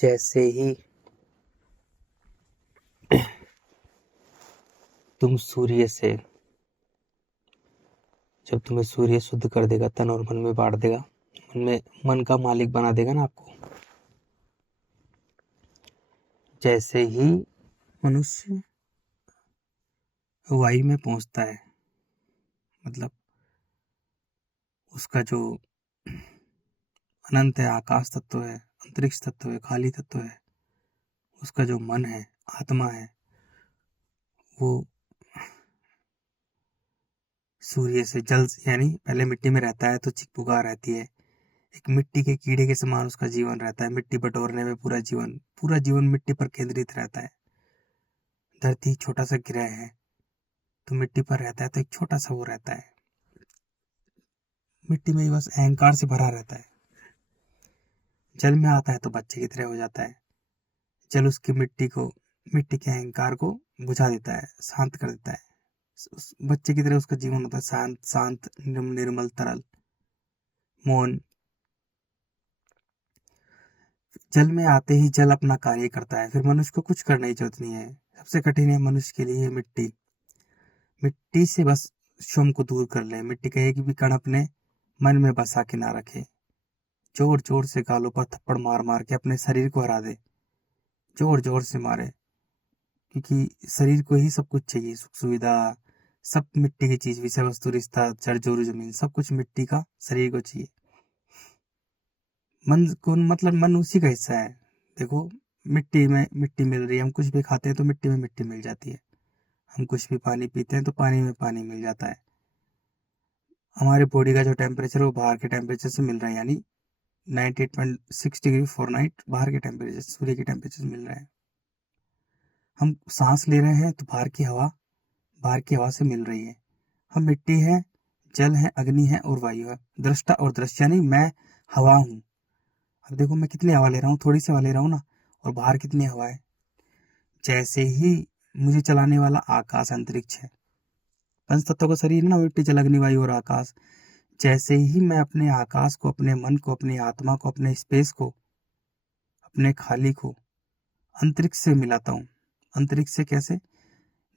जैसे ही तुम सूर्य से जब तुम्हें सूर्य शुद्ध कर देगा, तन और मन में बांट देगा, मन का मालिक बना देगा ना आपको, जैसे ही मनुष्य वायु में पहुंचता है, मतलब उसका जो अनंत है, आकाश तत्व है, अंतरिक्ष तत्व है, खाली तत्व है, उसका जो मन है, आत्मा है, वो सूर्य से जल यानी पहले मिट्टी में रहता है तो चिपचिपा रहती है, एक मिट्टी के कीड़े के समान उसका जीवन रहता है, मिट्टी बटोरने में पूरा जीवन मिट्टी पर केंद्रित रहता है। धरती छोटा सा ग्रह है तो मिट्टी पर रहता है, तो एक छोटा सा वो रहता है, मिट्टी में ही बस अहंकार से भरा रहता है। जल में आता है तो बच्चे की तरह हो जाता है, जल उसकी मिट्टी के अहंकार को बुझा देता है, शांत कर देता है। उस बच्चे की तरह उसका जीवन होता है, शांत शांत निर्मल तरल मौन। जल में आते ही जल अपना कार्य करता है, फिर मनुष्य को कुछ करने की जरूरत नहीं है। सबसे कठिन है मनुष्य के लिए मिट्टी। मिट्टी से बस श्रम को दूर कर ले, मिट्टी का एक भी कण अपने मन में बसा के ना रखे, जोर जोर से गालों पर थप्पड़ मार मार के अपने शरीर को हरा दे, जोर जोर से मारे, क्योंकि शरीर को ही सब कुछ चाहिए, सुख सुविधा सब मिट्टी की चीज, विषय वस्तु रिश्ता जड़ जोरू जमीन सब कुछ मिट्टी का शरीर को चाहिए। मन को मतलब मन उसी का हिस्सा है। देखो, मिट्टी में मिट्टी मिल रही है, हम कुछ भी खाते हैं तो मिट्टी में मिट्टी मिल जाती है, हम कुछ भी पानी पीते हैं तो पानी में पानी मिल जाता है। हमारे बॉडी का जो टेम्परेचर है वो बाहर के टेम्परेचर से मिल रहा है, यानी 98.6 डिग्री फॉरेनहाइट बाहर के टेम्परेचर, सूर्य के टेम्परेचर से मिल रहा है। हम सांस ले रहे हैं तो बाहर की हवा से मिल रही है। हम मिट्टी है, जल है, अग्नि है और वायु है, दृष्टा और दृश्य, यानी मैं हवा हूँ। अब देखो मैं कितनी हवा ले रहा हूँ, थोड़ी सी हवा ले रहा हूँ ना, और बाहर कितनी हवा है। जैसे ही मुझे चलाने वाला आकाश अंतरिक्ष है, पंच तत्वों का शरीर है ना, मिट्टी जल अग्नि वायु और आकाश। जैसे ही मैं अपने आकाश को, अपने मन को, अपनी आत्मा को, अपने स्पेस को, अपने खाली को अंतरिक्ष से मिलाता हूँ। अंतरिक्ष से कैसे?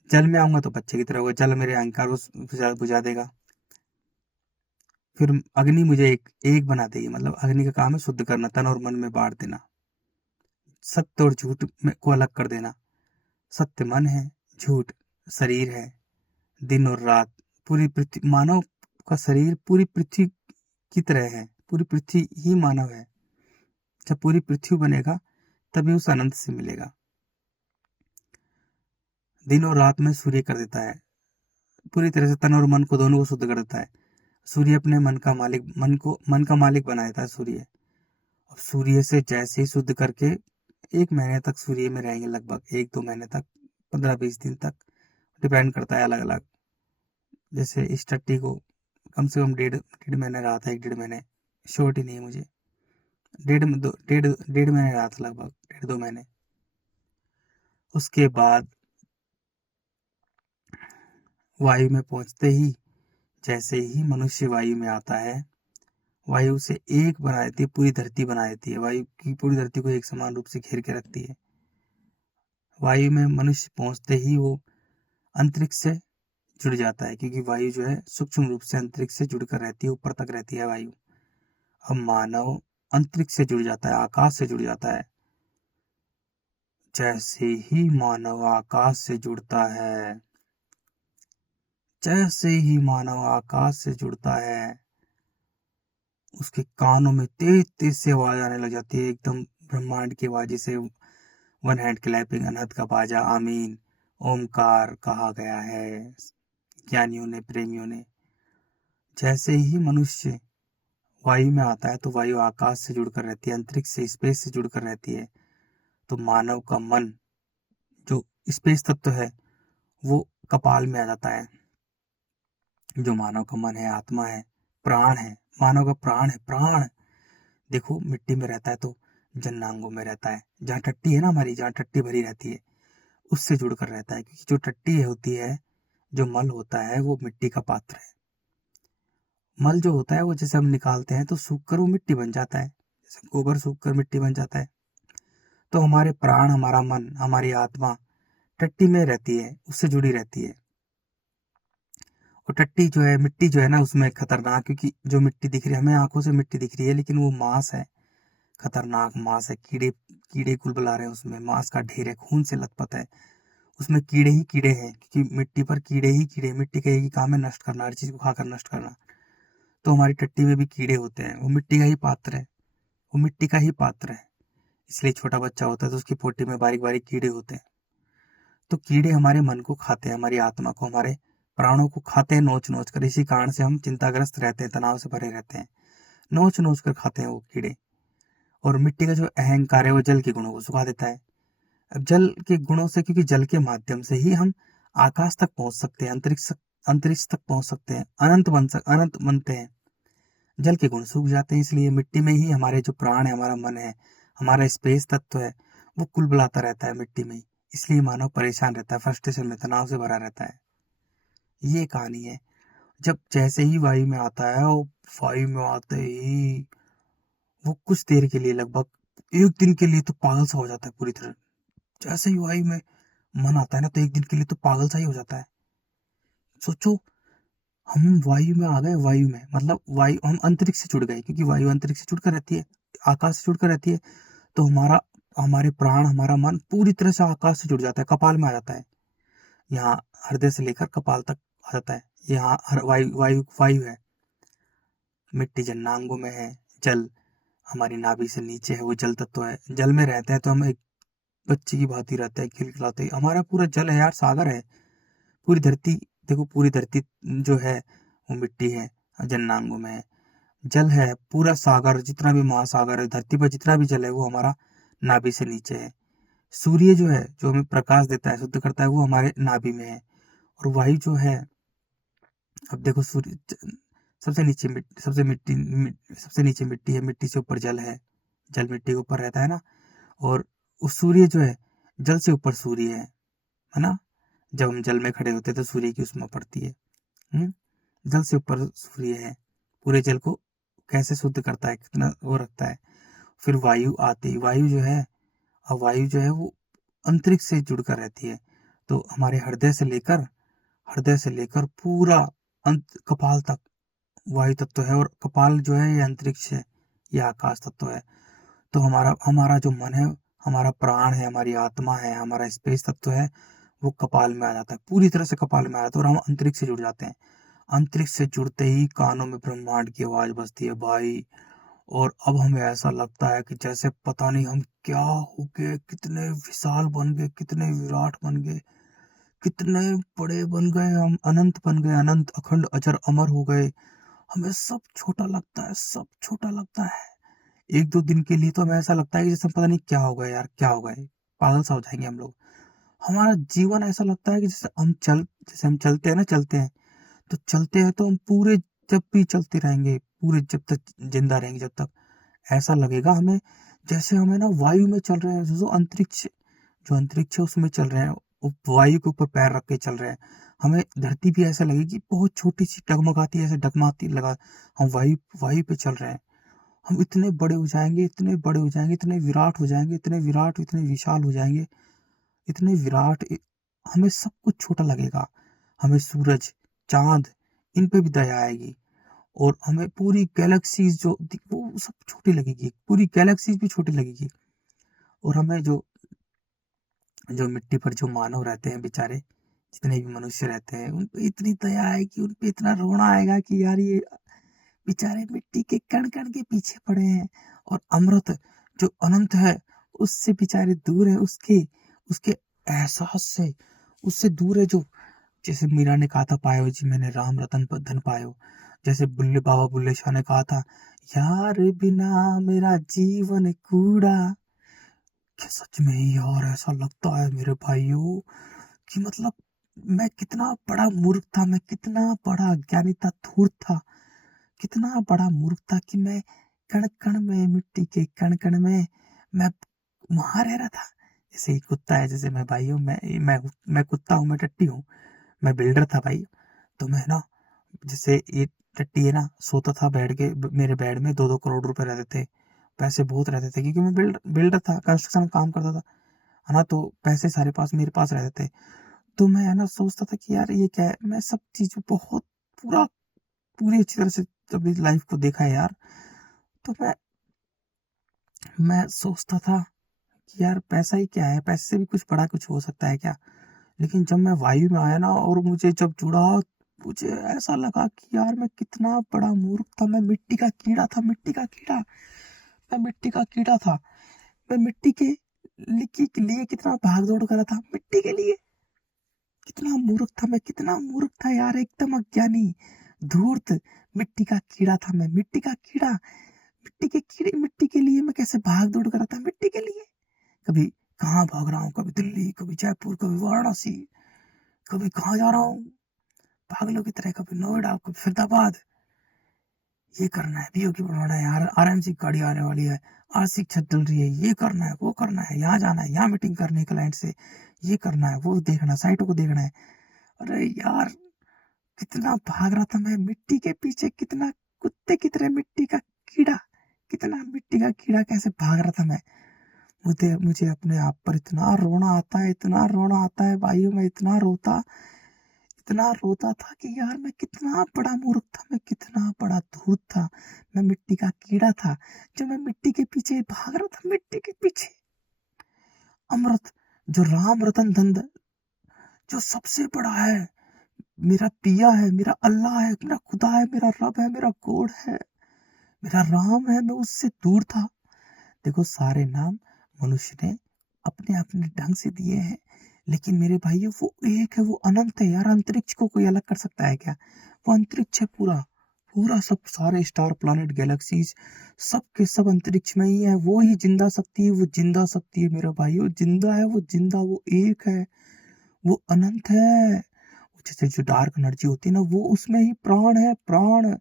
जल में आऊंगा तो बच्चे की तरह होगा, जल मेरे अहंकार को बुझा देगा। फिर अग्नि मुझे एक बना देगी, मतलब अग्नि का काम है शुद्ध करना, तन और मन में बांट देना, सत्य और झूठ को अलग कर देना। सत्य मन है, झूठ शरीर है, दिन और रात। पूरी पृथ्वी, मानव का शरीर पूरी पृथ्वी की तरह है, पूरी पृथ्वी ही मानव है। जब पूरी पृथ्वी बनेगा तभी उस अनंत से मिलेगा। दिन और रात में सूर्य कर देता है, पूरी तरह से तन और मन को दोनों को शुद्ध कर देता है। सूर्य अपने मन का मालिक बना देता है सूर्य। अब सूर्य से जैसे ही शुद्ध करके 1 महीने तक सूर्य में रहेंगे, लगभग 1-2 महीने तक, 15-20 दिन तक, डिपेंड करता है अलग अलग। जैसे इस टट्टी को कम से कम डेढ़ डेढ़ महीने रहा था, 1-1.5 महीने, शॉर्ट ही नहीं है मुझे, डेढ़ महीने रहा था, लगभग 1.5-2 महीने। उसके बाद वायु में पहुंचते ही, जैसे ही मनुष्य वायु में आता है, वायु से एक बना देती है, पूरी धरती बना देती है, वायु की पूरी धरती को एक समान रूप से घेर के रखती है। वायु में मनुष्य पहुंचते ही वो अंतरिक्ष से जुड़ जाता है, क्योंकि वायु जो है सूक्ष्म रूप से अंतरिक्ष से जुड़कर रहती है, ऊपर तक रहती है वायु। अब मानव अंतरिक्ष से जुड़ जाता है, आकाश से जुड़ जाता है। जैसे ही मानव आकाश से जुड़ता है, जैसे ही मानव आकाश से जुड़ता है, उसके कानों में तेज तेज से आवाज आने लग जाती है, एकदम ब्रह्मांड की आवाज, जैसे वन हैंड क्लैपिंग, अनहद का बाजा, आमीन, ओमकार कहा गया है ज्ञानियों ने, प्रेमियों ने। जैसे ही मनुष्य वायु में आता है तो वायु आकाश से जुड़कर रहती है, अंतरिक्ष से, स्पेस से जुड़कर रहती है। तो मानव का मन, जो स्पेस तत्व है, वो कपाल में आ जाता है। जो मानव का मन है, आत्मा है, प्राण है, मानव का प्राण है, प्राण। देखो मिट्टी में रहता है तो जन्नांगों में रहता है, जहाँ टट्टी है ना हमारी, जहाँ टट्टी भरी रहती है, उससे जुड़कर रहता है, क्योंकि जो टट्टी होती है, जो मल होता है, वो मिट्टी का पात्र है। मल जो होता है वो जैसे हम निकालते हैं तो सूख कर वो मिट्टी बन जाता है, जैसे गोबर सूख कर मिट्टी बन जाता है। तो हमारे प्राण, हमारा मन, हमारी आत्मा टट्टी में रहती है, उससे जुड़ी रहती है। और टट्टी जो है, मिट्टी जो है ना, उसमें खतरनाक, क्योंकि जो मिट्टी दिख रही है हमें, आंखों से मिट्टी दिख रही है, लेकिन वो मांस है, खतरनाक मांस है। कीड़े कीड़े कुलबुला रहे हैं उसमें, मांस का ढेर है, खून से लथपथ है। उसमें कीड़े ही कीड़े हैं, क्योंकि मिट्टी पर कीड़े ही कीड़े, मिट्टी का एक ही काम है नष्ट करना, हर चीज को खाकर नष्ट करना। तो हमारी टट्टी में भी कीड़े होते हैं, वो मिट्टी का ही पात्र है, वो मिट्टी का ही पात्र है। इसलिए छोटा बच्चा होता है तो उसकी पोटी में बारीक बारीक कीड़े होते हैं। तो कीड़े हमारे मन को खाते हैं, हमारी आत्मा को, हमारे प्राणों को खाते हैं, नोच नोच कर। इसी कारण से हम चिंताग्रस्त रहते हैं, तनाव से भरे रहते हैं, नोच नोच कर खाते हैं वो कीड़े। और मिट्टी का जो अहंकार है वो जल के गुणों को सुखा देता है। अब जल के गुणों से, क्योंकि जल के माध्यम से ही हम आकाश तक पहुंच सकते हैं, अंतरिक्ष तक पहुंच सकते हैं, अनंत बनते हैं। जल के गुण सूख जाते हैं, इसलिए मिट्टी में ही हमारे जो प्राण है, हमारा मन है, हमारा स्पेस तत्व है, वो कुलबुलाता रहता है मिट्टी में ही। इसलिए मानव परेशान रहता है, फ्रस्ट्रेशन में, तनाव से भरा रहता है। ये कहानी है। जब जैसे ही वायु में आता है, वो वायु में आते ही वो कुछ देर के लिए, लगभग एक दिन के लिए तो पागल सा हो जाता है पूरी तरह। जैसे ही वायु में मन आता है ना, तो एक दिन के लिए तो पागल सा ही हो जाता है। सोचो, हम वायु में आ गए, वायु में मतलब वायु, हम अंतरिक्ष से जुड़ गए, क्योंकि वायु अंतरिक्ष से जुड़कर रहती है, आकाश से जुड़कर रहती है। तो हमारे प्राण, हमारा मन पूरी तरह से आकाश से जुड़ जाता है, कपाल में आ जाता है। यहाँ हृदय से लेकर कपाल तक आ जाता है। यहाँ वायु वायु वायु है। मिट्टी जन्नांगों में है। जल हमारी नाभि से नीचे है, वो जल तत्व है। जल में रहते हैं तो हम एक बच्चे की भांति रहते हैं, खिलखिलाते। हमारा पूरा जल है यार, सागर है। पूरी धरती, देखो पूरी धरती जो है वो मिट्टी है, जन्नांगों में है। जल है, पूरा सागर, जितना भी महासागर है, धरती पर जितना भी जल है, वो हमारा नाभि से नीचे है। सूर्य जो है, जो हमें प्रकाश देता है, शुद्ध करता है, वो हमारे नाभि में है। और वायु जो है, अब देखो सूर्य सबसे नीचे सबसे नीचे मिट्टी है, मिट्टी से ऊपर जल है, जल मिट्टी के ऊपर रहता है ना। और उस सूर्य जो है, जल से ऊपर सूर्य है ना। जब हम जल में खड़े होते हैं तो सूर्य की उष्मा पड़ती है। जल से ऊपर सूर्य है, पूरे जल को कैसे शुद्ध करता है, कितना वो रखता है। फिर वायु आती, वायु जो है, अब वायु जो है वो अंतरिक्ष से जुड़कर रहती है। तो हमारे हृदय से लेकर पूरा अंत कपाल तक वायु तत्व है। और कपाल जो है ये अंतरिक्ष है, ये आकाश तत्व है। तो हमारा हमारा जो मन है, हमारा प्राण है, हमारी आत्मा है, हमारा स्पेस तत्व है, वो कपाल में आ जाता है, पूरी तरह से कपाल में आ जाता है, और हम अंतरिक्ष से जुड़ जाते हैं। अंतरिक्ष से जुड़ते ही कानों में ब्रह्मांड की आवाज बजती है भाई। और अब हमें ऐसा लगता है कि जैसे पता नहीं हम क्या हो गए, कितने विशाल बन गए, कितने विराट बन गए, कितने बड़े बन गए, हम अनंत बन गए, अनंत अखंड अजर अमर हो गए। हमें सब छोटा लगता है, सब छोटा लगता है। एक दो दिन के लिए तो हमें ऐसा लगता है कि जैसे पता नहीं क्या हो गया यार, क्या हो गया, पागल सा हो जाएंगे हम लोग। हमारा जीवन ऐसा लगता है कि जैसे हम चलते हैं ना, चलते हैं तो चलते हैं तो हम पूरे, जब भी चलते रहेंगे, पूरे जब तक जिंदा रहेंगे, जब तक ऐसा लगेगा हमें जैसे हमें ना वायु में चल रहे हैं, जो अंतरिक्ष है उसमें चल रहे हैं, वायु के ऊपर पैर रख के चल रहे हैं। हमें धरती भी ऐसा लगेगी बहुत छोटी सी, डगमगाती ऐसे डगमाती लगा, हम वायु वायु पे चल रहे हैं। हम इतने बड़े हो जाएंगे, इतने बड़े हो जाएंगे, इतने विराट हो जाएंगे, इतने विराट, इतने विशाल हो जाएंगे, इतने विराट, हमें सब कुछ छोटा लगेगा। हमें सूरज, चांद, इन पे भी दया आएगी। और हमें पूरी गैलेक्सीज वो सब छोटी लगेगी, पूरी गैलेक्सीज भी छोटी लगेगी। और हमें जो जो मिट्टी पर जो मानव रहते हैं बेचारे, जितने भी मनुष्य रहते हैं, उन पे इतनी दया आएगी, उन पे इतना रोना आएगा कि यार ये बेचारे मिट्टी के कण कण के पीछे पड़े हैं। और अमृत जो अनंत है, उससे बेचारे दूर है, उसके उसके एहसास से उससे दूर है। जो जैसे मीरा ने कहा था, पायो जी मैंने राम रतन पर धन पायो। जैसे बाबा बुल्ले शाह ने कहा था, यार बिना मेरा जीवन कूड़ा। क्या सच में ही यार ऐसा लगता है मेरे भाइयों कि मतलब मैं कितना बड़ा मूर्ख था, मैं कितना बड़ा अज्ञानी था, धूर्त था, कितना बड़ा मूर्ख था कि मैं कण कण में, मिट्टी के कण कण में मैं वहां रह रहा था। जैसे एक कुत्ता है, जैसे मैं भाइयों, मैं कुत्ता हूँ, मैं टट्टी हूँ, मैं बिल्डर था भाई। तो मैं ना, जैसे ये टट्टी है ना, सोता था बेड के, मेरे बेड में 2-2 करोड़ रुपए रहते थे। पैसे बहुत रहते थे क्योंकि मैं बिल्डर था, कंस्ट्रक्शन का काम करता था, है ना? तो पैसे सारे पास मेरे पास रहते थे। तो मैं है ना सोचता था कि यार ये क्या है? मैं सब चीज़ बहुत पूरा पूरी अच्छी तरह से अपनी लाइफ़ को देखा है यार। तो मैं सोचता था कि यार पैसा ही क्या है? पैसे से भी कुछ बड़ा कुछ हो सकता है क्या? लेकिन जब मैं वायु में आया ना और मुझे जब जुड़ा, मुझे ऐसा लगा कि यार मैं कितना बड़ा मूर्ख था। मैं मिट्टी का कीड़ा था, मिट्टी का कीड़ा। मैं मिट्टी का कीड़ा था। मैं मिट्टी के लिए कितना भाग-दौड़ कर रहा था, मिट्टी के लिए। कितना मूर्ख था मैं, कितना मूर्ख था यार, एकदम अज्ञानी, धूर्त, मिट्टी का कीड़ा था मैं, मिट्टी का कीड़ा। मिट्टी के लिए मैं कैसे भाग-दौड़ कर रहा था, मिट्टी के लिए। कभी कहाँ भाग रहा हूँ, कभी दिल्ली, कभी जयपुर, कभी वाराणसी, कभी कहाँ जा रहा हूँ, पागलों की तरह, कभी नोएडा, कभी फरीदाबाद। ये करना है, बीओक्यू बनवाना है यार, आरएमसी गाड़ी आने वाली है, आरसी छत डल रही है, ये करना है, वो करना है, यहाँ जाना है, यहाँ मीटिंग करनी है क्लाइंट से, ये करना है, वो देखना है, साइटों को देखना है। अरे यार, कितना भाग रहा था मैं मिट्टी के पीछे, कितना कुत्ते की तरह मिट्टी का कीड़ा, कितना मिट्टी का कीड़ा कैसे भाग रहा था मैं। मुझे मुझे अपने आप पर इतना रोना आता है, इतना रोना आता है भाइयों, मैं इतना रोता था कि यार मैं कितना बड़ा मूर्ख था, मैं कितना बड़ा धूर्त था। मैं मिट्टी का कीड़ा था, जो मैं मिट्टी के पीछे भाग रहा था, मिट्टी के पीछे। अमृत, जो राम रतन धन, जो सबसे बड़ा है, मेरा पिया है, मेरा अल्लाह है, मेरा खुदा है, मेरा रब है, मेरा गॉड है, मेरा राम है, मैं उससे दूर था। देखो सारे नाम मनुष्य ने अपने अपने ढंग से दिए हैं, लेकिन मेरे भाइयों वो एक है, वो अनंत है यार। अंतरिक्ष को कोई अलग कर सकता है क्या? वो अंतरिक्ष है पूरा, पूरा सब, सारे स्टार प्लैनेट गैलेक्सीज सब के सब अंतरिक्ष में ही है। वो ही जिंदा शक्ति है, वो जिंदा शक्ति है मेरे भाइयों, जिंदा है वो, जिंदा, वो एक है, वो अनंत है। जैसे जो डार्क एनर्जी होती है ना, वो उसमें ही प्राण है, प्राण।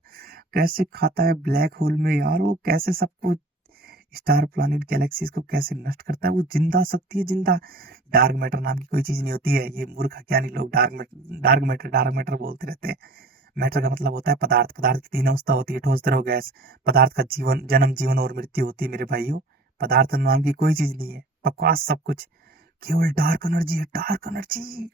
कैसे खाता है ब्लैक होल में यार, वो कैसे सबको, स्टार प्लैनेट गैलेक्सीज को कैसे नष्ट करता है, वो जिंदा शक्ति है, जिंदा। डार्क मैटर नाम की कोई चीज नहीं होती है, ये मूर्ख ज्ञानी लोग डार्क मैटर बोलते रहते हैं। मैटर का मतलब होता है पदार्थ, पदार्थ की तीन अवस्था होती है, ठोस, द्रव, गैस। पदार्थ का जीवन, जन्म, जीवन और मृत्यु होती है मेरे भाइयों। पदार्थ नाम की कोई चीज नहीं है, बकवास सब कुछ। केवल डार्क एनर्जी है, डार्क एनर्जी।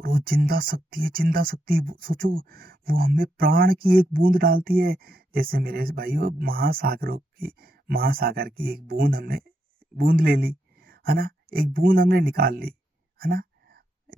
और वो जिंदा शक्ति है, जिंदा शक्ति। सोचो, वो हमें प्राण की एक बूंद डालती है। जैसे मेरे भाइयों, महासागर की एक बूंद हमने, बूंद ले ली, है ना, एक बूंद हमने निकाल ली, है ना।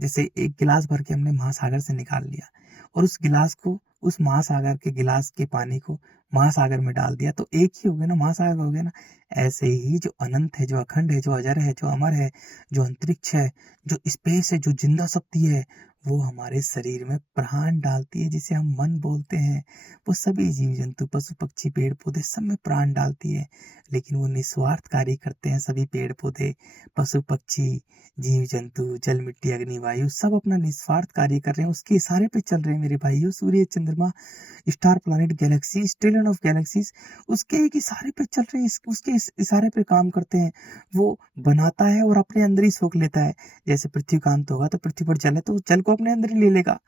जैसे एक गिलास भर के हमने महासागर से निकाल लिया, और उस गिलास को, उस महासागर के गिलास के पानी को महासागर में डाल दिया, तो एक ही हो गया ना, महासागर हो गया ना। ऐसे ही जो अनंत है, जो अखंड है, जो अजर है, जो अमर है, जो अंतरिक्ष है, जो स्पेस है, जो जिंदा शक्ति है, वो हमारे शरीर में प्राण डालती है, जिसे हम मन बोलते हैं। वो सभी जीव जंतु, पशु पक्षी, पेड़ पौधे, सब में प्राण डालती है। लेकिन वो निस्वार्थ कार्य करते हैं, सभी पेड़ पौधे, पशु पक्षी, जीव जंतु, जल, मिट्टी, अग्नि, वायु, सब अपना निस्वार्थ कार्य कर रहे हैं, उसके इशारे पे चल रहे हैं मेरे भाइयों। सूर्य, चंद्रमा, star planet Galaxy, trillion of galaxies उसके एक इशारे पे चल रहे हैं, उसके इशारे पे काम करते हैं। वो बनाता है और अपने अंदर ही सोख लेता है। जैसे पृथ्वी का अंत होगा तो पृथ्वी पर जल है, तो जल को अपने अंदर ही ले लेगा।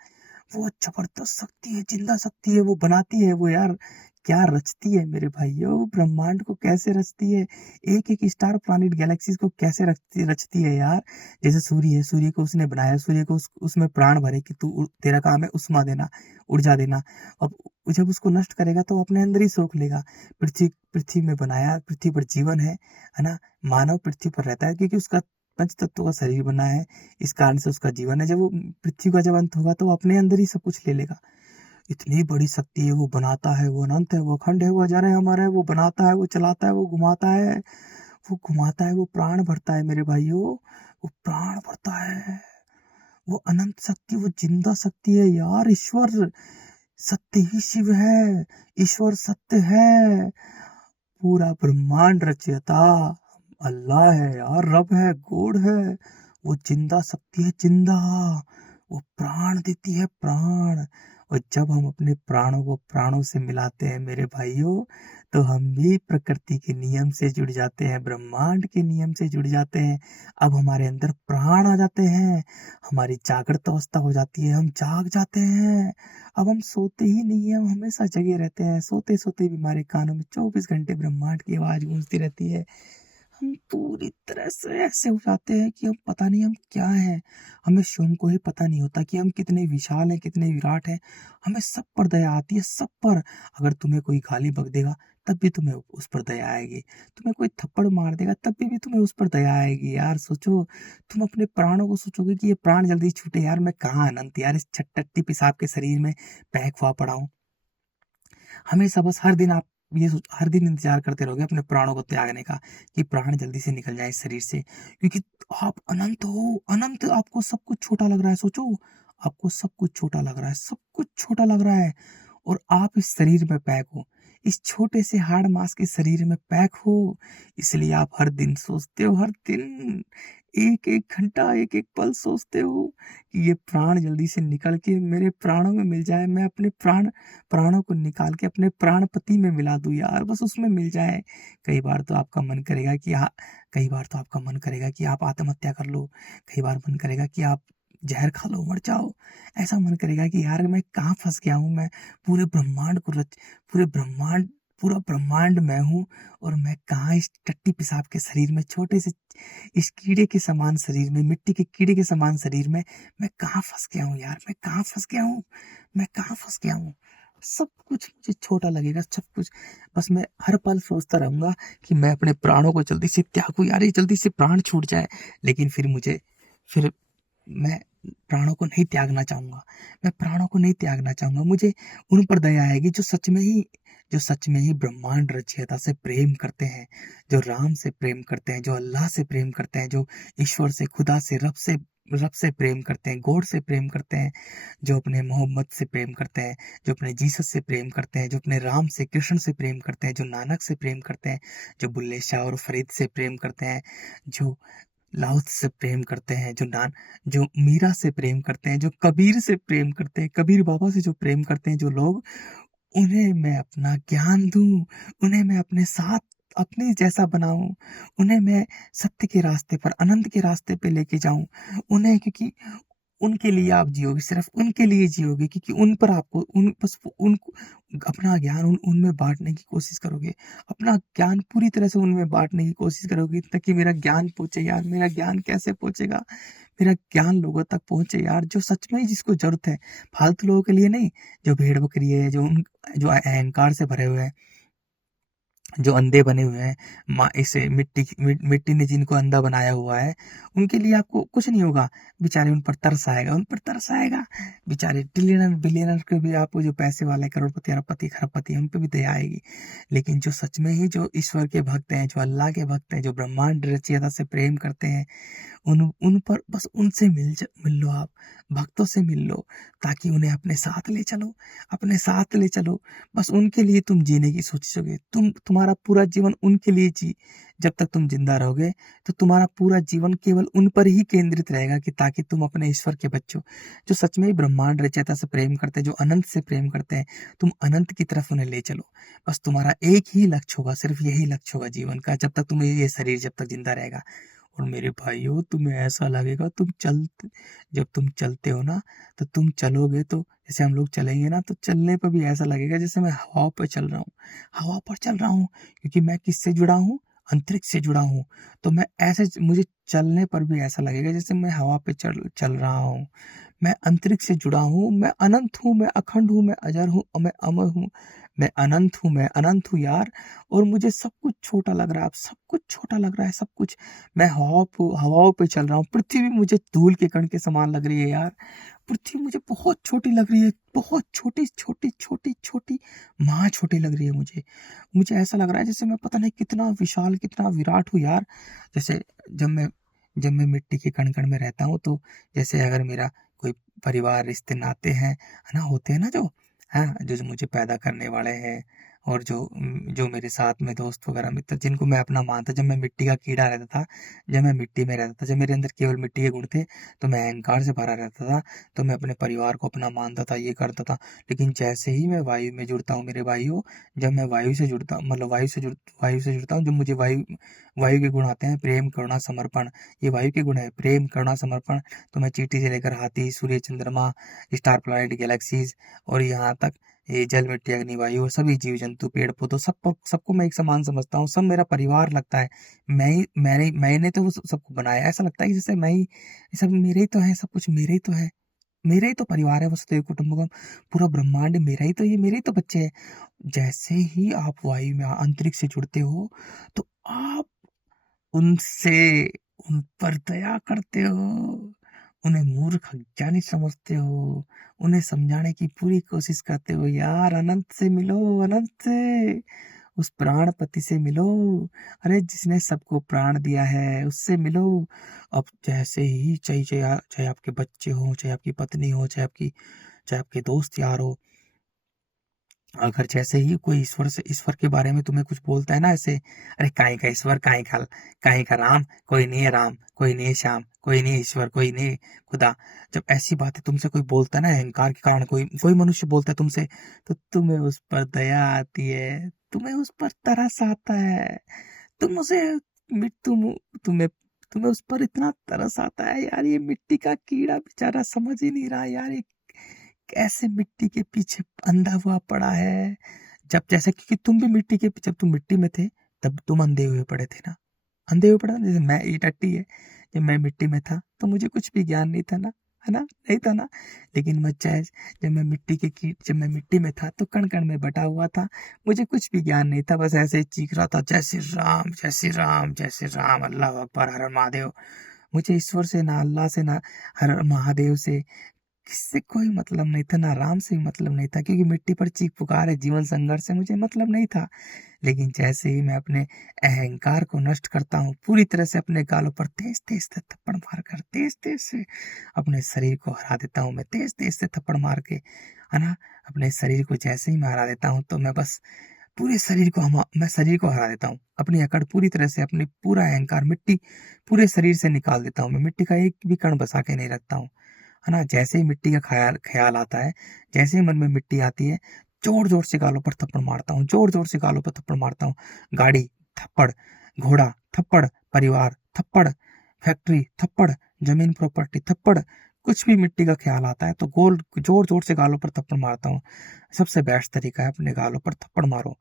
वो जबरदस्त शक्ति है, जिंदा शक्ति है, वो बनाती है वो यार। क्या रचती है मेरे भाइयों, ब्रह्मांड को कैसे रचती है, एक एक स्टार प्लैनेट गैलेक्सीज को कैसे रचती रचती है यार। जैसे सूर्य है, सूर्य को उसने बनाया, सूर्य को उसमें प्राण भरे कि तेरा काम है उष्मा देना, ऊर्जा देना। अब जब उसको नष्ट करेगा तो अपने अंदर ही सोख लेगा। पृथ्वी पृथ्वी में बनाया, पृथ्वी पर जीवन है ना। मानव पृथ्वी पर रहता है क्योंकि उसका पंच तत्वों का शरीर बना है, इस कारण से उसका जीवन है। जब वो पृथ्वी का जब अंत होगा तो वो अपने अंदर ही सब कुछ ले लेगा। इतनी बड़ी शक्ति है, वो बनाता है, वो अनंत है, वो अखंड है, वो अजर है, हमारा है, वो बनाता है, वो चलाता है, वो घुमाता है, वो घुमाता है, वो प्राण भरता है मेरे भाइयों, वो प्राण भरता है। वो अनंत शक्ति, वो जिंदा शक्ति है यार। ईश्वर सत्य ही शिव है, ईश्वर सत्य है, पूरा ब्रह्मांड रचयिता अल्लाह है यार, रब है, गॉड है। वो जिंदा शक्ति है, जिंदा। वो प्राण देती है, प्राण। और जब हम अपने प्राणों को प्राणों से मिलाते हैं मेरे भाइयों, तो हम भी प्रकृति के नियम से जुड़ जाते हैं, ब्रह्मांड के नियम से जुड़ जाते हैं। अब हमारे अंदर प्राण आ जाते हैं, हमारी जागृत अवस्था हो जाती है, हम जाग जाते हैं। अब हम सोते ही नहीं है, हम हमेशा जगे रहते हैं। सोते सोते भी हमारे कानों में 24 घंटे ब्रह्मांड की आवाज गूंजती रहती है। हम पूरी तरह से ऐसे हो जाते हैं कि हम पता नहीं हम क्या हैं। हमें स्वयं को ही पता नहीं होता कि हम कितने विशाल हैं, कितने विराट हैं। हमें सब पर दया आती है, सब पर। अगर तुम्हें कोई गाली बक देगा तब भी तुम्हें उस पर दया आएगी। तुम्हें कोई थप्पड़ मार देगा तब भी तुम्हें उस पर दया आएगी। यार सोचो, तुम अपने प्राणों को सोचोगे कि ये प्राण जल्दी छूटे यार, मैं कहाँ अनंत यार इस टट्टी पेशाब के शरीर में पैक हुआ पड़ा हूँ। हमेशा बस हर दिन आप हर दिन इंतजार करते रहोगे अपने प्राणों को त्यागने का, कि प्राण जल्दी से निकल जाए इस शरीर से, क्योंकि आप अनंत हो। अनंत आपको सब कुछ छोटा लग रहा है। सोचो, आपको सब कुछ छोटा लग रहा है, सब कुछ छोटा लग रहा है, और आप इस शरीर में पैक हो, इस छोटे से हाड़ मांस के शरीर में पैक हो। इसलिए आप हर दिन सोचते हो, हर दिन एक एक घंटा एक एक पल सोचते हो कि ये प्राण जल्दी से निकल के मेरे प्राणों में मिल जाए, मैं अपने प्राणों को निकाल के अपने प्राणपति में मिला दूं यार, बस उसमें मिल जाए। कई बार तो आपका मन करेगा कि कई बार तो आपका मन करेगा कि आप आत्महत्या कर लो। कई बार मन करेगा कि आप जहर खा लो, मर जाओ। ऐसा मन करेगा कि यार मैं कहाँ फंस गया हूँ, मैं पूरे ब्रह्मांड को रच पूरे ब्रह्मांड पूरा ब्रह्मांड मैं हूँ, और मैं कहाँ इस टट्टी पेशाब के शरीर में, छोटे से इस कीड़े के समान शरीर में, मिट्टी के कीड़े के समान शरीर में मैं कहाँ फंस गया हूँ यार, मैं कहाँ फंस गया हूँ, मैं कहाँ फंस गया हूँ। सब कुछ मुझे छोटा लगेगा, सब कुछ। बस मैं हर पल सोचता रहूंगा कि मैं अपने प्राणों को जल्दी से त्यागूं यार, ये जल्दी से प्राण छूट जाए। लेकिन फिर मैं प्राणों को नहीं त्यागना चाहूंगा। मैं प्राणों को नहीं त्यागना चाहूंगा। मुझे उन पर दया आएगी जो सच में ही ब्रह्मांड रचयिता से प्रेम करते हैं, जो राम से प्रेम करते हैं, जो अल्लाह से प्रेम करते हैं, जो ईश्वर से, खुदा से, रब से प्रेम करते हैं, गॉड से प्रेम करते हैं, जो अपने मोहम्मद से प्रेम करते हैं, जो अपने जीसस से प्रेम करते हैं, जो अपने राम से, कृष्ण से प्रेम करते हैं, जो नानक से प्रेम करते हैं, जो बुल्ले शाह और फरीद से प्रेम करते हैं, जो लाउत से प्रेम करते हैं, जो मीरा से प्रेम करते हैं, जो कबीर से प्रेम करते हैं, कबीर बाबा से जो प्रेम करते हैं, जो लोग, उन्हें मैं अपना ज्ञान दूं, उन्हें मैं अपने साथ अपने जैसा बनाऊं, उन्हें मैं सत्य के रास्ते पर, अनंत के रास्ते पे लेके जाऊं उन्हें, क्योंकि उनके लिए आप जियोगे, सिर्फ उनके लिए जियोगे, क्योंकि उन पर आपको उन बस उनको अपना ज्ञान उनमें बांटने की कोशिश करोगे, अपना ज्ञान पूरी तरह से उनमें बांटने की कोशिश करोगे, ताकि मेरा ज्ञान पहुंचे यार। मेरा ज्ञान कैसे पहुंचेगा? मेरा ज्ञान लोगों तक पहुंचे यार, जो सच में ही जिसको जरूरत है, फालतू लोगों के लिए नहीं, जो भेड़ बकरी है, जो अहंकार से भरे हुए हैं, जो अंधे बने हुए हैं, इसे मिट्टी ने जिनको अंधा बनाया हुआ है, उनके लिए आपको कुछ नहीं होगा। बेचारे उन पर तरस आएगा, उन पर तरस आएगा। बेचारे ट्रिलियनर बिलियनर के भी, आपको जो पैसे वाले, करोड़पति, अरबपति, खरबपति, उन पे भी दया आएगी। लेकिन जो सच में ही जो ईश्वर के भक्त हैं, जो अल्लाह के भक्त हैं, जो ब्रह्मांड रचयिता से प्रेम करते हैं, उन उन पर बस उनसे मिल लो आप, भक्तों से मिल लो, ताकि उन्हें अपने साथ ले चलो, अपने साथ ले चलो। बस उनके लिए तुम जीने की सोचोगे, तुम्हारा पूरा जीवन उनके लिए जी। जब तक तुम जिंदा रहोगे तो तुम्हारा पूरा जीवन केवल उन पर ही केंद्रित रहेगा, कि ताकि तुम अपने ईश्वर के बच्चों, जो सच में ही ब्रह्मांड रचयिता से प्रेम करते हैं, जो अनंत से प्रेम करते हैं, तुम अनंत की तरफ उन्हें ले चलो। बस तुम्हारा एक ही लक्ष्य होगा, सिर्फ यही लक्ष्य होगा जीवन का, जब तक तुम्हें ये शरीर जब तक जिंदा रहेगा। और मेरे भाइयों, तुम्हें ऐसा लगेगा, जब तुम चलते हो ना, तो तुम चलोगे तो जैसे हम लोग चलेंगे ना, तो चलने पर भी ऐसा लगेगा जैसे मैं हवा पर चल रहा हूँ, हवा पर चल रहा हूँ। क्योंकि मैं किससे जुड़ा हूँ? अंतरिक्ष से जुड़ा हूँ। तो मुझे चलने पर भी ऐसा लगेगा जैसे मैं हवा पे चल चल रहा हूँ। मैं अंतरिक्ष से जुड़ा हूँ, मैं अनंत हूँ, मैं अखंड हूँ, मैं अजर हूँ, मैं अमर हूँ, मैं अनंत हूँ यार। और मुझे सब कुछ छोटा लग रहा है, अब सब कुछ छोटा लग रहा है, सब कुछ। मैं हवाओं पे चल रहा हूँ। पृथ्वी मुझे धूल के कण के समान लग रही है यार। पृथ्वी मुझे बहुत छोटी लग रही है, बहुत छोटी छोटी छोटी छोटी, माँ छोटी लग रही है मुझे। मुझे ऐसा लग रहा है जैसे मैं पता नहीं कितना विशाल, कितना विराट हूँ यार। जैसे जब मैं मिट्टी के कण कण में रहता हूँ, तो जैसे अगर मेरा कोई परिवार, रिश्ते नाते हैं, है ना, होते हैं ना, जो हाँ, जो जो मुझे पैदा करने वाले हैं, और जो मेरे साथ में दोस्त वगैरह मित्र जिनको मैं अपना मानता, जब मैं मिट्टी का कीड़ा रहता था, जब मैं मिट्टी में रहता था, जब मेरे अंदर केवल मिट्टी के गुण थे, तो मैं अहंकार से भरा रहता था, तो मैं अपने परिवार को अपना मानता था, ये करता था। लेकिन जैसे ही मैं वायु में जुड़ता हूँ मेरे भाइयों, जब मैं वायु से जुड़ता मतलब वायु से जुड़ता हूँ, जब मुझे वायु वायु के गुण आते हैं, प्रेम, करुणा, समर्पण, ये वायु के गुण है, प्रेम, करुणा, समर्पण। तो मैं चींटी से लेकर हाथी, सूर्य, चंद्रमा, स्टार, प्लैनेट, गैलेक्सीज और यहाँ तक ये जल, मिट्टी, अग्नि, वायु और सभी जीव जंतु, पेड़ पौधों, सबको मैं एक समान समझता हूँ, सब मेरा परिवार लगता है। मैंने तो वो सबको बनाया, ऐसा लगता है कि जैसे मैं ही, सब मेरे ही तो है, सब कुछ मेरे ही तो है, मेरा ही तो परिवार है, वसुदेव कुटुंबकम, पूरा ब्रह्मांड मेरा ही तो, ये मेरे ही तो बच्चे हैं। जैसे ही आप वायु में अंतरिक्ष से जुड़ते हो, तो आप उनसे उन पर दया करते हो, उन्हें मूर्ख अज्ञानी समझते हो, उन्हें समझाने की पूरी कोशिश करते हो। यार अनंत से मिलो, अनंत से, उस प्राणपति से मिलो, अरे जिसने सबको प्राण दिया है उससे मिलो। अब जैसे ही चाहे आपके बच्चे हो, चाहे आपकी पत्नी हो, चाहे आपके दोस्त यार हो, अगर जैसे ही कोई ईश्वर के बारे में तुम्हें कुछ बोलता है ना ऐसे, अरे काहे का ईश्वर, काहे का राम, कोई नहीं है राम, कोई नहीं है श्याम, कोई नहीं है ईश्वर, कोई नहीं है खुदा। जब ऐसी बातें तुमसे कोई बोलता है ना, अहंकार के कारण कोई कोई मनुष्य बोलता है तुमसे, तो तुम्हें उस पर दया आती है, तुम्हें उस पर तरस आता है, तुम उसे मिट तुम तुम्हें तुम्हें उस पर इतना तरस आता है, यार ये मिट्टी का कीड़ा बेचारा समझ ही नहीं रहा यार, ये कैसे मिट्टी के पीछे अंधा हुआ पड़ा है। जब जैसे क्योंकि तुम भी जब तुम मिट्टी में थे, तब तुम अंधे हुए पड़े थे ना, अंधे हुए पड़े ना, जैसे मैं, ये टट्टी है, जब मैं मिट्टी में था तो मुझे कुछ भी ज्ञान नहीं था ना, है ना, नहीं था ना। लेकिन मैं चाहे जब मैं मिट्टी में था तो कण कण में बटा हुआ था, मुझे कुछ भी ज्ञान नहीं था, बस ऐसे ही चीख रहा था, जय श्री राम, जय श्री राम, जय श्री राम, अल्लाह अकबर, हर हर महादेव। मुझे ईश्वर से ना, अल्लाह से ना, हर हर महादेव से किससे कोई मतलब नहीं था, ना राम से भी मतलब नहीं था, क्योंकि मिट्टी पर चीख पुकार है, जीवन संघर्ष से मुझे मतलब नहीं था। लेकिन जैसे ही मैं अपने अहंकार को नष्ट करता हूँ, पूरी तरह से अपने गालों पर तेज तेज से थप्पड़ मारकर, तेज तेज से अपने शरीर को हरा देता हूँ, मैं तेज तेज से थप्पड़ मार के, है ना, अपने शरीर को जैसे ही मैं हरा देता हूँ, तो मैं बस मैं शरीर को हरा देता हूँ, अपनी अकड़ पूरी तरह से, अपनी पूरा अहंकार, मिट्टी पूरे शरीर से निकाल देता हूँ, मैं मिट्टी का एक भी कण बचा के नहीं रखता हूँ, है ना। जैसे ही मिट्टी का ख्याल ख्याल आता है, जैसे ही मन में मिट्टी आती है, जोर जोर से गालों पर थप्पड़ मारता हूँ, जोर जोर से गालों पर थप्पड़ मारता हूँ। गाड़ी थप्पड़, घोड़ा थप्पड़, परिवार थप्पड़, फैक्ट्री थप्पड़, जमीन प्रॉपर्टी थप्पड़, कुछ भी मिट्टी का ख्याल आता है तो गोल जोर जोर से गालों पर थप्पड़ मारता हूँ। सबसे बेस्ट तरीका है, अपने गालों पर थप्पड़ मारो,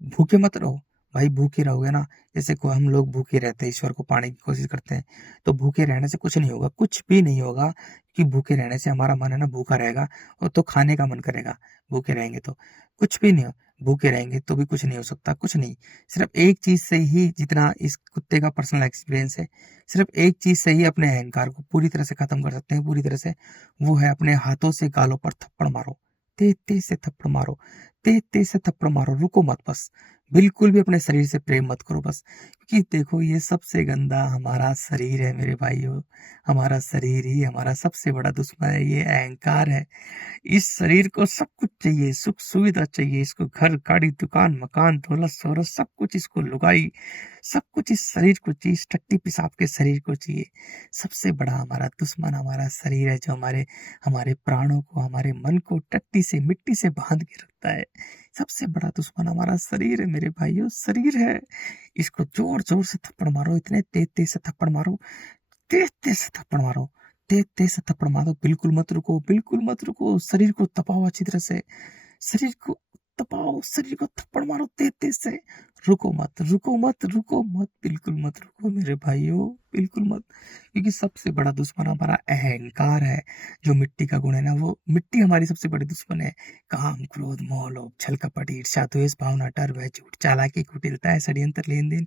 भूखे मत रहो। भाई भूखे रहोगे ना, जैसे को हम लोग भूखे रहते हैं, ईश्वर को पाने की कोशिश करते हैं, तो भूखे रहने से कुछ नहीं होगा, कुछ भी नहीं होगा, कि भूखे रहने से हमारा मन है ना भूखा रहेगा, और तो खाने का मन करेगा, भूखे रहेंगे तो कुछ भी नहीं हो, भूखे रहेंगे तो भी कुछ नहीं हो सकता, कुछ नहीं। सिर्फ एक चीज से ही, जितना इस कुत्ते का पर्सनल एक्सपीरियंस है, सिर्फ एक चीज से ही अपने अहंकार को पूरी तरह से खत्म कर सकते हैं, पूरी तरह से, वो है अपने हाथों से गालों पर थप्पड़ मारो, तेज तेज से थप्पड़ मारो, तेज तेज से थप्पड़ मारो, रुको मत बस, बिल्कुल भी अपने शरीर से प्रेम मत करो बस, क्योंकि देखो ये सबसे गंदा हमारा शरीर है मेरे भाइयों, हमारा शरीर ही हमारा सबसे बड़ा दुश्मन है, ये अहंकार है। इस शरीर को सब कुछ चाहिए, सुख सुविधा चाहिए इसको, घर गाड़ी दुकान मकान दौलत शोहरत सब कुछ इसको, लुगाई सब कुछ इस शरीर को चाहिए, इस टट्टी पिसाब के शरीर को चाहिए। सबसे बड़ा हमारा दुश्मन हमारा शरीर है, जो हमारे हमारे प्राणों को, हमारे मन को टट्टी से मिट्टी से बांध के रखता है। सबसे बड़ा दुश्मन हमारा शरीर है मेरे भाइयों, शरीर है। इसको जोर जोर से थप्पड़ मारो, इतने तेज तेज से थप्पड़ मारो, तेज तेज से थप्पड़ मारो, तेज तेज से थप्पड़ मारो, बिल्कुल मत रुको, बिल्कुल मत रुको, शरीर को तपाओ अच्छी तरह से, शरीर को तपाओ, शरीर को थप्पड़ मारो तेज तेज से, रुको मत, रुको मत, रुको मत, बिल्कुल मत रुको मेरे भाइयों, बिल्कुल मत, क्योंकि सबसे बड़ा दुश्मन हमारा अहंकार है, जो मिट्टी का गुण है ना, वो मिट्टी हमारी सबसे बड़ी दुश्मन है। काम क्रोध मोह लोभ छल कपट ईर्ष्या द्वेष भावना डर भय झूठ चालाकी कुटिलता है, षड्यंत्र लेन देन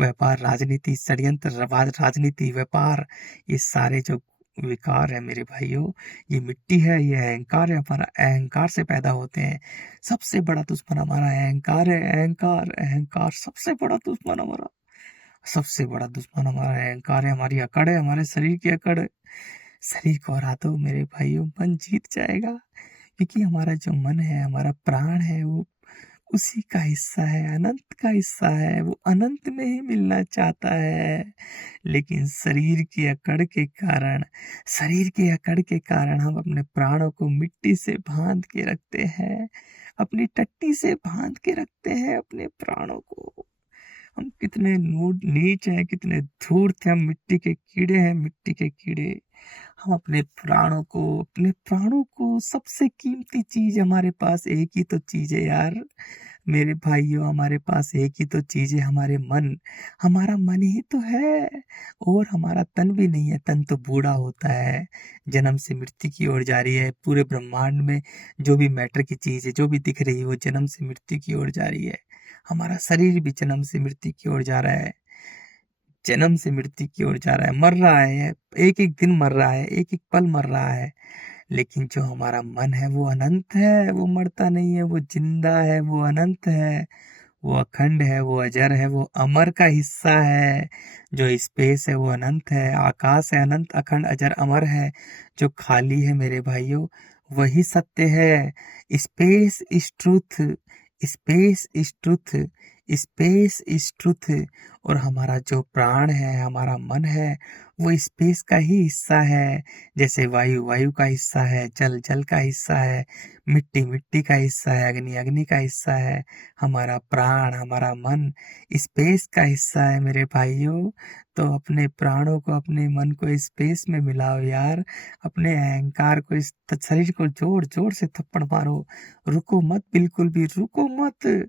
व्यापार राजनीति, षड्यंत्र राजनीति व्यापार, ये सारे जो विकार है मेरे भाइयों, ये मिट्टी है, ये अहंकार है, हमारा अहंकार से पैदा होते हैं। सबसे बड़ा दुश्मन हमारा अहंकार है, अहंकार अहंकार सबसे बड़ा दुश्मन हमारा, सबसे बड़ा दुश्मन हमारा अहंकार है, हमारी अकड़ है, हमारे शरीर की अकड़ है। शरीर को हरा दो मेरे भाइयों, मन जीत जाएगा, क्योंकि हमारा जो मन है, हमारा प्राण है, वो उसी का हिस्सा है, अनंत का हिस्सा है, वो अनंत में ही मिलना चाहता है। लेकिन शरीर के अकड़ के कारण हम अपने प्राणों को मिट्टी से बांध के रखते हैं, अपनी टट्टी से बांध के रखते हैं अपने प्राणों को। हम कितने नीच हैं, कितने धूर्त हैं, हम मिट्टी के कीड़े हैं, मिट्टी के कीड़े। हम अपने प्राणों को सबसे कीमती चीज हमारे पास एक ही तो चीज है यार, मेरे भाइयों, हमारे पास एक ही तो चीज है, हमारा मन ही तो है। और हमारा तन भी नहीं है, तन तो बूढ़ा होता है, जन्म से मृत्यु की ओर जा रही है। पूरे ब्रह्मांड में जो भी मैटर की चीज है, जो भी दिख रही है, वो जन्म से मृत्यु की ओर जा रही है। हमारा शरीर भी जन्म से मृत्यु की ओर जा रहा है, जन्म से मृत्यु की ओर जा रहा है, मर रहा है, एक एक दिन मर रहा है, एक एक पल मर रहा है। लेकिन जो हमारा मन है वो अनंत है, वो मरता नहीं है, वो जिंदा है, वो अनंत है, वो अखंड है, वो अजर है, वो अमर का हिस्सा है। जो स्पेस है वो अनंत है, आकाश है अनंत, अखंड, अजर, अमर है। जो खाली है मेरे भाइयों, वही सत्य है। Space is truth, space is truth, space is truth. और हमारा जो प्राण है, हमारा मन है, वो स्पेस का ही हिस्सा है। जैसे वायु वायु का हिस्सा है, जल जल का हिस्सा है, मिट्टी मिट्टी का हिस्सा है, अग्नि अग्नि का हिस्सा है। हमारा प्राण, हमारा मन स्पेस का हिस्सा है मेरे भाइयों। तो अपने प्राणों को, अपने मन को स्पेस में मिलाओ यार। अपने अहंकार को, इस शरीर को जोर जोर से थप्पड़ मारो। रुको मत, बिल्कुल भी रुको मत।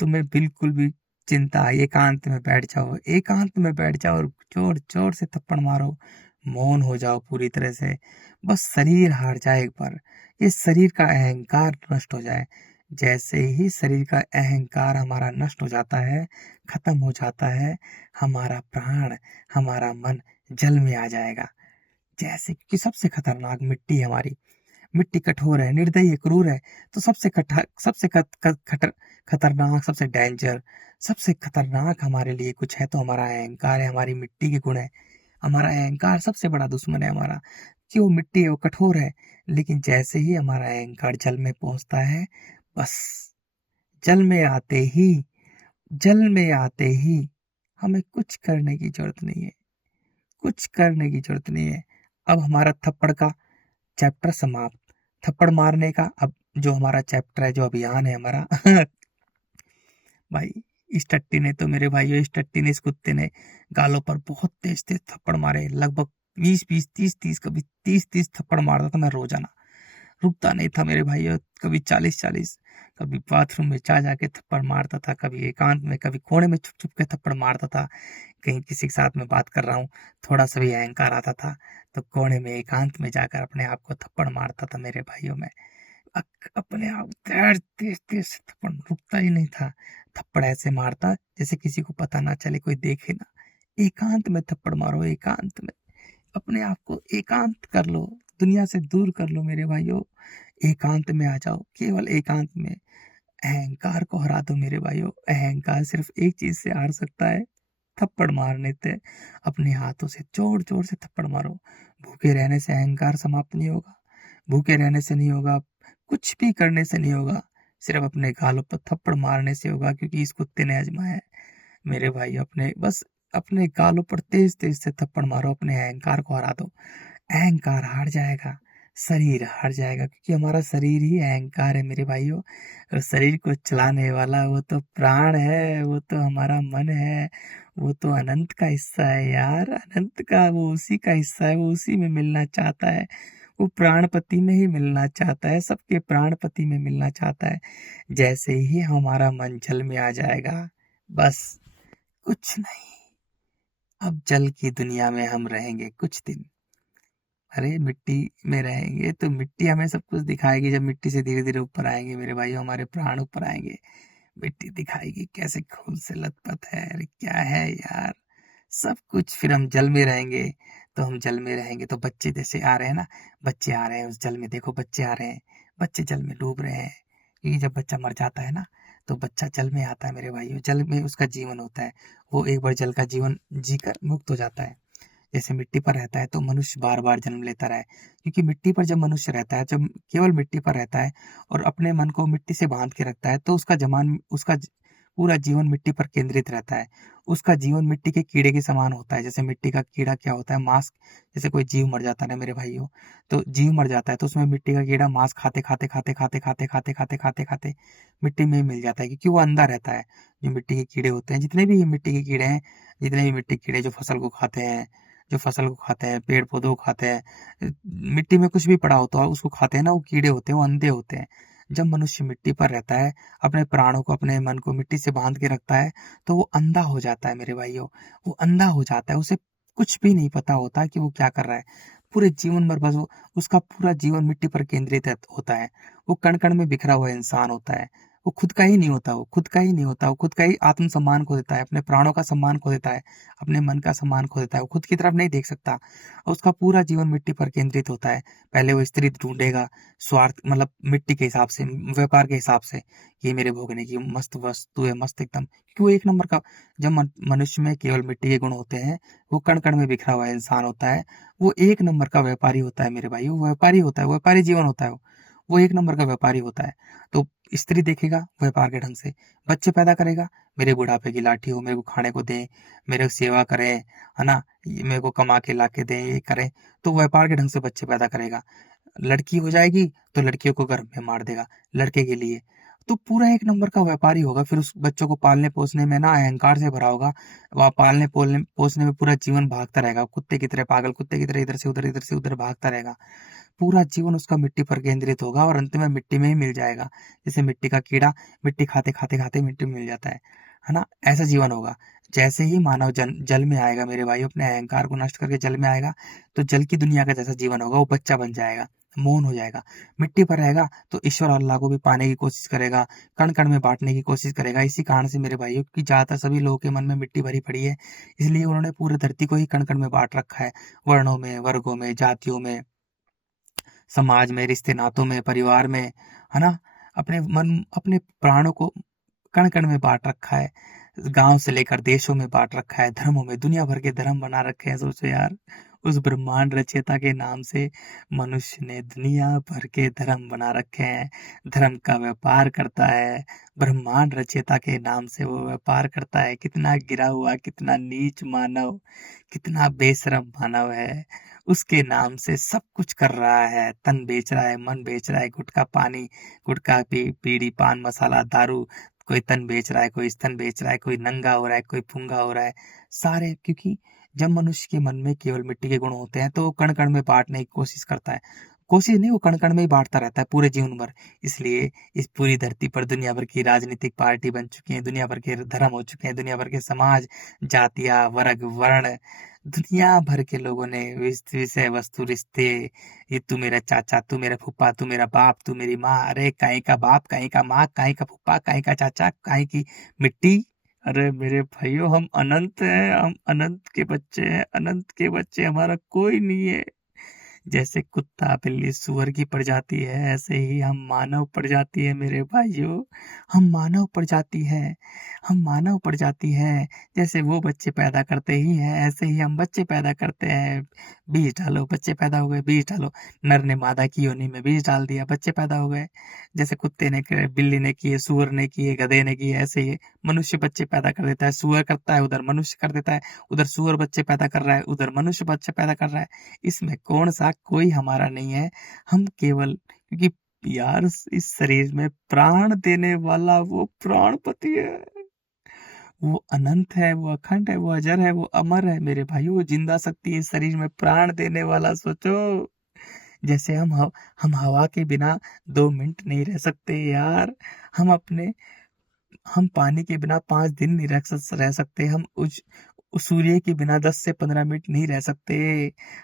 तुम्हें बिल्कुल भी चिंता, एकांत में बैठ जाओ, एकांत में बैठ जाओ और जोर जोर से थप्पड़ मारो। मौन हो जाओ पूरी तरह से। बस शरीर हार जाए एक बार, ये शरीर का अहंकार नष्ट हो जाए। जैसे ही शरीर का अहंकार हमारा नष्ट हो जाता है, खत्म हो जाता है, हमारा प्राण, हमारा मन जल में आ जाएगा। जैसे कि सबसे खतरनाक मिट्टी है हमारी, मिट्टी कठोर है, निर्दयी है, क्रूर है। तो सबसे खतरनाक, सबसे डेंजर, सबसे खतरनाक हमारे लिए कुछ है तो हमारा अहंकार है, हमारी मिट्टी के गुण है। हमारा अहंकार सबसे बड़ा दुश्मन है हमारा, कि वो मिट्टी है, वो कठोर है। लेकिन जैसे ही हमारा अहंकार जल में पहुंचता है, बस जल में आते ही जल में आते ही हमें कुछ करने की जरूरत नहीं है, कुछ करने की जरूरत नहीं है। अब हमारा थप्पड़ का चैप्टर समाप्त। थप्पड़ मारने का अब जो हमारा चैप्टर है, जो अभियान है हमारा भाई, इस टट्टी ने तो, मेरे भाइयों, इस टट्टी ने, इस कुत्ते ने गालों पर बहुत तेज तेज थप्पड़ मारे। लगभग 20-20, 30-30, कभी 30-30 थप्पड़ मारता था मैं रोजाना, रुकता नहीं था मेरे भाइयों। कभी 40-40, कभी बाथरूम में जा जाके थप्पड़ मारता था, कभी एकांत में, कभी कोने में छुप छुप के थप्पड़ मारता था। कहीं किसी के साथ में बात कर रहा हूँ, थोड़ा सा भी अहंकार आता था तो कोने में एकांत में जाकर अपने आप को थप्पड़ मारता था मेरे भाइयों में। अपने आप तेज तेज तेज से थप्पड़, रुकता ही नहीं था। थप्पड़ ऐसे मारता जैसे किसी को पता ना चले, कोई देखे ना। एकांत में थप्पड़ मारो, एकांत में। अपने आप को एकांत कर लो, दुनिया से दूर कर लो मेरे भाइयों। एकांत में आ जाओ, केवल एकांत में। अहंकार को हरा दो मेरे भाइयों। अहंकार सिर्फ एक चीज से हार सकता है, थप्पड़ मारने से। अपने हाथों से जोर जोर से थप्पड़ मारो। भूखे रहने से अहंकार समाप्त नहीं होगा, भूखे रहने से नहीं होगा, कुछ भी करने से नहीं होगा, सिर्फ अपने गालों पर थप्पड़ मारने से होगा, क्योंकि इस कुत्ते ने आजमाया है मेरे भाई। अपने गालों पर तेज तेज से थप्पड़ मारो, अपने अहंकार को हरा दो। अहंकार हार जाएगा, शरीर हार जाएगा, क्योंकि हमारा शरीर ही अहंकार है मेरे भाइयों। और शरीर को चलाने वाला वो तो प्राण है, वो तो हमारा मन है, वो तो अनंत का हिस्सा है यार, अनंत का, वो उसी का हिस्सा है, वो उसी में मिलना चाहता है। वो प्राणपति में ही मिलना चाहता है, सबके प्राणपति में मिलना चाहता है। जैसे ही हमारा मन जल में आ जाएगा, बस कुछ नहीं, अब जल की दुनिया में हम रहेंगे कुछ दिन। अरे मिट्टी में रहेंगे तो मिट्टी हमें सब कुछ दिखाएगी। जब मिट्टी से धीरे धीरे ऊपर आएंगे मेरे भाई, हमारे प्राण ऊपर आएंगे, मिट्टी दिखाएगी कैसे खून से लथपथ है, अरे क्या है यार, सब कुछ। फिर हम जल में रहेंगे, तो हम जल में रहेंगे तो बच्चे जैसे आ रहे हैं ना, बच्चे आ रहे हैं उस जल में, देखो बच्चे आ रहे हैं, बच्चे जल में डूब रहे हैं। क्योंकि जब बच्चा मर जाता है ना, तो बच्चा जल में आता है मेरे भाइयों, जल में उसका जीवन होता है। वो एक बार जल का जीवन जीकर मुक्त हो जाता है। जैसे मिट्टी पर रहता है तो मनुष्य बार बार जन्म लेता रहा है, क्योंकि मिट्टी पर जब मनुष्य रहता है, जब केवल मिट्टी पर रहता है और अपने मन को मिट्टी से बांध के रखता है, तो पूरा जीवन मिट्टी पर केंद्रित रहता है। उसका जीवन मिट्टी के कीड़े के समान होता है। जैसे मिट्टी का कीड़ा क्या होता है, मांस। जैसे कोई जीव मर जाता है ना मेरे भाइयों, तो जीव मर जाता है तो उसमें मिट्टी का कीड़ा मांस खाते खाते खाते खाते खाते खाते खाते खाते खाते मिट्टी में ही मिल जाता है, क्योंकि वो अंधा रहता है। जो मिट्टी के कीड़े होते हैं, जितने भी मिट्टी के कीड़े हैं, जितने भी मिट्टी के कीड़े जो फसल को खाते हैं, पेड़ पौधों को खाते हैं, मिट्टी में कुछ भी पड़ा होता है उसको खाते हैं ना, वो कीड़े होते हैं, वो अंधे होते हैं। जब मनुष्य मिट्टी पर रहता है, अपने प्राणों को, अपने मन को मिट्टी से बांध के रखता है, तो वो अंधा हो जाता है मेरे भाइयों। वो अंधा हो जाता है, उसे कुछ भी नहीं पता होता कि वो क्या कर रहा है। पूरे जीवन भर बस वो उसका पूरा जीवन मिट्टी पर केंद्रित होता है। वो कण कण में बिखरा हुआ इंसान होता है। वो खुद का ही नहीं होता, वो खुद का ही नहीं होता, वो खुद का ही आत्म सम्मान खो देता है, अपने प्राणों का सम्मान खो देता है, अपने मन का सम्मान खो देता है। वो खुद की तरफ नहीं देख सकता और उसका पूरा जीवन मिट्टी पर केंद्रित होता है। पहले वो स्त्री ढूंढेगा, स्वार्थ मतलब मिट्टी के हिसाब से, व्यापार के हिसाब से, ये मेरे भोगने की मस्त वस्तु है, मस्त एकदम, क्योंकि वो एक नंबर का। जब मनुष्य में केवल मिट्टी के गुण होते हैं, वो कण कण में बिखरा हुआ इंसान होता है, वो एक नंबर का व्यापारी होता है मेरे भाई। वो व्यापारी होता है, व्यापारी जीवन होता है वो एक नंबर का व्यापारी होता है। तो स्त्री देखेगा व्यापार के ढंग से, बच्चे पैदा करेगा, मेरे बुढ़ापे की लाठी हो, मेरे को खाने को दे, मेरे को सेवा करे, है ना, मेरे को कमा के ला के दे, ये करे, तो व्यापार के ढंग से बच्चे पैदा करेगा। लड़की हो जाएगी तो लड़कियों को गर्भ में मार देगा लड़के के लिए। तो पूरा एक नंबर का व्यापारी होगा। फिर उस बच्चों को पालने पोसने में ना अहंकार से भरा होगा। वह पालने पोलने पोसने में पूरा जीवन भागता रहेगा, कुत्ते की तरह, पागल कुत्ते की तरह इधर से उधर भागता रहेगा। पूरा जीवन उसका मिट्टी पर केंद्रित होगा और अंत में मिट्टी में ही मिल जाएगा। जैसे मिट्टी का कीड़ा मिट्टी खाते खाते खाते मिट्टी में मिल जाता है ना, ऐसा जीवन होगा। जैसे ही मानव जल में आएगा मेरे भाई, अपने अहंकार को नष्ट करके जल में आएगा, तो जल की दुनिया का जैसा जीवन होगा, वो बच्चा बन जाएगा, मौन हो जाएगा। मिट्टी पर रहेगा तो ईश्वर अल्लाह को भी पाने की कोशिश करेगा, कण कण में बांटने की कोशिश करेगा। इसी कारण से मेरे भाइयों की ज्यादातर सभी लोगों के मन में मिट्टी भरी पड़ी है, इसलिए उन्होंने पूरी धरती को ही कण कण में बांट रखा है, वर्णों में, वर्गों में, जातियों में, समाज में, रिश्ते नातों में, परिवार में, है ना, अपने प्राणों को कण कण में बांट रखा है। गांव से लेकर देशों में बांट रखा है, धर्मों में दुनिया भर के धर्म बना रखे हैं। सोचो यार, उस ब्रह्मांड रचयिता के नाम से मनुष्य ने दुनिया भर के धर्म बना रखे हैं, धर्म का व्यापार करता है। ब्रह्मांड रचयिता के नाम से वो व्यापार करता है। कितना गिरा हुआ, कितना नीच मानव, कितना बेशरम मानव है। उसके नाम से सब कुछ कर रहा है, तन बेच रहा है, मन बेच रहा है, गुटखा पानी, बीड़ी पान मसाला दारू, कोई तन बेच रहा है, कोई स्तन बेच रहा है, कोई नंगा हो रहा है, कोई फूंगा हो रहा है, सारे। क्योंकि जब मनुष्य के मन में केवल मिट्टी के गुण होते हैं तो वो कण कण में बांटने की कोशिश करता है। कोशिश नहीं, वो कण कण में ही बांटता रहता है पूरे जीवन भर। इसलिए इस पूरी धरती पर दुनिया भर की राजनीतिक पार्टी बन चुकी हैं, दुनिया भर के धर्म हो चुके हैं, दुनिया भर के समाज, जातियां, वर्ग, वर्ण, दुनिया भर के लोगों ने विषय वस्तु, रिश्ते, ये तू मेरा चाचा, तू मेरा फूफा, तू मेरा बाप, तू मेरी माँ, अरे काहे का बाप, काहे का माँ, काहे का फूफा, काहे का चाचा, काहे की मिट्टी। अरे मेरे भाइयों, हम अनंत हैं, हम अनंत के बच्चे हैं, अनंत के बच्चे, हमारा कोई नहीं है। जैसे कुत्ता बिल्ली सुअर की प्रजाति है, ऐसे ही हम मानव प्रजाति है मेरे भाइयों। हम मानव प्रजाति है, हम मानव प्रजाति है। जैसे वो बच्चे पैदा करते ही हैं, ऐसे ही हम बच्चे पैदा करते हैं। बीज डालो, बच्चे पैदा हो गए, बीज डालो। नर ने मादा की योनि में बीज डाल दिया, बच्चे पैदा हो गए। जैसे कुत्ते ने किए, बिल्ली ने किए, सुअर ने किए, गधे ने किए, ऐसे ही मनुष्य बच्चे पैदा कर देता है। सुअर करता है, उधर मनुष्य कर देता है, उधर सुअर बच्चे पैदा कर रहा है, उधर मनुष्य बच्चे पैदा कर रहा है। इसमें कौन सा कोई हमारा नहीं है। हम केवल, क्योंकि यार इस शरीर में प्राण देने वाला वो प्राणपति है, वो अनंत है, वो अखंड है, वो अजर है, वो अमर है मेरे भाई, वो जिंदा शक्ति है इस शरीर में प्राण देने वाला। सोचो, जैसे हम हवा के बिना 2 मिनट नहीं रह सकते यार। हम अपने हम पानी के बिना 5 दिन नहीं रह सकते। हम उस सूर्य के बिना 10 से 15 मिनट नहीं रह सकते।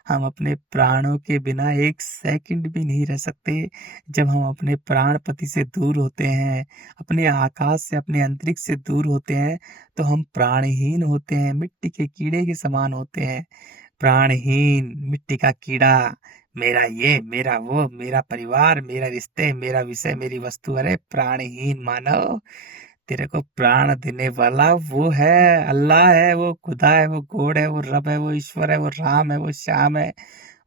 हम अपने प्राणों के बिना 1 सेकंड भी नहीं रह सकते। जब हम अपने प्राणपति से दूर होते हैं, अपने आकाश से, अपने अंतरिक्ष से दूर होते हैं, तो हम प्राणहीन होते हैं, मिट्टी के कीड़े के समान होते हैं। प्राणहीन मिट्टी का कीड़ा, मेरा ये, मेरा वो, मेरा परिवार, मेरा रिश्ते, मेरा विषय, मेरी वस्तु, अरे प्राणहीन मानव, तेरे को प्राण देने वाला वो है, अल्लाह है, वो खुदा है, वो गॉड है, वो रब है, वो ईश्वर है, वो राम है, वो श्याम है,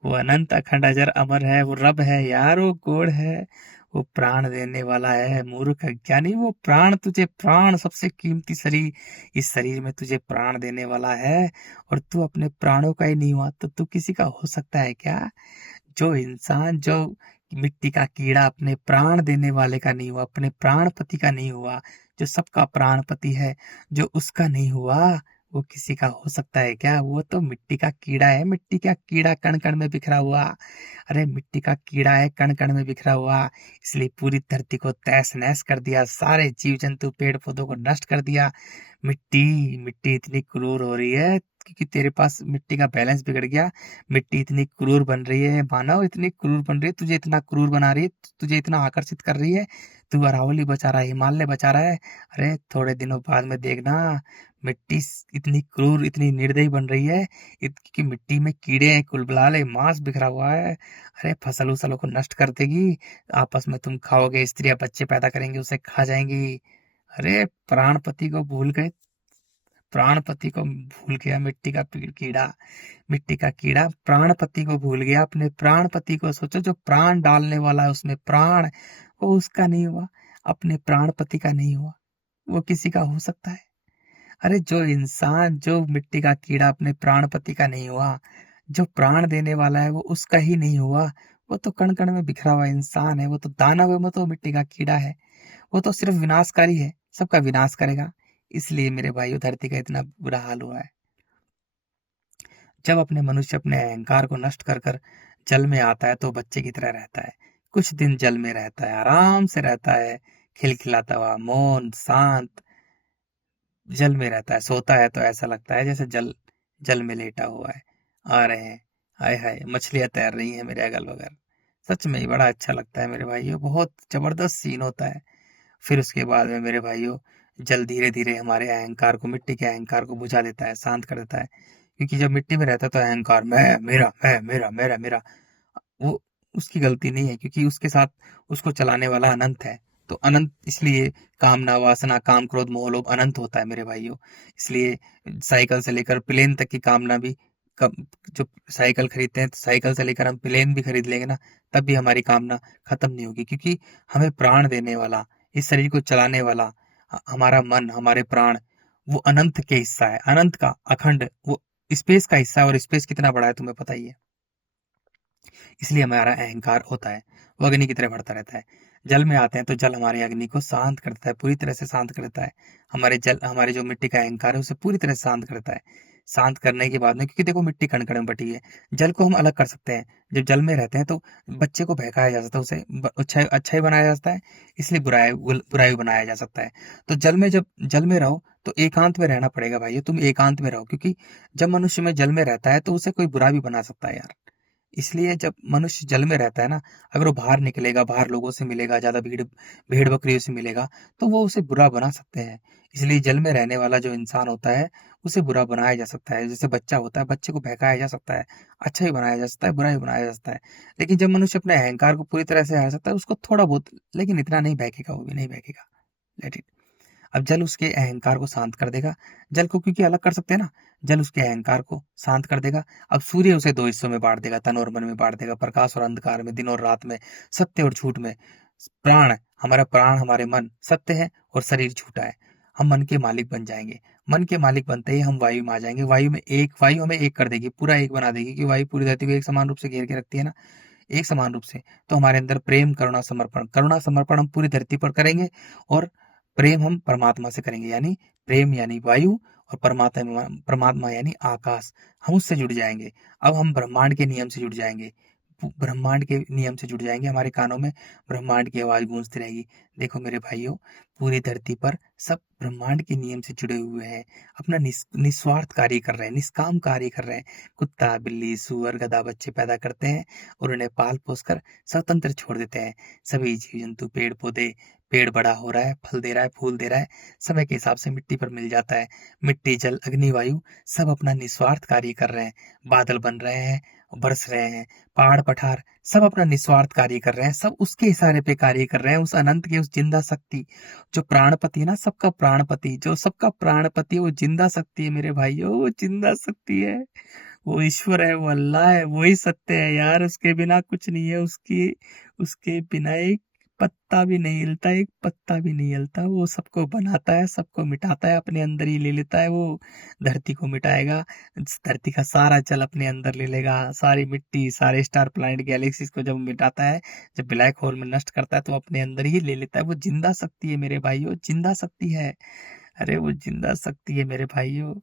वो अनंत अखंड अजर अमर है, वो रब है यार, वो गॉड है। वो प्राण देने वाला है मूर्ख अज्ञानी। वो प्राण तुझे, प्राण सबसे कीमती शरीर, इस शरीर में तुझे प्राण देने वाला है, और तू अपने प्राणों का ही नहीं हुआ तो तू किसी का हो सकता है क्या? जो इंसान, जो मिट्टी का कीड़ा अपने प्राण देने वाले का नहीं हुआ, अपने प्राणपति का नहीं हुआ, जो सबका प्राणपति है, जो उसका नहीं हुआ, वो किसी का हो सकता है क्या? वो तो मिट्टी का कीड़ा है, मिट्टी का कीड़ा कण कण में बिखरा हुआ। अरे मिट्टी का कीड़ा है, कण कण में बिखरा हुआ, इसलिए पूरी धरती को तहस नहस कर दिया, सारे जीव जंतु पेड़ पौधों को नष्ट कर दिया। मिट्टी मिट्टी इतनी क्रूर हो रही है क्योंकि तेरे पास मिट्टी का बैलेंस बिगड़ गया। मिट्टी इतनी क्रूर बन रही है, मानव इतनी क्रूर बन रही है, तुझे इतना क्रूर बना रही है, तुझे इतना आकर्षित कर रही है। तू अरावली बचा रहा है, हिमालय बचा रहा है। अरे थोड़े दिनों बाद में देखना, मिट्टी इतनी क्रूर, इतनी निर्दयी बन रही है कि मिट्टी में कीड़े हैं, कुलबुलाले मांस बिखरा हुआ है। अरे फसल उसलों को नष्ट कर देगी, आपस में तुम खाओगे, स्त्रियां बच्चे पैदा करेंगी, उसे खा जाएंगी। अरे प्राणपति को भूल गए, प्राणपति को भूल गया मिट्टी का कीड़ा। मिट्टी का कीड़ा प्राणपति को भूल गया, अपने प्राणपति को सोचो, जो प्राण डालने वाला है उसमें प्राण, वो उसका नहीं हुआ, अपने प्राणपति का नहीं हुआ, वो किसी का हो सकता है? अरे जो इंसान, जो मिट्टी का कीड़ा अपने प्राणपति का नहीं हुआ, जो प्राण देने वाला है वो उसका ही नहीं हुआ, वो तो कण कण में बिखरा हुआ इंसान है, वो तो दानव है, वो तो मिट्टी का कीड़ा है, वो तो सिर्फ विनाशकारी है, सबका विनाश करेगा। इसलिए मेरे भाइयों, धरती का इतना बुरा हाल हुआ है। जब अपने मनुष्य अपने अहंकार को नष्ट कर कर जल में आता है तो बच्चे की तरह रहता है। कुछ दिन जल में रहता है, आराम से रहता है, खिलखिलाता हुआ, मौन शांत, जल में रहता है। सोता है तो ऐसा लगता है जैसे जल जल में लेटा हुआ है। आ रहे हैं, हाय हाय मछलियां तैर रही हैं मेरे अगल बगल। सच में ही बड़ा अच्छा लगता है मेरे भाइयों, बहुत जबरदस्त सीन होता है। फिर उसके बाद में मेरे भाइयों, जल धीरे धीरे हमारे अहंकार को, मिट्टी के अहंकार को बुझा देता है, शांत कर देता है। क्योंकि जब मिट्टी में रहता है तो अहंकार, मैं मेरा, वो उसकी गलती नहीं है, क्योंकि उसके साथ उसको चलाने वाला अनंत है। तो अनंत, इसलिए कामना वासना काम क्रोध मोह लोभ अनंत होता है मेरे भाइयों। इसलिए साइकिल से लेकर प्लेन तक की कामना भी, कब जो साइकिल खरीदते हैं तो साइकिल से लेकर हम प्लेन भी खरीद लेंगे ना, तब भी हमारी कामना खत्म नहीं होगी, क्योंकि हमें प्राण देने वाला, इस शरीर को चलाने वाला, हमारा मन, हमारे प्राण, वो अनंत के हिस्सा है, अनंत का अखंड, वो स्पेस का हिस्सा है। और स्पेस कितना बड़ा है तुम्हें पता ही है। इसलिए हमारा अहंकार होता है, वो अग्नि की तरह बढ़ता रहता है। जल में आते हैं तो जल हमारे अग्नि को शांत करता है, पूरी तरह से शांत करता है। हमारे जल, हमारे जो मिट्टी का अहंकार है उसे पूरी तरह से शांत करता है। शांत करने के बाद में, क्योंकि देखो मिट्टी कण कण में बटी है, जल को हम अलग कर सकते हैं। जब जल में रहते हैं तो बच्चे को बहकाया जा सकता है, उसे अच्छा अच्छा ही बनाया जा सकता है, इसलिए बुराई बुराई बनाया जा सकता है। तो जल में, जब जल में रहो तो एकांत में रहना पड़ेगा भाई, तुम एकांत में रहो, क्योंकि जब मनुष्य में जल में रहता है तो उसे कोई बुरा भी बना सकता है यार। इसलिए जब मनुष्य जल में रहता है ना, अगर वो बाहर निकलेगा, बाहर लोगों से मिलेगा, ज्यादा भीड़ भेड़ बकरियों से मिलेगा, तो वो उसे बुरा बना सकते हैं। इसलिए जल में रहने वाला जो इंसान होता है, उसे बुरा बनाया जा सकता है। जैसे बच्चा होता है, बच्चे को बहकाया जा सकता है, अच्छा भी बनाया जा सकता है, बुरा भी बनाया जा सकता है। लेकिन जब मनुष्य अपने अहंकार को पूरी तरह से हरा सकता है, उसको थोड़ा बहुत, लेकिन इतना नहीं बहकेगा, वो भी नहीं बहकेगा। Let it. अब जल उसके अहंकार को शांत कर देगा। जल को क्योंकि अलग कर सकते हैं ना, जल उसके अहंकार को शांत कर देगा। अब सूर्य उसे दो हिस्सों में बांट देगा, तन और मन में बांट देगा, प्रकाश और अंधकार में, दिन और रात में, सत्य और झूठ में। प्राण, हमारा प्राण, हमारे मन सत्य है और शरीर झूठा है। हम मन के मालिक बन जाएंगे। मन के मालिक बनते ही हम वायु में आ जाएंगे। वायु हमें एक कर देगी, पूरा एक बना देगी, कि वायु पूरी धरती को एक समान रूप से घेर के रखती है ना, एक समान रूप से। तो हमारे अंदर प्रेम, करुणा समर्पण हम पूरी धरती पर करेंगे, और प्रेम हम परमात्मा से करेंगे, यानी प्रेम यानी वायु, और परमात्मा परमात्मा यानी आकाश, हम उससे जुड़ जाएंगे। अब हम ब्रह्मांड के नियम से जुड़ जाएंगे, ब्रह्मांड के नियम से जुड़ जाएंगे, हमारे कानों में ब्रह्मांड की आवाज गूंजती रहेगी। देखो मेरे भाइयों, पूरी धरती पर सब ब्रह्मांड के नियम से जुड़े हुए हैं, अपना निस्वार्थ कार्य कर रहे हैं, निष्काम कार्य कर रहे हैं। कुत्ता बिल्ली सूअर गधा बच्चे पैदा करते हैं और उन्हें पाल पोस कर स्वतंत्र छोड़ देते हैं। सभी जीव जंतु पेड़ पौधे, पेड़ बड़ा हो रहा है, फल दे रहा है, फूल दे रहा है, समय के हिसाब से मिट्टी पर मिल जाता है। मिट्टी जल अग्नि वायु सब अपना निस्वार्थ कार्य कर रहे हैं, बादल बन रहे हैं, बरस रहे हैं। पहाड़ पठार सब अपना निस्वार्थ कार्य कर रहे हैं, सब उसके इशारे पे कार्य कर रहे हैं, उस अनंत के, उस जिंदा शक्ति जो प्राणपति है ना, सबका प्राणपति, जो सबका प्राणपति, वो जिंदा शक्ति है मेरे भाइयों, वो जिंदा शक्ति है, वो ईश्वर है, वो अल्लाह है, वही सत्य है यार। उसके बिना कुछ नहीं है, उसकी उसके बिना एक पत्ता भी नहीं हिलता, एक पत्ता भी नहीं हिलता। वो सबको बनाता है, सबको मिटाता है, अपने अंदर ही ले लेता है। वो धरती को मिटाएगा, इस धरती का सारा जल अपने अंदर ले लेगा, सारी मिट्टी, सारे स्टार प्लैनेट गैलेक्सीज को जब मिटाता है, जब ब्लैक होल में नष्ट करता है, तो अपने अंदर ही ले लेता है। वो जिंदा शक्ति है मेरे भाइयों, जिंदा शक्ति है। अरे वो जिंदा शक्ति है मेरे भाइयों।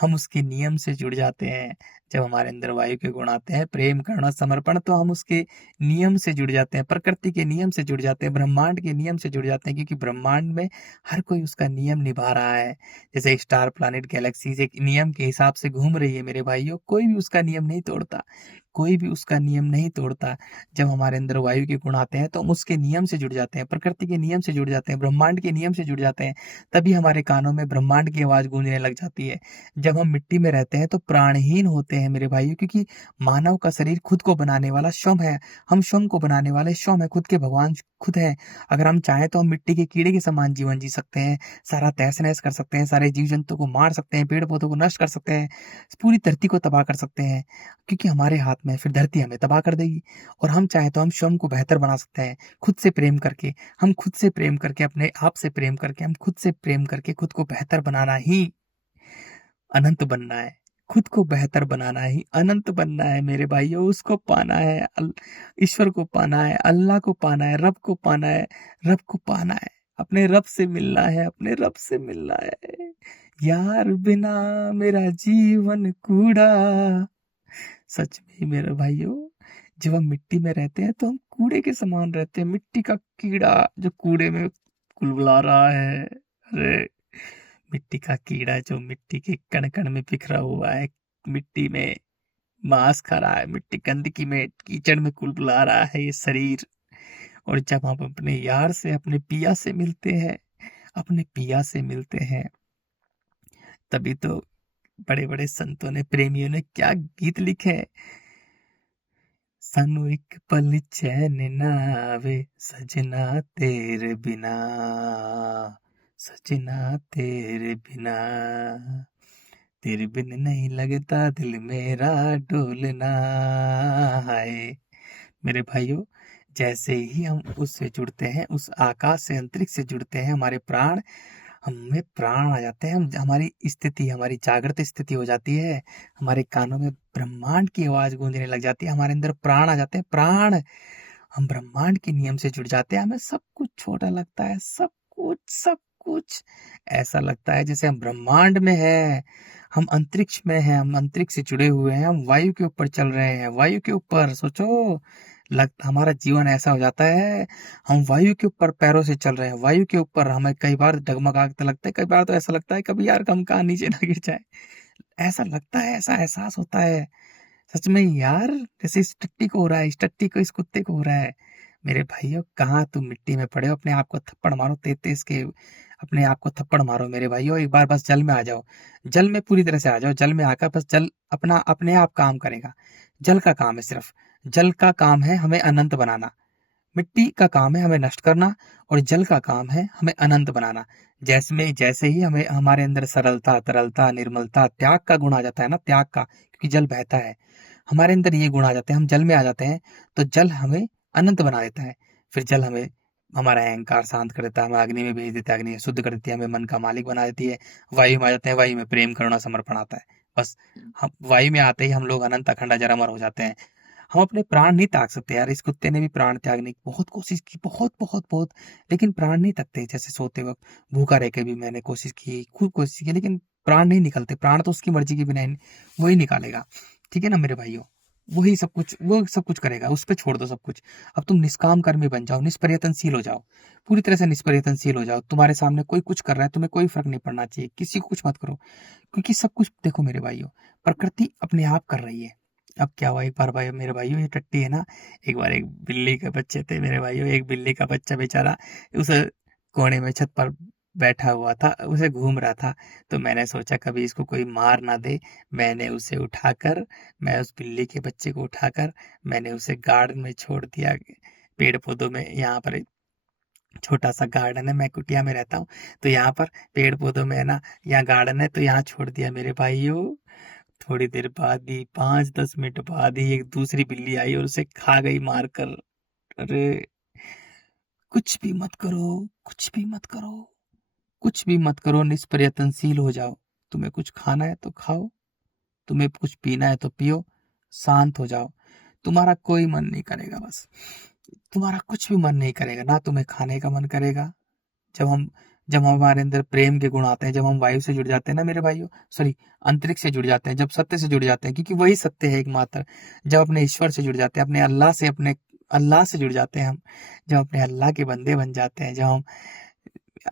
हम उसके नियम से जुड़ जाते हैं। जब हमारे अंदर वायु के गुण आते हैं, प्रेम, करुणा, समर्पण, तो हम उसके नियम से जुड़ जाते हैं, प्रकृति के नियम से जुड़ जाते हैं, ब्रह्मांड के नियम से जुड़ जाते हैं, क्योंकि ब्रह्मांड में हर कोई उसका नियम निभा रहा है। जैसे स्टार प्लैनेट गैलेक्सीज एक नियम के हिसाब से घूम रही है मेरे भाइयों, कोई भी उसका नियम नहीं तोड़ता, कोई भी उसका नियम नहीं तोड़ता। जब हमारे अंदर वायु के गुण आते हैं, तो हम उसके नियम से जुड़ जाते हैं, प्रकृति के नियम से जुड़ जाते हैं, ब्रह्मांड के नियम से जुड़ जाते हैं। तभी हमारे कानों में ब्रह्मांड की आवाज गूंजने लग जाती है। जब हम मिट्टी में रहते हैं, तो प्राणहीन होते हैं मेरे भाइयों, क्योंकि मानव का शरीर खुद को बनाने वाला स्वयं है। हम स्वयं को बनाने वाले स्वयं है, खुद के भगवान खुद है। अगर हम चाहें तो हम मिट्टी के कीड़े के समान जीवन जी सकते हैं, सारा तहस नहस कर सकते हैं, सारे जीव जंतु को मार सकते हैं, पेड़ पौधों को नष्ट कर सकते हैं, पूरी धरती को तबाह कर सकते हैं, क्योंकि हमारे हाथ में है। फिर धरती हमें तबाह कर देगी। और हम चाहें तो हम स्वयं को बेहतर बना सकते हैं, खुद से प्रेम करके। हम खुद से प्रेम करके, अपने आप से प्रेम करके, हम खुद से प्रेम करके खुद को बेहतर बनाना ही अनंत बनना है। खुद को बेहतर बनाना ही अनंत बनना है मेरे भाइयों। उसको पाना है, ईश्वर को पाना है, अल्लाह को पाना है, रब को पाना है, रब को पाना है, अपने रब से मिलना है, अपने रब से मिलना है। यार बिना मेरा जीवन कूड़ा। सच में मेरे भाइयों, जब हम मिट्टी में रहते हैं, तो हम कूड़े के समान रहते हैं, मिट्टी का कीड़ा जो कूड़े में कुलबुला रहा है। अरे मिट्टी का कीड़ा जो मिट्टी के कण कण में बिखरा हुआ है, मिट्टी में मांस खा रहा है, मिट्टी गंदगी में, कीचड़ में कुलबुला रहा है ये शरीर। और जब हम अपने यार से, अपने पिया से मिलते हैं, अपने पिया से मिलते हैं, तभी तो बड़े बड़े संतों ने, प्रेमियों ने क्या गीत लिखे हैं। सानू एक पल चैन ना आवे सजना तेरे बिना, सजना तेरे बिना, तेरे बिन नहीं लगता दिल मेरा डोलना है। मेरे भाइयों, जैसे ही हम उससे जुड़ते हैं, उस आकाश से, अंतरिक्ष से जुड़ते हैं, हमारे प्राण, हमें प्राण आ जाते हैं। हम, हमारी स्थिति, हमारी जागृत स्थिति हो जाती है, हमारे कानों में ब्रह्मांड की आवाज गूंजने लग जाती है, हमारे अंदर प्राण आ जाते हैं, प्राण। हम ब्रह्मांड के नियम से जुड़ जाते हैं, हमें सब कुछ छोटा लगता है, सब कुछ, सब कुछ ऐसा लगता है जैसे हम ब्रह्मांड में हैं, हम अंतरिक्ष में हैं, हम अंतरिक्ष से जुड़े हुए हैं, हम वायु के ऊपर चल रहे हैं, वायु के ऊपर सोचो। हमारा जीवन ऐसा हो जाता है, हम वायु के ऊपर पैरों से चल रहे हैं, वायु के ऊपर। हमें कई बार डगमगाते लगता है, कई बार तो ऐसा लगता है कभी यार हम कहाँ नीचे ना गिर जाए, ऐसा लगता है, ऐसा एहसास होता है। सच में यार, जैसे इस टट्टी को हो रहा है, इस टट्टी को, इस कुत्ते को हो रहा है। मेरे भाइयों, कहाँ तुम मिट्टी में पड़े हो, अपने आप को थप्पड़ मारो, तेज तेज के अपने आप को थप्पड़ मारो मेरे भाइयों। एक बार बस जल में आ जाओ, जल में पूरी तरह से आ जाओ, जल में आकर बस जल अपना अपने आप काम करेगा। जल का काम है, सिर्फ जल का काम है हमें अनंत बनाना। मिट्टी का काम है हमें नष्ट करना, और जल का काम है हमें अनंत बनाना। जैसे ही हमें, हमारे अंदर सरलता, तरलता, निर्मलता, त्याग का गुण आ जाता है ना, त्याग का, क्योंकि जल बहता है, हमारे अंदर ये गुण आ जाते हैं, हम जल में आ जाते हैं, तो जल हमें अनंत बना देता है। फिर जल हमें, हमारा अहंकार शांत कर देता है, हमें अग्नि में भेज देता है, अग्नि शुद्ध कर देती है, हमें मन का मालिक बना देती है। वायु में आ जाते हैं, वायु में प्रेम, करुणा, समर्पण आता है। बस हम वायु में आते ही हम लोग अनंत, अखंड, अजर, अमर हो जाते हैं। हम अपने प्राण नहीं त्याग सकते यार, इस कुत्ते ने भी प्राण त्यागने की बहुत कोशिश की, बहुत बहुत बहुत, लेकिन प्राण नहीं थकते। जैसे सोते वक्त भूखा रह के भी मैंने कोशिश की, खूब कोशिश की, लेकिन प्राण नहीं निकलते। प्राण तो उसकी मर्जी के बिना वही निकालेगा। ठीक है ना मेरे भाइयों, वही सब कुछ, वो सब कुछ करेगा, उस पर छोड़ दो सब कुछ। अब तुम निष्काम कर्मी बन जाओ, निष्प्रयत्नशील हो जाओ, पूरी तरह से निष्प्रयत्नशील हो जाओ। तुम्हारे सामने कोई कुछ कर रहा है, तुम्हें कोई फर्क नहीं पड़ना चाहिए, किसी को कुछ मत करो, क्योंकि सब कुछ देखो मेरे भाइयों, प्रकृति अपने आप कर रही है। अब क्या हुआ, एक बार भाई मेरे भाइयों, ये टट्टी है ना, एक बार एक बिल्ली के बच्चे थे मेरे भाइयों, एक बिल्ली का बच्चा बेचारा उस कोने में छत पर बैठा हुआ था, उसे घूम रहा था। तो मैंने सोचा कभी इसको कोई मार ना दे। मैंने उसे उठाकर, मैं उस बिल्ली के बच्चे को उठाकर मैंने उसे गार्डन में छोड़ दिया, पेड़ पौधों में। यहाँ पर छोटा सा गार्डन है, मैं कुटिया में रहता हूँ, तो यहाँ पर पेड़ पौधों में है ना, यहाँ गार्डन है, तो यहाँ छोड़ दिया मेरे भाइयों। थोड़ी देर बाद ही, 5-10 मिनट बाद ही, एक दूसरी बिल्ली आई और उसे खा गई मार कर। अरे, कुछ भी मत करो, कुछ भी मत करो, कुछ भी मत करो, निष्प्रयत्नशील हो जाओ। तुम्हें कुछ खाना है तो खाओ, तुम्हें कुछ पीना है तो पियो, शांत हो जाओ। तुम्हारा कोई मन नहीं करेगा, बस तुम्हारा कुछ भी मन नहीं करेगा, ना तुम्हें खाने का मन करेगा। जब हमारे अंदर प्रेम के गुण आते हैं, जब हम वायु से जुड़ जाते हैं ना मेरे भाइयों, सॉरी, अंतरिक्ष से जुड़ जाते हैं, जब सत्य से जुड़ जाते हैं, क्योंकि वही सत्य है एकमात्र। जब अपने ईश्वर से जुड़ जाते हैं, अपने अल्लाह से जुड़ जाते हैं हम, जब अपने अल्लाह के बंदे बन जाते हैं, जब हम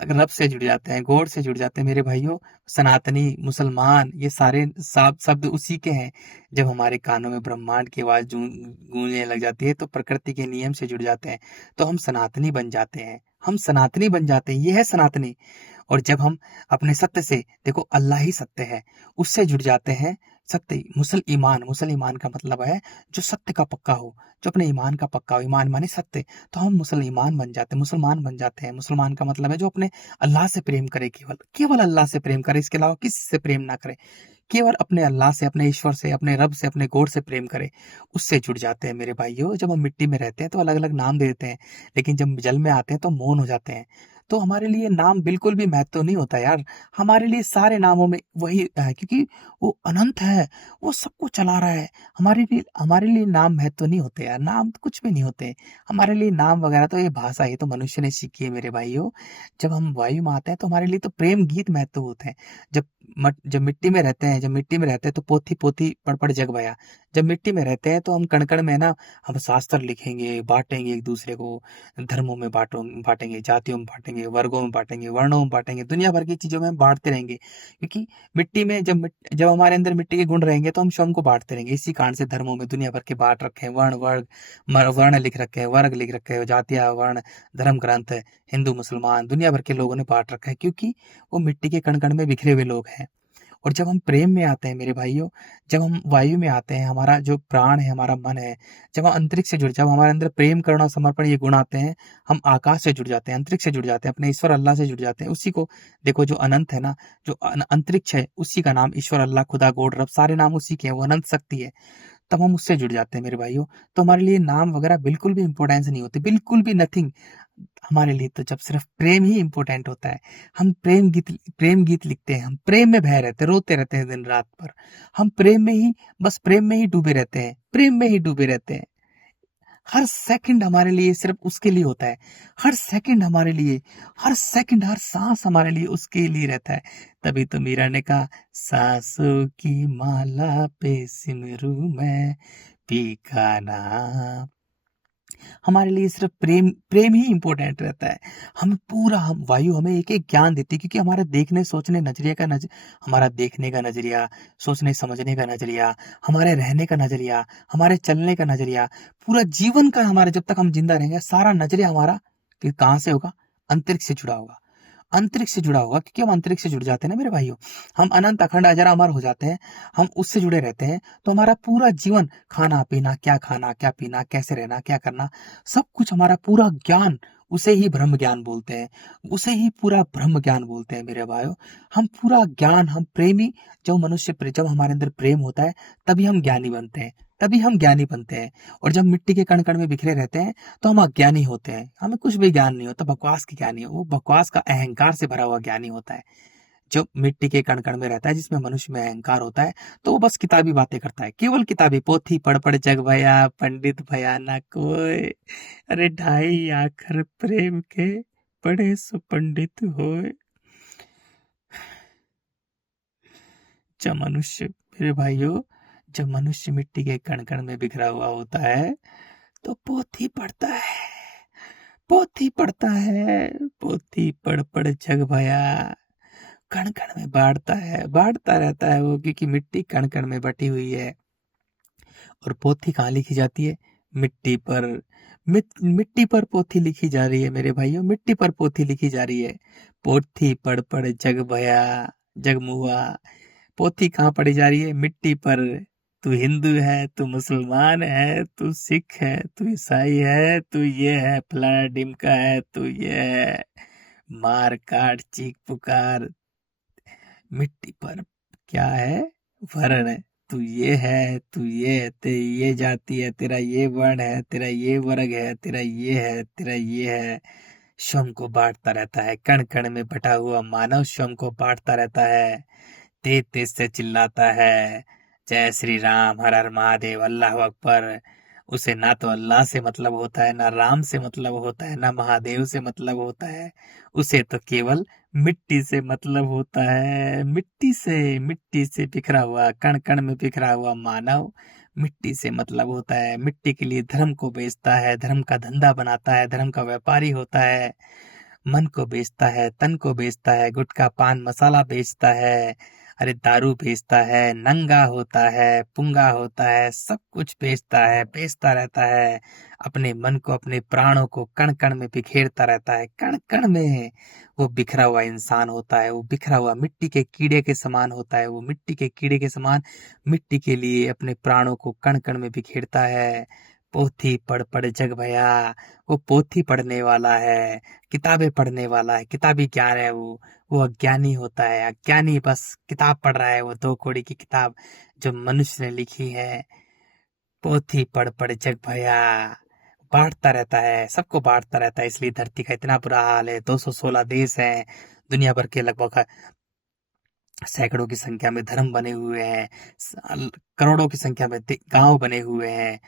रब से जुड़ जाते हैं, गॉड से जुड़ जाते हैं मेरे भाइयों, सनातनी, मुसलमान, ये सारे शब्द उसी के हैं। जब हमारे कानों में ब्रह्मांड की आवाज गूंजने लग जाती है, तो प्रकृति के नियम से जुड़ जाते हैं, तो हम सनातनी बन जाते हैं। हम सनातनी बन जाते हैं, ये है सनातनी। और जब हम अपने सत्य से, देखो अल्लाह ही सत्य है, उससे जुड़ जाते हैं। सत्य, मुसल ईमान का मतलब है जो सत्य का पक्का हो, जो अपने ईमान का पक्का हो, ईमान माने सत्य। तो हम मुसलमान बन जाते हैं, मुसलमान बन जाते हैं। मुसलमान का मतलब है जो अपने अल्लाह से प्रेम करे, केवल केवल अल्लाह से प्रेम करे, इसके अलावा किसी से प्रेम ना करे। केवल अपने अल्लाह से, अपने ईश्वर से, अपने रब से, अपने गॉड से प्रेम करे, उससे जुड़ जाते हैं मेरे भाइयों। जब हम मिट्टी में रहते हैं तो अलग अलग नाम दे देते हैं, लेकिन जब जल में आते हैं तो मौन हो जाते हैं। तो हमारे लिए नाम बिल्कुल भी महत्व नहीं होता यार। हमारे लिए सारे नामों में वही है, क्योंकि वो अनंत है, वो सबको चला रहा है। हमारे लिए नाम महत्व नहीं होते यार, नाम तो कुछ भी नहीं होते। हमारे लिए नाम वगैरह तो ये भाषा, ये तो मनुष्य ने सीखी है मेरे भाइयों। जब हम वायु में आते हैं तो हमारे लिए तो प्रेम गीत महत्व होते हैं। जब मिट्टी में रहते हैं तो पोथी पोथी पढ़ पढ़ जग बया। जब मिट्टी में रहते हैं तो हम कण कण में ना, हम शास्त्र लिखेंगे, बांटेंगे एक दूसरे को, धर्मों में बांटेंगे, जातियों में बांटेंगे, वर्गों में बांटेंगे, वर्णों में बांटेंगे, दुनिया भर की चीजों में हम बांटते रहेंगे। क्योंकि मिट्टी में जब हमारे अंदर मिट्टी के गुण रहेंगे तो हम स्वयं को बांटते रहेंगे। इसी कारण से धर्मों में दुनिया भर के बांट रखे हैं, वर्ण लिख रखे हैं, वर्ग लिख रखे हैं, जातियां, वर्ण, धर्म ग्रंथ, हिंदू मुसलमान, दुनिया भर के लोगों ने बांट रखा है, क्योंकि वो मिट्टी के कण कण में बिखरे हुए लोग हैं। और जब हम प्रेम में आते हैं मेरे भाइयों, जब हम वायु में आते हैं, हमारा जो प्राण है, हमारा मन है, जब हम अंतरिक्ष से जुड़, जब हमारे अंदर प्रेम, करुणा, समर्पण ये गुण आते हैं, हम आकाश से जुड़ जाते हैं, अंतरिक्ष से जुड़ जाते हैं, अपने ईश्वर अल्लाह से जुड़ जाते हैं। उसी को देखो, जो अनंत है ना, जो अंतरिक्ष है, उसी का नाम ईश्वर, अल्लाह, खुदा, गॉड, रब, सारे नाम उसी के हैं, वो अनंत शक्ति है। तब हम उससे जुड़ जाते हैं मेरे भाइयों। तो हमारे लिए नाम वगैरह बिल्कुल भी इंपॉर्टेंस नहीं होती, बिल्कुल भी नथिंग। हमारे लिए तो जब सिर्फ प्रेम ही इंपॉर्टेंट होता है। हम प्रेम गीत लिखते हैं, हम प्रेम में बह रहते हैं, रोते रहते हैं दिन रात पर। हम प्रेम में ही, बस प्रेम में ही डूबे रहते हैं, प्रेम में ही डूबे रहते हैं। हर सेकंड हमारे लिए सिर्फ उसके लिए होता है। हर सेकंड हमारे लिए, हर सेकंड, हर सांस हमारे लिए उसके लिए रहता है। तभी तो मीरा ने कहा, सांसों की माला पे सिमरू मैं पी का नाम। हमारे लिए सिर्फ प्रेम प्रेम ही इंपॉर्टेंट रहता है। हम वायु हमें एक एक ज्ञान देती है, क्योंकि हमारा देखने सोचने नजरिए का हमारा देखने का नजरिया, सोचने समझने का नजरिया, हमारे रहने का नजरिया, हमारे चलने का नजरिया, पूरा जीवन का, हमारे जब तक हम जिंदा रहेंगे सारा नजरिया हमारा कहाँ से होगा? अंतरिक्ष से जुड़ा होगा। अंतरिक्ष से जुड़ा होगा, क्योंकि हम अंतरिक्ष से जुड़ जाते हैं ना मेरे भाइयों। हम अनंत अखंड अजर अमर हो जाते हैं, हम उससे जुड़े रहते हैं। तो हमारा पूरा जीवन, खाना क्या पीना, कैसे रहना, क्या करना, सब कुछ, हमारा पूरा ज्ञान, उसे ही ब्रह्म ज्ञान बोलते हैं। उसे ही पूरा ब्रह्म ज्ञान बोलते हैं मेरे भाइयों। हम पूरा ज्ञान, हम प्रेमी, जब हमारे अंदर प्रेम होता है, तभी हम ज्ञानी बनते हैं, तभी हम ज्ञानी बनते हैं। और जब मिट्टी के कण कण में बिखरे रहते हैं तो हम अज्ञानी होते हैं, हमें कुछ भी ज्ञान नहीं होता, बकवास की ज्ञानी हो, वो बकवास का अहंकार से भरा हुआ ज्ञानी होता है। जो मिट्टी के कण कण में रहता है, जिसमें मनुष्य में अहंकार होता है, तो वो बस किताबी बातें करता है, केवल किताबी, पोथी पढ़ पढ़ जग भया, पंडित भया ना कोई। अरे ढाई आखर प्रेम के, पढ़े सो पंडित होए। जब मनुष्य, मेरे भाइयों, जब मनुष्य मिट्टी के कण कण में बिखरा हुआ होता है, तो पोथी पढ़ता है, पोथी पढ़ता है, पोथी पढ़ पढ़ जग भया। कण कण में बाढ़ता है, बाढ़ता रहता है वो, क्योंकि मिट्टी कण कण में बटी हुई है। और पोथी कहाँ लिखी जाती है? मिट्टी पर। मिट्टी पर पोथी लिखी जा रही है मेरे भाइयों, मिट्टी पर पोथी लिखी जा रही है। पोथी पढ़ पढ़ जग भया, जग मुआ। पोथी कहाँ पढ़ी जा रही है? मिट्टी पर। तू हिंदू है, तू मुसलमान है, तू सिख है, तू ईसाई है, तू ये है, फलाना डिमका है, तू ये है। मार काट चीख पुकार, मिट्टी पर क्या है? वर्ण है। तू ये है, तू ये है, तेरी ये जाति है, तेरा ये वर्ण है, तेरा ये वर्ग है, तेरा ये है, तेरा ये है। स्वयं को बांटता रहता है, कण कण में बटा हुआ मानव स्वयं को बांटता रहता है। तेज तेज से चिल्लाता है, जय श्री राम, हर हर महादेव, अल्लाह अकबर। उसे ना तो अल्लाह से मतलब होता है, ना राम से मतलब होता है, ना महादेव से मतलब होता है। उसे तो केवल मिट्टी से मतलब होता है। मिट्टी से बिखरा हुआ, कण कण में बिखरा हुआ मानव मिट्टी से मतलब होता है। मिट्टी के लिए धर्म को बेचता है, धर्म का धंधा बनाता है, धर्म का व्यापारी होता है। मन को बेचता है, तन को बेचता है, गुटखा पान मसाला बेचता है, अरे दारू बेचता है, नंगा होता है, पुंगा होता है, सब कुछ बेचता रहता है। अपने मन को, अपने प्राणों को कण कण में बिखेरता रहता है, कण कण में वो बिखरा हुआ इंसान होता है। वो बिखरा हुआ मिट्टी के कीड़े के समान होता है। वो मिट्टी के कीड़े के समान मिट्टी के लिए अपने प्राणों को कण कण में बिखेरता है। पोथी पढ़ पढ़ जग भया। वो पोथी पढ़ने वाला है, किताबें पढ़ने वाला है, किताबी ज्ञान है वो अज्ञानी होता है। अज्ञानी बस किताब पढ़ रहा है, वो दो कौड़ी की किताब जो मनुष्य ने लिखी है। पोथी पढ़ पढ़ जग भया। बांटता रहता है, सबको बांटता रहता है, इसलिए धरती का इतना बुरा हाल है। 216 देश हैं, दुनिया भर के लगभग सैकड़ों की संख्या में धर्म बने हुए हैं, करोड़ों की संख्या में गांव बने हुए हैं,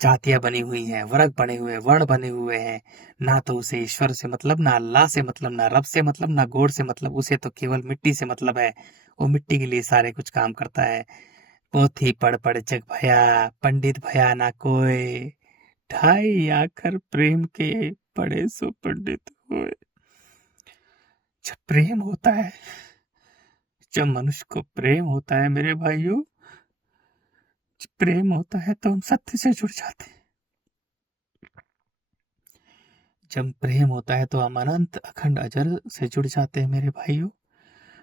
जातियां बनी हुई हैं, वर्ग बने हुए हैं, वर्ण बने हुए हैं। ना तो उसे ईश्वर से मतलब, ना अल्लाह से मतलब, ना रब से मतलब, ना गॉड से मतलब। उसे तो केवल मिट्टी से मतलब है। वो मिट्टी के लिए सारे कुछ काम करता है। पोथी पढ़ पढ़ जग भया, पंडित भया ना कोई। ढाई आखर प्रेम के, पढ़े सो पंडित हुए। जब प्रेम होता है, जब मनुष्य को प्रेम होता है मेरे भाइयों, जब प्रेम होता है तो हम सत्य से जुड़ जाते हैं। जब प्रेम होता है तो हम अनंत अखंड अजर से जुड़ जाते हैं मेरे भाइयों।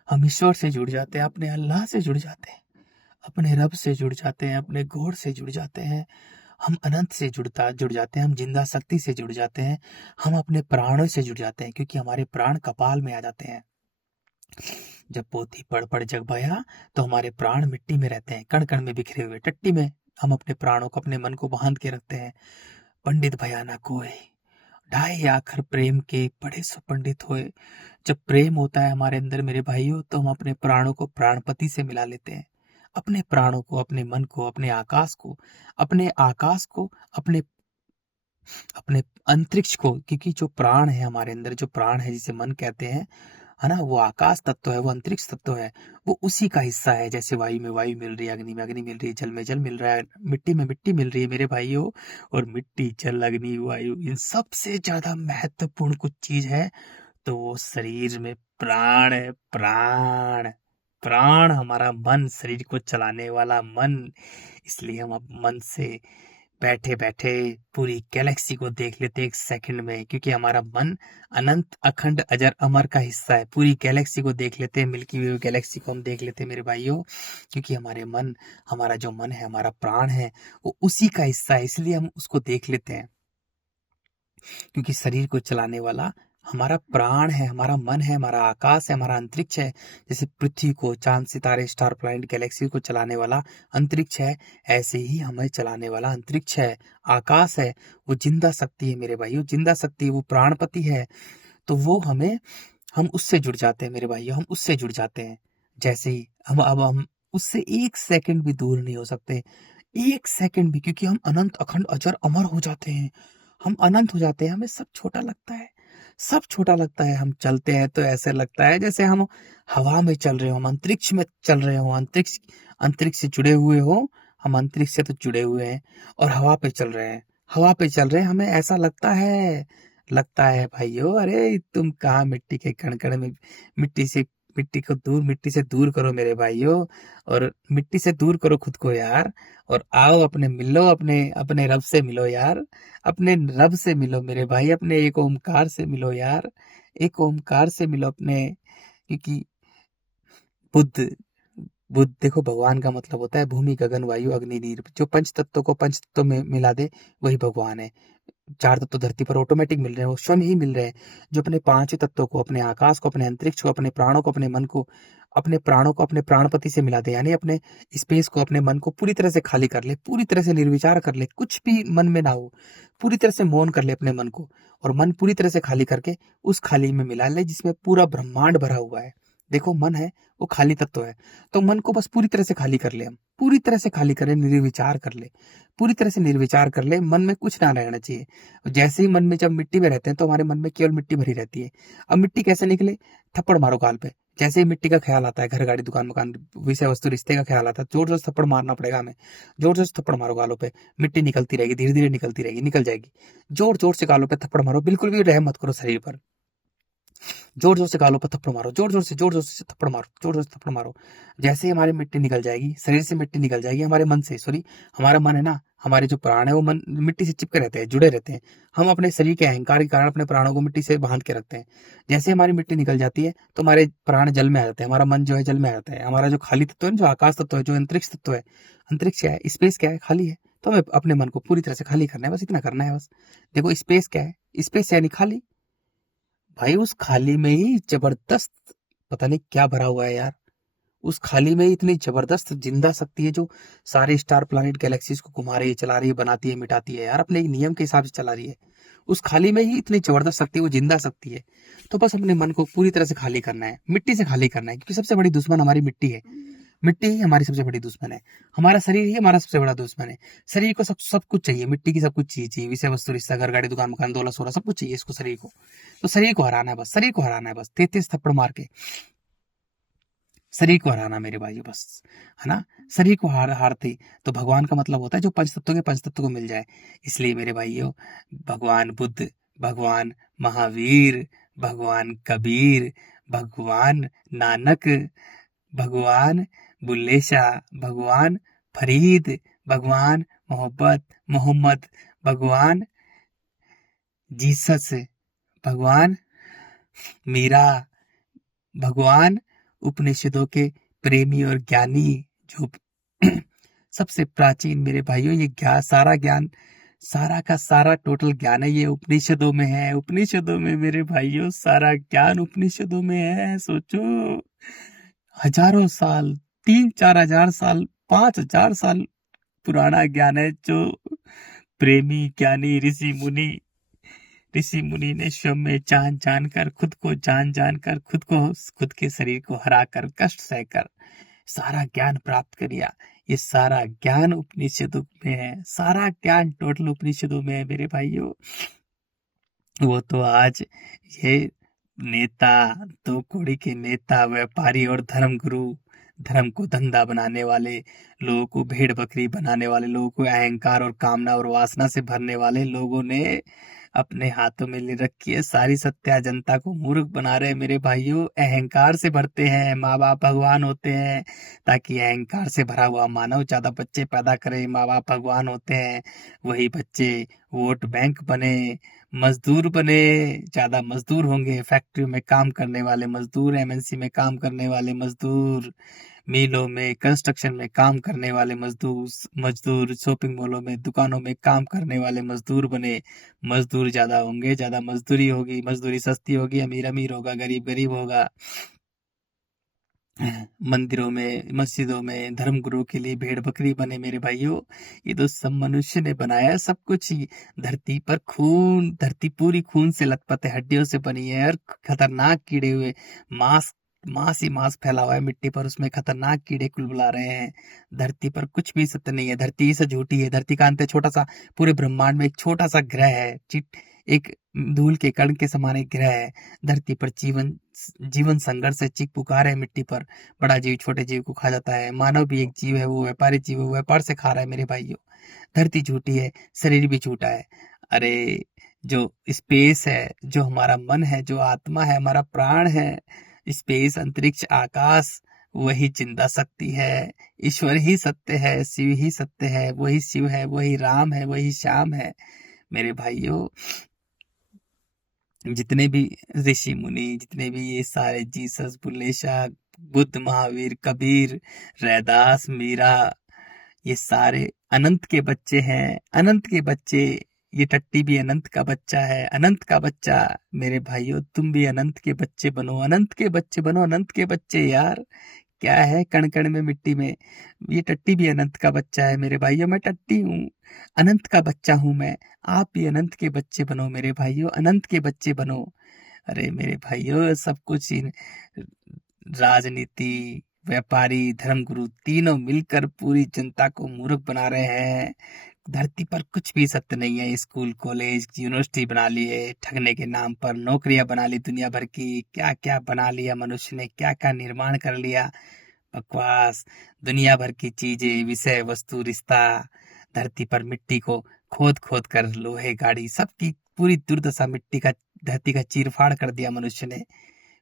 हम ईश्वर से जुड़ जाते हैं, अपने अल्लाह से जुड़ जाते हैं, अपने रब से जुड़ जाते हैं, अपने गॉड से जुड़ जाते हैं। हम अनंत से जुड़ जाते हैं, हम जिंदा शक्ति से जुड़ जाते हैं, हम अपने प्राणों से जुड़ जाते हैं, क्योंकि हमारे प्राण कपाल में आ जाते हैं। जब पोथी पढ़ पढ़ जग भया, तो हमारे प्राण मिट्टी में रहते हैं, कण कण में बिखरे हुए टट्टी में। हम अपने प्राणों को, अपने मन को बांध के रखते हैं। पंडित भया ना कोई, ढाई आखर प्रेम के, पढ़े सो पंडित होए। जब प्रेम होता है हमारे अंदर मेरे भाइयों, तो हम अपने प्राणों को प्राणपति से मिला लेते हैं। अपने प्राणों को, अपने मन को, अपने आकाश को, अपने अपने अंतरिक्ष को, क्योंकि जो प्राण है हमारे अंदर, जो प्राण है जिसे मन कहते हैं, है ना, वो आकाश तत्व है, वो अंतरिक्ष तत्व है। वो उसी का हिस्सा है। जैसे वायु में वायु मिल रही है, अग्नि में अग्नि मिल रही है, जल में जल मिल रहा है, मिट्टी में मिट्टी मिल रही है मेरे भाइयों। और मिट्टी, जल, अग्नि, वायु, इन सबसे ज्यादा महत्वपूर्ण कुछ चीज है तो वो शरीर में प्राण है। प्राण, प्राण हमारा मन, शरीर को चलाने वाला मन। इसलिए हम अब मन से बैठे बैठे पूरी गैलेक्सी को देख लेते एक सेकंड में, क्योंकि हमारा मन अनंत अखंड अजर अमर का हिस्सा है। पूरी गैलेक्सी को देख लेते हैं, मिल्की वे गैलेक्सी को हम देख लेते हैं मेरे भाइयों, क्योंकि हमारा जो मन है, हमारा प्राण है, वो उसी का हिस्सा है। इसलिए हम उसको देख लेते हैं, क्योंकि शरीर को चलाने वाला हमारा प्राण है, हमारा मन है, हमारा आकाश है, हमारा अंतरिक्ष है। जैसे पृथ्वी को, चांद, सितारे, स्टार प्लैनेट, गैलेक्सी को चलाने वाला अंतरिक्ष है, ऐसे ही हमें चलाने वाला अंतरिक्ष है, आकाश है। वो जिंदा शक्ति है मेरे भाइयों, जिंदा शक्ति, वो प्राणपति है। तो वो हम उससे जुड़ जाते हैं मेरे भाइयों, हम उससे जुड़ जाते हैं। जैसे ही हम उससे एक सेकंड भी दूर नहीं हो सकते, एक सेकंड भी, क्योंकि हम अनंत अखंड अजर अमर हो जाते हैं। हम अनंत हो जाते हैं, हमें सब छोटा लगता है, सब छोटा लगता है। हम चलते हैं तो ऐसे लगता है जैसे हम हवा में चल रहे हो, हम अंतरिक्ष में चल रहे हो, अंतरिक्ष अंतरिक्ष से जुड़े हुए हो। हम अंतरिक्ष से तो जुड़े हुए हैं और हवा पे चल रहे हैं, हवा पे चल रहे हैं, हमें ऐसा लगता है भाइयों, अरे तुम कहाँ मिट्टी के कण कण में, मिट्टी से मिट्टी से दूर करो मेरे भाइयों, और मिट्टी से दूर करो खुद को यार, और आओ अपने मिलो, अपने अपने रब से मिलो यार, अपने रब से मिलो मेरे भाई, अपने एक ओमकार से मिलो यार, एक ओमकार से मिलो अपने, क्योंकि बुद्ध बुद्ध देखो, भगवान का मतलब होता है भूमि गगन वायु अग्नि नीर, जो पंच तत्वों को पंच तत्व में मिला दे वही भगवान है। चार तत्व धरती पर ऑटोमेटिक मिल रहे हैं, वो स्वयं ही मिल रहे हैं। जो अपने पांच तत्वों को, अपने आकाश को, अपने अंतरिक्ष को, अपने प्राणों को, अपने मन को, अपने प्राणों को अपने प्राणपति से मिला दे, यानी अपने स्पेस को, अपने मन को पूरी तरह से खाली कर ले, पूरी तरह से निर्विचार कर ले, कुछ भी मन में ना हो, पूरी तरह से मौन कर ले अपने मन को, और मन पूरी तरह से खाली करके उस खाली में मिला ले जिसमें पूरा ब्रह्मांड भरा हुआ है। देखो मन है वो खाली तत्व है, तो मन को बस पूरी तरह से खाली कर ले, हम पूरी तरह से खाली करें, निर्विचार कर ले, पूरी तरह से निर्विचार कर ले, मन में कुछ ना रहना चाहिए। जैसे ही मन में, जब मिट्टी में रहते हैं तो हमारे मन में केवल मिट्टी भरी रहती है। अब मिट्टी कैसे निकले? थप्पड़ मारो गाल पे। जैसे ही मिट्टी का ख्याल आता है, घर गाड़ी दुकान मकान विषय वस्तु रिश्ते का ख्याल आता है, जोर जोर से थप्पड़ मारना पड़ेगा हमें, जोर जोर से थप्पड़ मारो गालों पे, मिट्टी निकलती रहेगी, धीरे धीरे निकलती रहेगी, निकल जाएगी। जोर जोर से गालों पे थप्पड़ मारो, बिल्कुल भी रहम मत करो शरीर पर, जोर जोर से गालों पर थप्पड़ मारो, जोर जोर से थप्पड़ मारो, जोर जोर से थप्पड़ मारो। जैसे ही हमारी मिट्टी निकल जाएगी, शरीर से मिट्टी निकल जाएगी, हमारे मन से, सॉरी, हमारा मन है ना, हमारे जो प्राण है वो मन मिट्टी से चिपके रहते हैं, जुड़े रहते हैं। हम अपने शरीर के अहंकार के कारण अपने प्राणों को मिट्टी से बांध के रखते हैं। जैसे हमारी मिट्टी निकल जाती है तो हमारे प्राण जल में आ जाते हैं, हमारा मन जो है जल में आ जाता है, हमारा जो खाली तत्व है, जो आकाश तत्व है, जो अंतरिक्ष तत्व है, अंतरिक्ष क्या है, स्पेस क्या है, खाली है। तो हमें अपने मन को पूरी तरह से खाली करना है, बस इतना करना है बस। देखो स्पेस क्या है, स्पेस यानी खाली। भाई उस खाली में ही जबरदस्त पता नहीं क्या भरा हुआ है यार, उस खाली में ही इतनी जबरदस्त जिंदा शक्ति है जो सारे स्टार प्लैनेट गैलेक्सीज को घुमा रही है, चला रही है, बनाती है, मिटाती है यार, अपने एक नियम के हिसाब से चला रही है। उस खाली में ही इतनी जबरदस्त शक्ति, वो जिंदा शक्ति है। तो बस अपने मन को पूरी तरह से खाली करना है, मिट्टी से खाली करना है, क्योंकि सबसे बड़ी दुश्मन हमारी मिट्टी है। मिट्टी ही हमारी सबसे बड़ी दुश्मन है, हमारा शरीर ही हमारा सबसे बड़ा दुश्मन है। शरीर को सब सब कुछ चाहिए, मिट्टी की सब कुछ चीज चाहिए, विषय वस्तु रिश्ता घर गाड़ी दुकान मकान दौलत सोरा सब कुछ चाहिए इसको, शरीर को। तो शरीर को हराना है बस, शरीर को हराना है बस, 33 थप्पड़ मार के शरीर को हराना मेरे भाइयों बस, है ना। शरीर को हारते तो भगवान का मतलब होता है जो पंच तत्वों के पंच तत्व को मिल जाए। इसलिए मेरे भाइयों, भगवान बुद्ध, भगवान महावीर, भगवान कबीर, भगवान नानक, भगवान बुल्ले शाह, भगवान फरीद, भगवान मोहब्बत मोहम्मद, भगवान जीसस, भगवान मीरा, भगवान उपनिषदों के प्रेमी और ज्ञानी, जो सबसे प्राचीन मेरे भाइयों, ये सारा ज्ञान, सारा का सारा टोटल ज्ञान है, ये उपनिषदों में है, उपनिषदों में मेरे भाइयों, सारा ज्ञान उपनिषदों में है। सोचो, हजारों साल, 3-4 हजार साल, 5 हजार साल पुराना ज्ञान है, जो प्रेमी ज्ञानी ऋषि मुनि ने स्वयं में जान जान कर, खुद को जान जान कर, खुद के शरीर को हरा कर, कष्ट सहकर सारा ज्ञान प्राप्त कर लिया। ये सारा ज्ञान उपनिषदों में है, सारा ज्ञान टोटल उपनिषदों में है मेरे भाइयों। वो तो आज ये नेता, 2 कौड़ी के नेता, व्यापारी और धर्मगुरु, धर्म को धंधा बनाने वाले, लोगों को भेड़ बकरी बनाने वाले, लोगों को अहंकार और कामना और वासना से भरने वाले लोगों ने अपने हाथों में ले रखी है सारी सत्ता, जनता को मूर्ख बना रहे हैं मेरे भाइयों। अहंकार से भरते हैं, माँ बाप भगवान होते हैं, ताकि अहंकार से भरा हुआ मानव ज्यादा बच्चे पैदा करे, माँ बाप भगवान होते हैं, वही बच्चे वोट बैंक बने, मजदूर बने, ज्यादा मजदूर होंगे, फैक्ट्री में काम करने वाले मजदूर, एमएनसी में काम करने वाले मजदूर, मिलों में कंस्ट्रक्शन में काम करने वाले मजदूर शॉपिंग मॉलों में दुकानों में काम करने वाले मजदूर बने। मजदूर ज्यादा होंगे, ज्यादा मजदूरी होगी, मजदूरी सस्ती होगी, अमीर अमीर होगा, गरीब गरीब होगा। मंदिरों में, मस्जिदों में धर्मगुरु के लिए भेड़ बकरी बने मेरे भाइयों। ये तो सब मनुष्य ने बनाया है, सब कुछ ही धरती पर धरती पूरी खून से लथपथ है, हड्डियों से बनी है, और खतरनाक कीड़े हुए, मांस मांस ही मांस फैला हुआ है मिट्टी पर, उसमें खतरनाक कीड़े कुलबुला रहे हैं। धरती पर कुछ भी सत्य नहीं है, धरती ही से झूठी है। धरती का अंत है छोटा सा, पूरे ब्रह्मांड में एक छोटा सा ग्रह है, एक धूल के कण के समान एक ग्रह है। धरती पर जीवन संघर्ष से चीख पुकार है मिट्टी पर, बड़ा जीव छोटे जीव को खा जाता है। मानव भी एक जीव है, वो व्यापारी जीव है, वो व्यापार से खा रहा है मेरे भाइयों। धरती झूठी है, शरीर भी झूठा है। अरे जो स्पेस है, जो हमारा मन है, जो आत्मा है, हमारा प्राण है, स्पेस, अंतरिक्ष, आकाश, वही जिंदा शक्ति है। ईश्वर ही सत्य है, शिव ही सत्य है, वही शिव है, वही राम है, वही श्याम है। मेरे भाइयों, जितने भी ऋषि मुनि, जितने भी ये सारे जीसस, बुल्ले शाह, बुद्ध, महावीर, कबीर, रैदास, मीरा, ये सारे अनंत के बच्चे हैं, अनंत के बच्चे। ये टट्टी भी अनंत का बच्चा है, अनंत का बच्चा। मेरे भाइयों, तुम भी अनंत के बच्चे बनो, अनंत के बच्चे बनो, अनंत के बच्चे यार। क्या है कण कण में, मिट्टी में। ये टट्टी भी अनंत का बच्चा है मेरे भाइयों, मैं टट्टी हूँ, अनंत का बच्चा हूँ मैं। आप भी अनंत के बच्चे बनो मेरे भाइयों, अनंत के बच्चे बनो। अरे मेरे भाइयों, सब कुछ राजनीति, व्यापारी, धर्मगुरु तीनों मिलकर पूरी जनता को मूर्ख बना रहे हैं। धरती पर कुछ भी सत्य नहीं है। स्कूल, कॉलेज, यूनिवर्सिटी बना लिए ठगने के नाम पर, नौकरियां बना ली दुनिया भर की, क्या क्या बना लिया मनुष्य ने, क्या क्या निर्माण कर लिया। बकवास। दुनिया भर की चीजें, विषय वस्तु, रिश्ता। धरती पर मिट्टी को खोद खोद कर लोहे, गाड़ी, सबकी पूरी दुर्दशा मिट्टी का, धरती का चीरफाड़ कर दिया मनुष्य ने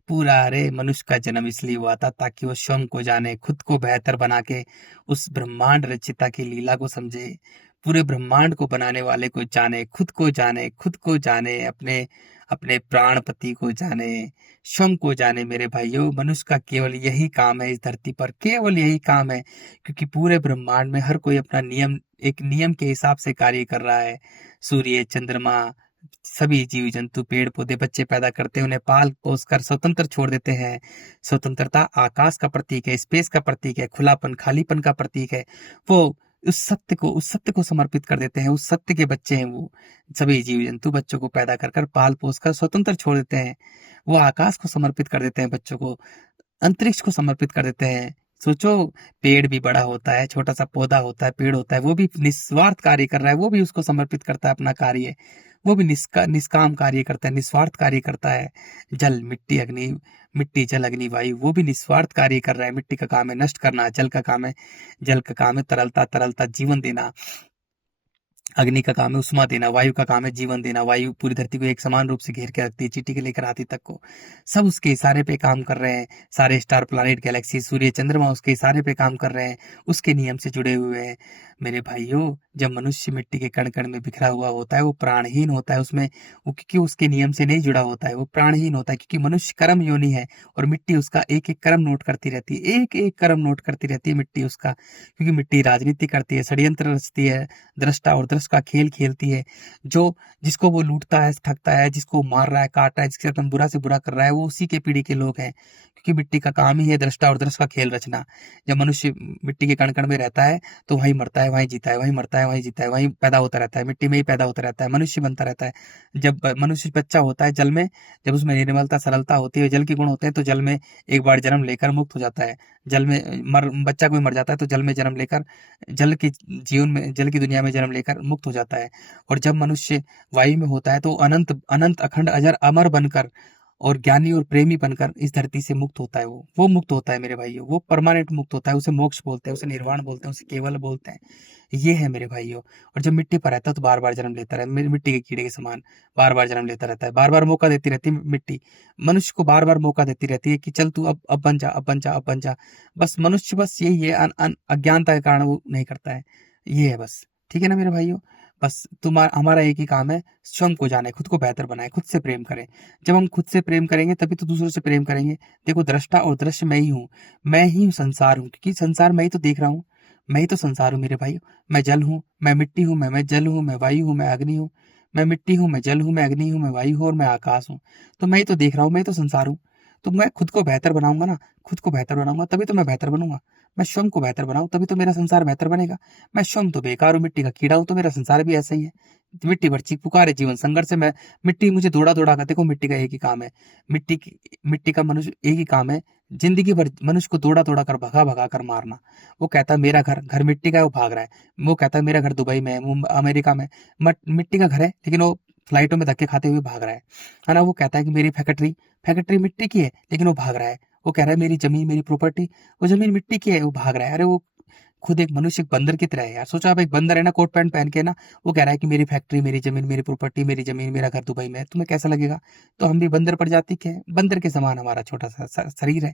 पूरा। अरे मनुष्य का जन्म इसलिए हुआ था ताकि वो स्वयं को जाने, खुद को बेहतर बना के उस ब्रह्मांड रचिता की लीला को समझे, पूरे ब्रह्मांड को बनाने वाले को जाने, खुद को जाने, खुद को जाने, अपने अपने प्राणपति को जाने, स्वयं को जाने। मेरे भाइयों, मनुष्य का केवल यही काम है इस धरती पर, केवल यही काम है। क्योंकि पूरे ब्रह्मांड में हर कोई अपना नियम, एक नियम के हिसाब से कार्य कर रहा है। सूर्य, चंद्रमा, सभी जीव जंतु, पेड़ पौधे बच्चे पैदा करते हैं, उन्हें पाल पोस कर स्वतंत्र छोड़ देते हैं। स्वतंत्रता आकाश का प्रतीक है, स्पेस का प्रतीक है, खुलापन, खालीपन का प्रतीक है। वो उस सत्य को समर्पित कर देते हैं, उस सत्य के बच्चे हैं वो। सभी जीव जंतु बच्चों को पैदा कर कर पाल पोस कर स्वतंत्र छोड़ देते हैं। वो आकाश को समर्पित कर देते हैं बच्चों को, अंतरिक्ष को समर्पित कर देते हैं। सोचो, पेड़ भी बड़ा होता है, छोटा सा पौधा होता है, पेड़ होता है, वो भी निस्वार्थ कार्य कर रहा है, वो भी उसको समर्पित करता है अपना कार्य। वो भी निष्काम कार्य करता है, निस्वार्थ कार्य करता है। जल, मिट्टी, अग्नि, मिट्टी, जल, अग्नि, वायु, वो भी निस्वार्थ कार्य कर रहा है। मिट्टी का काम है नष्ट करना, जल का काम है तरलता, तरलता जीवन देना। अग्नि का काम है उष्मा देना, वायु का काम है जीवन देना। वायु पूरी धरती को एक समान रूप से घेर के रखती है, चींटी के लेकर हाथी तक को। सब उसके इशारे पे काम कर रहे हैं। सारे स्टार, प्लैनेट, गैलेक्सी, सूर्य, चंद्रमा उसके इशारे पे काम कर रहे हैं, उसके नियम से जुड़े हुए हैं। मेरे भाइयों, जब मनुष्य मिट्टी के कण कण में बिखरा हुआ होता है, वो प्राणहीन होता है। उसमें वो, क्योंकि उसके नियम से नहीं जुड़ा होता है, वो प्राणहीन होता है। क्योंकि मनुष्य कर्म योनि है और मिट्टी उसका एक एक कर्म नोट करती रहती है, एक एक कर्म नोट करती रहती है मिट्टी उसका। क्योंकि मिट्टी राजनीति करती है, षड्यंत्र रचती है, दृष्टा और दृष्ट का खेल खेलती है। जो जिसको वो लूटता है, ठगता है, जिसको मार रहा है, काट रहा है, जिसके साथ बुरा से बुरा कर रहा है, वो उसी के पीढ़ी के लोग हैं। क्योंकि मिट्टी का काम ही है दृष्टा और दृष्ट का खेल रचना। जब मनुष्य मिट्टी के कण कण में रहता है तो वहीं मरता है, वहीं जीता है, वहीं मरता है, वहीं जीता है, वहीं पैदा होता रहता है, मिट्टी में ही पैदा होता रहता है, मनुष्य बनता रहता है। जब मनुष्य बच्चा होता है जल में, जब उसमें निर्मलता, सरलता होती है, जल के गुण होते हैं, तो जल में एक बार जन्म लेकर मुक्त हो जाता है। जल में बच्चा कोई मर जाता है तो जल में जन्म लेकर, जल के जीवन में, जल की दुनिया में जन्म लेकर मुक्त हो जाता है। और जब मनुष्य वायु में होता है तो अनंत अनंत, अखंड, अजर, अमर बनकर और ज्ञानी और प्रेमी बनकर इस धरती से मुक्त होता है। वो मुक्त होता है मेरे भाइयों, वो परमानेंट मुक्त होता है। उसे मोक्ष बोलते हैं, उसे निर्वाण बोलते हैं, उसे केवल बोलते हैं। ये है मेरे भाइयों। और जब मिट्टी पर रहता है तो बार बार जन्म लेता है, मिट्टी के कीड़े के समान बार बार जन्म लेता रहता है। बार बार मौका देती रहती है मिट्टी, मनुष्य को बार बार मौका देती रहती है कि चल तू अब बन जा, अब बन जा, अब बन जा। बस मनुष्य, बस यही है, अज्ञानता के कारण वो नहीं करता है। ये है बस। ठीक है ना मेरे भाइयों। बस तुम्हारा हमारा एक ही काम है, स्वयं को जाने, खुद को बेहतर बनाए, खुद से प्रेम करें। जब हम खुद से प्रेम करेंगे तभी तो दूसरों से प्रेम करेंगे। देखो, दृष्टा और दृश्य मैं ही हूँ, मैं ही संसार हूँ। क्योंकि संसार मैं ही तो देख रहा हूँ, मैं ही तो संसार हूँ मेरे भाई। मैं जल हूँ, मैं मिट्टी हूँ, मैं जल हूँ, मैं वायु हूँ, मैं अग्नि हूँ। मैं मिट्टी हूँ, मैं जल हूँ, मैं अग्नि हूँ, मैं वायु हूँ और मैं आकाश हूँ। तो मैं ही तो देख रहा हूँ, मैं ही तो संसार हूँ। तो मैं खुद को बेहतर बनाऊंगा ना, खुद को बेहतर बनाऊंगा तभी तो मैं बेहतर बनूंगा। मैं स्वयं को बेहतर बनाऊं तभी तो मेरा संसार बेहतर बनेगा। मैं स्वयं तो बेकार हूँ, मिट्टी का कीड़ा हूं, तो मेरा संसार भी ऐसा ही है। मिट्टी भर चीख पुकारे जीवन संघर्ष से मैं, मिट्टी मुझे दौड़ा दौड़ा कर, देखो मिट्टी का एक ही काम है, मिट्टी का मनुष्य एक ही काम है, जिंदगी भर मनुष्य को दौड़ा दौड़ा कर, भगा भगा कर मारना। वो कहता है मेरा घर घर मिट्टी का है, वो भाग रहा है। वो कहता है मेरा घर दुबई में है, अमेरिका में, मिट्टी का घर है, लेकिन वो फ्लाइटों में धक्के खाते हुए भाग रहा है ना। वो कहता है कि मेरी फैक्ट्री फैक्ट्री मिट्टी की है, लेकिन वो भाग रहा है। वो कह रहा है मेरी जमीन, मेरी प्रॉपर्टी, वो जमीन मिट्टी की है, वो भाग रहा है। अरे वो खुद एक मनुष्य एक बंदर की तरह है यार। सोचो आप, एक बंदर है ना, कोट पैंट पहन के ना, वो कह रहा है कि मेरी फैक्ट्री, मेरी जमीन, मेरी प्रॉपर्टी, मेरी जमीन, मेरा घर दुबई में है। तुम्हें कैसा लगेगा? तो हम भी बंदर प्रजाति के हैं, बंदर के समान हमारा छोटा सा शरीर है।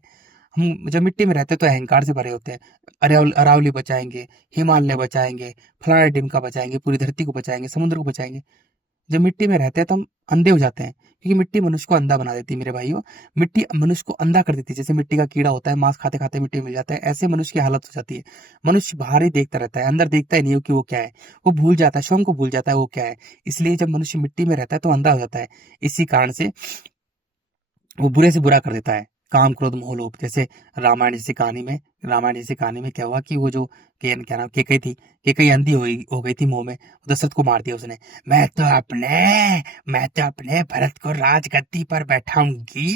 हम जब मिट्टी में रहते हैं तो अहंकार से भरे होते हैं। अरावली बचाएंगे, हिमालय बचाएंगे, फलाना ढिमका बचाएंगे, पूरी धरती को बचाएंगे, समुद्र को बचाएंगे। जब मिट्टी में रहते हैं तो हम अंधे हो जाते हैं, क्योंकि मिट्टी मनुष्य को अंधा बना देती है मेरे भाइयों। मिट्टी मनुष्य को अंधा कर देती है। जैसे मिट्टी का कीड़ा होता है, मांस खाते खाते मिट्टी मिल जाता है, ऐसे मनुष्य की हालत हो जाती है। मनुष्य बाहर ही देखता रहता है, अंदर देखता ही नहीं हो कि वो क्या है। वो भूल जाता है, स्वयं को भूल जाता है वो क्या है। इसलिए जब मनुष्य मिट्टी में रहता है तो अंधा हो जाता है। इसी कारण से वो बुरे से बुरा कर देता है। काम क्रोध मोह लोभ। जैसे रामायण जैसी कहानी में क्या हुआ कि वो जो क्या नाम केकई थी, केकई अंधी हो गई थी मोह में, दशरथ को मार दिया उसने। मैं तो अपने भरत को राजगद्दी पर बैठाऊंगी।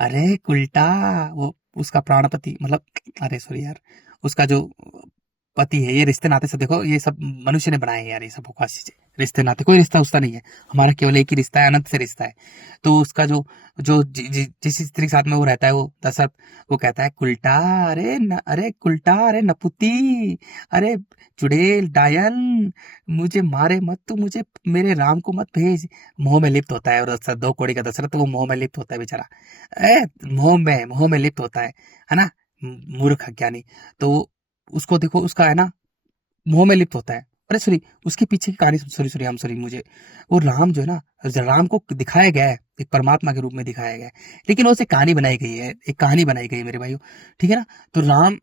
अरे उल्टा, वो उसका प्राणपति, मतलब अरे सॉरी यार, उसका जो पति है, ये रिश्ते नाते से देखो, ये सब मनुष्य ने बनाए हैं यार, ये सब बकवास चीजें। रिश्ते नाते, कोई रिश्ता उसका नहीं है, हमारा केवल एक ही रिश्ता है, अनंत से रिश्ता है। तो उसका जो जो जिस स्त्री के साथ में वो रहता है, वो दशरथ, वो कहता है कुल्टा, अरे कुल्टा, अरे नपुती, अरे चुड़ैल डायन, मुझे मारे मत, तू मुझे, मेरे राम को मत भेज। मोह में लिप्त होता है, और दशरथ, 2 कौड़ी का दशरथ, वो मोह में लिप्त होता है बेचारा। मोह में लिप्त होता है ना, मूर्ख अज्ञानी। तो उसको देखो, उसका है ना, मोह में लिप्त होता है। अरे सॉरी, उसके पीछे की कहानी, सॉरी मुझे, वो राम जो है ना, राम को दिखाया गया है एक परमात्मा के रूप में दिखाया गया है, लेकिन वो एक कहानी बनाई गई है, एक कहानी बनाई गई है मेरे भाइयों, ठीक है ना। तो राम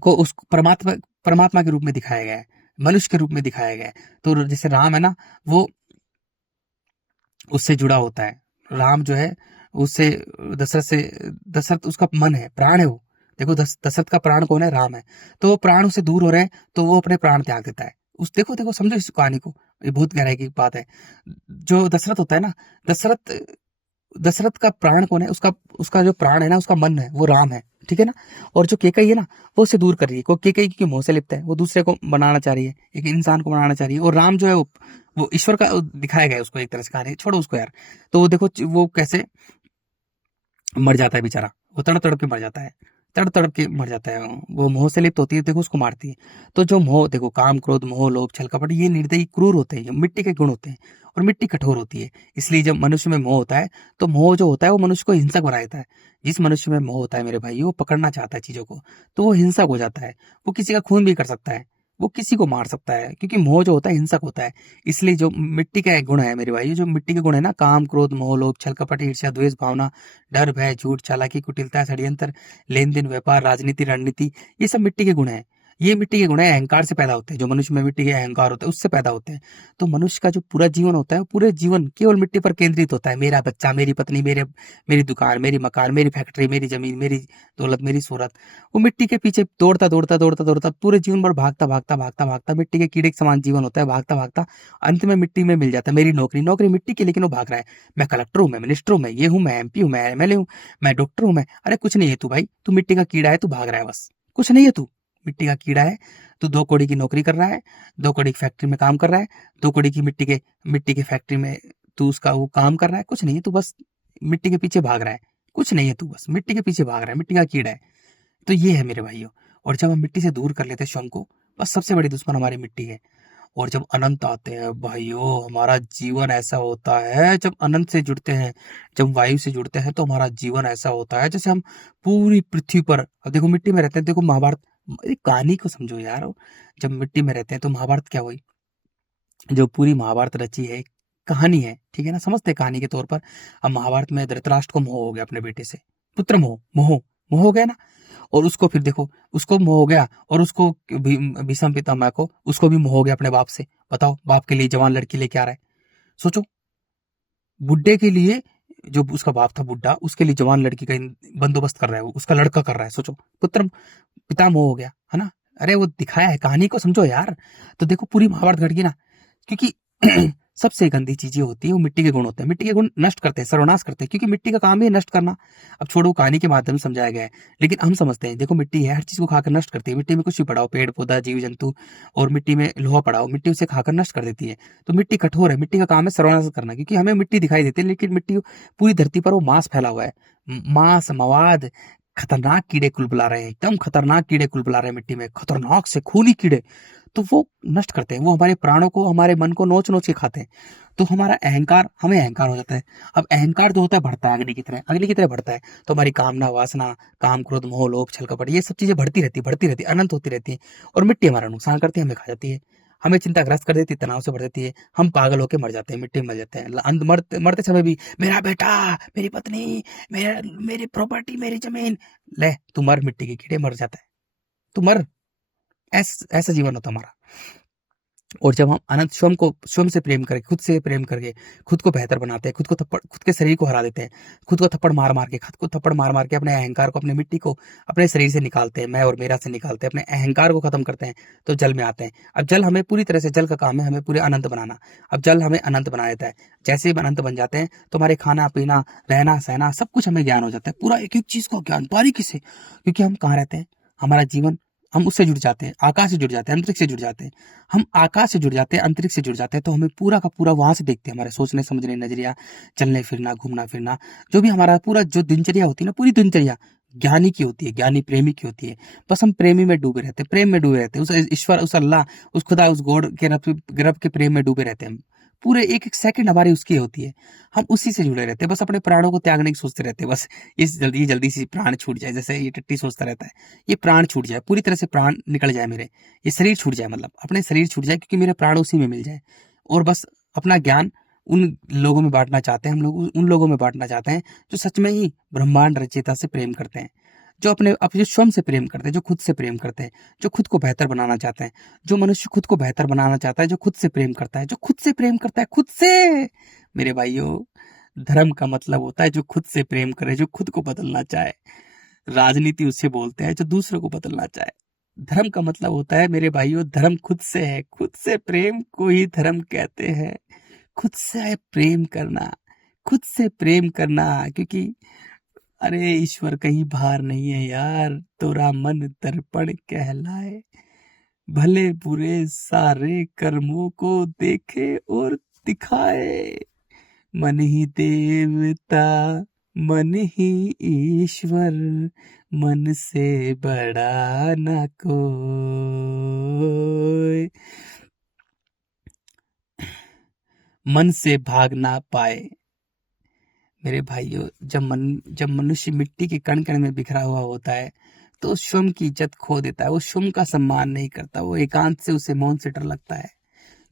को उस परमात्मा के रूप में दिखाया गया है, मनुष्य के रूप में दिखाया गया है। तो जैसे राम है ना, वो उससे जुड़ा होता है। राम जो है उससे, दशरथ उसका मन है, प्राण है वो। देखो, दशरथ का प्राण कौन है? राम है। तो वो प्राण उससे दूर हो रहे हैं, तो वो अपने प्राण त्याग देता है। देखो समझो इस कहानी को, ये बहुत गहराई की बात है। जो दशरथ होता है ना, दशरथ दशरथ का प्राण कौन है? उसका उसका जो प्राण है ना, उसका मन है, वो राम है, ठीक है ना। और जो केकई है ना, वो उससे दूर कर रही है। केकई क्योंकि मोह से लिप्त है, वो दूसरे को बनाना चाह रही है, एक इंसान को बनाना चाह रही है। और राम जो है, वो ईश्वर का दिखाया गया है उसको, एक तरह से कहानी, छोड़ो उसको यार। तो वो देखो, वो कैसे मर जाता है बेचारा, वो तड़प तड़प के मर जाता है, तड़प तड़प के मर जाता है। वो मोह से लिप्त होती है, देखो उसको मारती है। तो जो मोह, देखो, काम क्रोध मोह लोभ छल कपट, ये निर्दयी क्रूर होते हैं, ये मिट्टी के गुण होते हैं, और मिट्टी कठोर होती है। इसलिए जब मनुष्य में मोह होता है, तो मोह जो होता है वो मनुष्य को हिंसक बना देता है। जिस मनुष्य में मोह होता है मेरे भाई, वो पकड़ना चाहता है चीजों को, तो वो हिंसक हो जाता है। वो किसी का खून भी कर सकता है, वो किसी को मार सकता है, क्योंकि मोह जो होता है हिंसक होता है। इसलिए जो मिट्टी का गुण है मेरे भाई, जो मिट्टी के गुण है ना, काम क्रोध मोह लोभ छल कपट ईर्ष्या द्वेष भावना, डर भय झूठ चालाकी कुटिलता षड्यंत्र, लेन देन व्यापार राजनीति रणनीति, ये सब मिट्टी के गुण है। ये मिट्टी के गुण है, अहंकार से पैदा होते हैं। जो मनुष्य में मिट्टी के अहंकार होता है, उससे पैदा होते हैं। तो मनुष्य का जो पूरा जीवन होता है, वो पूरे जीवन केवल मिट्टी पर केंद्रित होता है। मेरा बच्चा, मेरी पत्नी, मेरी दुकान, मेरी मकान, मेरी फैक्ट्री, मेरी जमीन, मेरी दौलत, मेरी शोहरत, वो मिट्टी के पीछे दौड़ता पूरे जीवन भर भागता मिट्टी के कीड़े के समान जीवन होता है, भागता अंत में मिट्टी में मिल जाता है। मेरी नौकरी मिट्टी की, लेकिन वो भाग रहा है। मैं कलेक्टर हूँ, मैं मिनिस्टर हूँ, मैं ये हूँ, मैं MP हूँ, मैं MLA हूँ, मैं डॉक्टर हूँ, मैं, अरे कुछ नहीं है तू भाई, तू मिट्टी का कीड़ा है, तू भाग रहा है बस, कुछ नहीं है तू, मिट्टी का कीड़ा है। तू 2 कौड़ी की नौकरी कर रहा है, 2 कौड़ी की फैक्ट्री में काम कर रहा है, 2 कौड़ी की मिट्टी के फैक्ट्री में तू उसका वो काम कर रहा है, कुछ नहीं है तू, बस मिट्टी के पीछे भाग रहा है, कुछ नहीं है तू, बस मिट्टी के पीछे भाग रहा है, मिट्टी का कीड़ा है। तो ये है मेरे भाइयों। और जब हम मिट्टी से दूर कर लेते हैं स्वयं को, बस सबसे बड़ी दुश्मन हमारी मिट्टी है। और जब अनंत आते हैं भाइयों, हमारा जीवन ऐसा होता है, जब अनंत से जुड़ते हैं, जब वायु से जुड़ते हैं, तो हमारा जीवन ऐसा होता है जैसे हम पूरी पृथ्वी पर, अब देखो मिट्टी में रहते हैं, देखो महाभारत, एक कहानी को समझो यार। जब मिट्टी में रहते हैं तो महाभारत क्या हुई, जो पूरी महाभारत रची है, कहानी है, ठीक है ना, समझते हैं कहानी के तौर पर। अब महाभारत में धृतराष्ट्र को मोह हो गया अपने बेटे से, पुत्र मोह, मोह हो गया ना। और उसको फिर देखो, उसको मोह हो गया, और उसको भीष्म पितामह को, उसको भी मोह हो गया अपने बाप से। बताओ, बाप के लिए जवान लड़की लेके आ रहा है, सोचो, बुड्ढे के लिए, जो उसका बाप था बुड्ढा, उसके लिए जवान लड़की का बंदोबस्त कर रहा है, वो उसका लड़का कर रहा है। सोचो, पुत्र पिता मोह हो गया, है ना। अरे वो दिखाया है, कहानी को समझो यार। तो देखो पूरी महाभारत घट गई ना, क्योंकि सबसे गंदी चीजें होती है वो मिट्टी के गुण होते हैं। मिट्टी के गुण नष्ट करते हैं, सर्वनाश करते हैं, क्योंकि मिट्टी का काम ही है नष्ट करना। अब छोड़ो, कहानी के माध्यम से समझाया गया है, लेकिन हम समझते हैं, देखो मिट्टी है, हर चीज को खाकर नष्ट करती है। मिट्टी में कुछ भी पड़ा हो, पेड़ पौधा जीव जंतु, और मिट्टी में लोहा पड़ा हो, मिट्टी उसे खाकर नष्ट कर देती है। तो मिट्टी कठोर है, मिट्टी का काम है सर्वनाश करना, क्योंकि हमें मिट्टी दिखाई देती है, लेकिन मिट्टी पूरी धरती पर वो मांस फैला हुआ है, मांस मवाद खतरनाक कीड़े कुलबुला रहे हैं, एकदम खतरनाक कीड़े कुलबुला रहे हैं मिट्टी में, खतरनाक से खूनी कीड़े, तो वो नष्ट करते हैं, वो हमारे प्राणों को, हमारे मन को नोच नोच के खाते हैं। तो हमारा अहंकार, हमें अहंकार हो जाता है। अब अहंकार जो होता है बढ़ता है, अग्नि की तरह बढ़ता है। तो हमारी कामना, वासना, काम, क्रोध, मोह, लोभ, छल, कपट, ये सब चीजें बढ़ती रहती है, अनंत होती रहती है। और मिट्टी हमारा नुकसान करती है, हमें खा जाती है, हमें चिंताग्रस्त कर देती है, तनाव से भर देती है, हम पागल होकर मर जाते हैं, मिट्टी में मर जाते हैं। अंत मरते मरते समय भी मेरा बेटा, मेरी पत्नी, मेरी प्रॉपर्टी, मेरी जमीन, ले तू मर, मिट्टी के कीड़े, मर जाता है, तू मर। ऐसा जीवन होता हमारा। और जब हम अनंत स्वयं से प्रेम करके, खुद से प्रेम करके, खुद को बेहतर बनाते हैं, खुद के शरीर को हरा देते हैं, खुद को थप्पड़ मार मार के अपने अहंकार को, अपने मिट्टी को अपने शरीर से निकालते हैं, मैं और मेरा से निकालते हैं, अपने अहंकार को खत्म करते हैं, तो जल में आते हैं। अब जल हमें पूरी तरह से, जल का काम है हमें पूरे अनंत बनाना। अब जल हमें अनंत बना देता है। जैसे ही अनंत बन जाते हैं तो हमारे खाना पीना, रहना सहना, सब कुछ हमें ज्ञान हो जाता है, पूरा एक एक चीज का ज्ञान बारीकी से। क्योंकि हम कहाँ रहते हैं, हमारा जीवन, हम उससे जुड़ जाते हैं, आकाश से जुड़ जाते हैं, अंतरिक्ष से जुड़ जाते हैं। हम आकाश से जुड़ जाते हैं, अंतरिक्ष से जुड़ जाते हैं, तो हमें पूरा का पूरा वहां से देखते हैं, हमारे सोचने समझने नजरिया, चलने फिरना, घूमना फिरना, जो भी हमारा पूरा जो दिनचर्या होती है ना, पूरी दिनचर्या ज्ञानी की होती है, ज्ञानी प्रेमी की होती है। बस हम प्रेमी में डूबे रहते हैं, प्रेम में डूबे रहते हैं, उस ईश्वर, उस अल्लाह, उस खुदा, उस गॉड के रब के प्रेम में डूबे रहते हैं हम। पूरे एक एक सेकंड हमारी उसकी होती है, हम उसी से जुड़े रहते हैं, बस अपने प्राणों को त्यागने की सोचते रहते हैं, बस इस जल्दी से प्राण छूट जाए, जैसे ये टट्टी सोचता रहता है, ये प्राण छूट जाए, पूरी तरह से प्राण निकल जाए मेरे, ये शरीर छूट जाए, मतलब अपने शरीर छूट जाए, क्योंकि मेरे प्राण उसी में मिल जाए। और बस अपना ज्ञान उन लोगों में बांटना चाहते हैं, हम लोग उन लोगों में बांटना चाहते हैं जो सच में ही ब्रह्मांड रचयिता से प्रेम करते हैं, जो अपने स्वयं से प्रेम करते हैं, जो खुद से प्रेम करते हैं, जो खुद को बेहतर बनाना चाहते हैं। जो मनुष्य खुद को बेहतर बनाना चाहता है, जो खुद से प्रेम करता है, जो खुद से प्रेम करता है, खुद से, मेरे भाइयों, धर्म का मतलब होता है जो खुद से प्रेम करे, जो खुद को बदलना चाहे। राजनीति उसे बोलते हैं जो दूसरों को बदलना चाहे। धर्म का मतलब होता है मेरे भाइयों, धर्म खुद से है, खुद से प्रेम को ही धर्म कहते हैं। खुद से प्रेम करना, खुद से प्रेम करना, क्योंकि अरे ईश्वर कहीं बाहर नहीं है यार, तोरा मन दर्पण कहलाए, भले बुरे सारे कर्मों को देखे और दिखाए, मन ही देवता, मन ही ईश्वर, मन से बड़ा ना कोई, मन से भाग ना पाए। मेरे भाइयों, जब मनुष्य मिट्टी के कण कण में बिखरा हुआ होता है तो स्वयं की इज्जत खो देता है, वो स्वयं का सम्मान नहीं करता, वो एकांत से, उसे मौन से डर लगता है,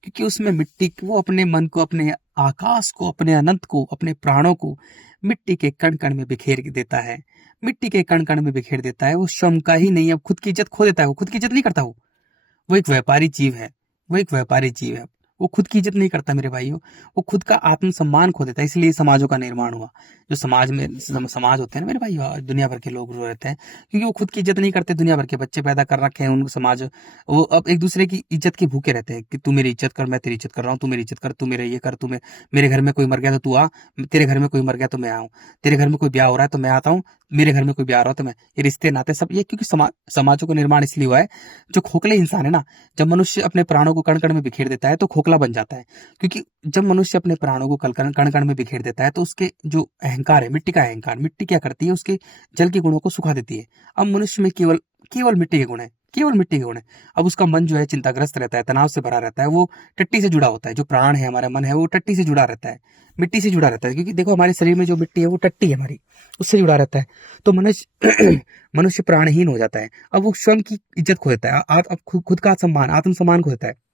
क्योंकि उसमें मिट्टी, वो अपने मन को, अपने आकाश को, अपने अनंत को, अपने प्राणों को मिट्टी के कण कण में बिखेर देता है, मिट्टी के कण कण में बिखेर देता है। वो स्वयं का ही नहीं, अब खुद की इज्जत खो देता है, वो खुद की इज्जत नहीं करता, वो एक व्यापारी जीव है, वो एक व्यापारी जीव है, वो खुद की इज्जत नहीं करता मेरे भाइयों, वो खुद का आत्मसम्मान खो देता है। इसलिए समाजों का निर्माण हुआ, जो समाज में समाज होते हैं ना मेरे भाइयों, दुनिया भर के लोग जो रहते हैं, क्योंकि वो खुद की इज्जत नहीं करते, दुनिया भर के बच्चे पैदा कर रखे हैं उनको समाज, वो अब एक दूसरे की इज्जत के भूखे रहते हैं कि तू मेरी इज्जत कर, मैं तेरी इज्जत कर रहा हूँ, तू मेरी इज्जत कर, तू मेरे ये कर, तू मेरे घर में कोई मर गया तो तू आ, तेरे घर में कोई मर गया तो मैं आऊँ, तेरे घर में कोई ब्याह हो रहा है तो मैं आता हूँ, मेरे घर में कोई ब्याह हो रहा है तो मैं, ये रिश्ते नाते सब ये, क्योंकि समाजों का निर्माण इसलिए हुआ है। जो खोखले इंसान है ना, जब मनुष्य अपने प्राणों को कण कण में बिखेर देता है तो खोखला बन जाता है, क्योंकि जब मनुष्य अपने प्राणों को कण कण में बिखेर देता है तो उसके जो अहंकार है, मिट्टी का अहंकार, मिट्टी क्या करती है, उसके जल के गुणों को सुखा देती है। अब मनुष्य में केवल केवल मिट्टी के गुण है, केवल मिट्टी के गुण है। अब उसका मन जो है चिंताग्रस्त रहता है, तनाव से भरा रहता है, वो टट्टी से जुड़ा होता है, जो प्राण है, हमारा मन है, वो टट्टी से जुड़ा रहता है, मिट्टी से जुड़ा रहता है, क्योंकि देखो हमारे शरीर में जो मिट्टी है वो टट्टी है हमारी, उससे जुड़ा रहता है। तो मनुष्य मनुष्य प्राणहीन हो जाता है, अब वो स्वयं की इज्जत खो देता है, अब खुद का सम्मान, आत्मसम्मान खो देता है।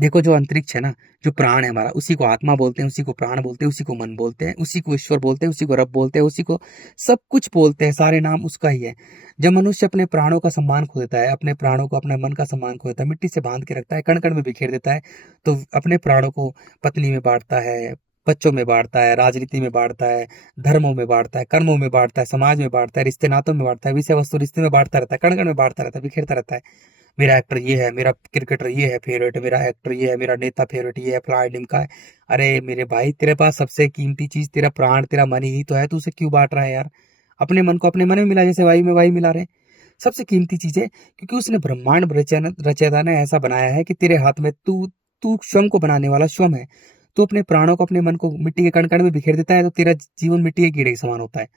देखो जो अंतरिक्ष है ना, जो प्राण है हमारा, उसी को आत्मा बोलते हैं, उसी को प्राण बोलते हैं, उसी को मन बोलते हैं, उसी को ईश्वर बोलते हैं, उसी को रब बोलते हैं, उसी को सब कुछ बोलते हैं, सारे नाम उसका ही है। जब मनुष्य अपने प्राणों का सम्मान खो देता है, अपने प्राणों को, अपने मन का सम्मान खो देता है, मिट्टी से बांध के रखता है, कण कण में बिखेर देता है, तो अपने प्राणों को पत्नी में बांटता है, बच्चों में बांटता है, राजनीति में बांटता है, धर्मों में बांटता है, कर्मों में बांटता है, समाज में बांटता है, रिश्ते नातों में बांटता है, विषय वस्तु रिश्ते में बांटता रहता है, कण कण में बांटता रहता है, बिखेरता रहता है। मेरा एक्टर ये है, मेरा क्रिकेटर ये है फेवरेट, मेरा एक्टर ये है, मेरा नेता फेवरेट ये है, फलाना ढिमका है। अरे मेरे भाई, तेरे पास सबसे कीमती चीज तेरा प्राण, तेरा मन ही तो है, तू उसे क्यों बांट रहा है यार? अपने मन को अपने मन में मिला, जैसे वायु में वायु मिला रहे हैं। सबसे कीमती चीज है, क्योंकि उसने ब्रह्मांड रचयिता ने ऐसा बनाया है कि तेरे हाथ में, तू तू स्वयं को बनाने वाला स्वयं है। तू अपने प्राणों को, अपने मन को मिट्टी के कण कण में बिखेर देता है तो तेरा जीवन मिट्टी के कीड़े के समान होता है।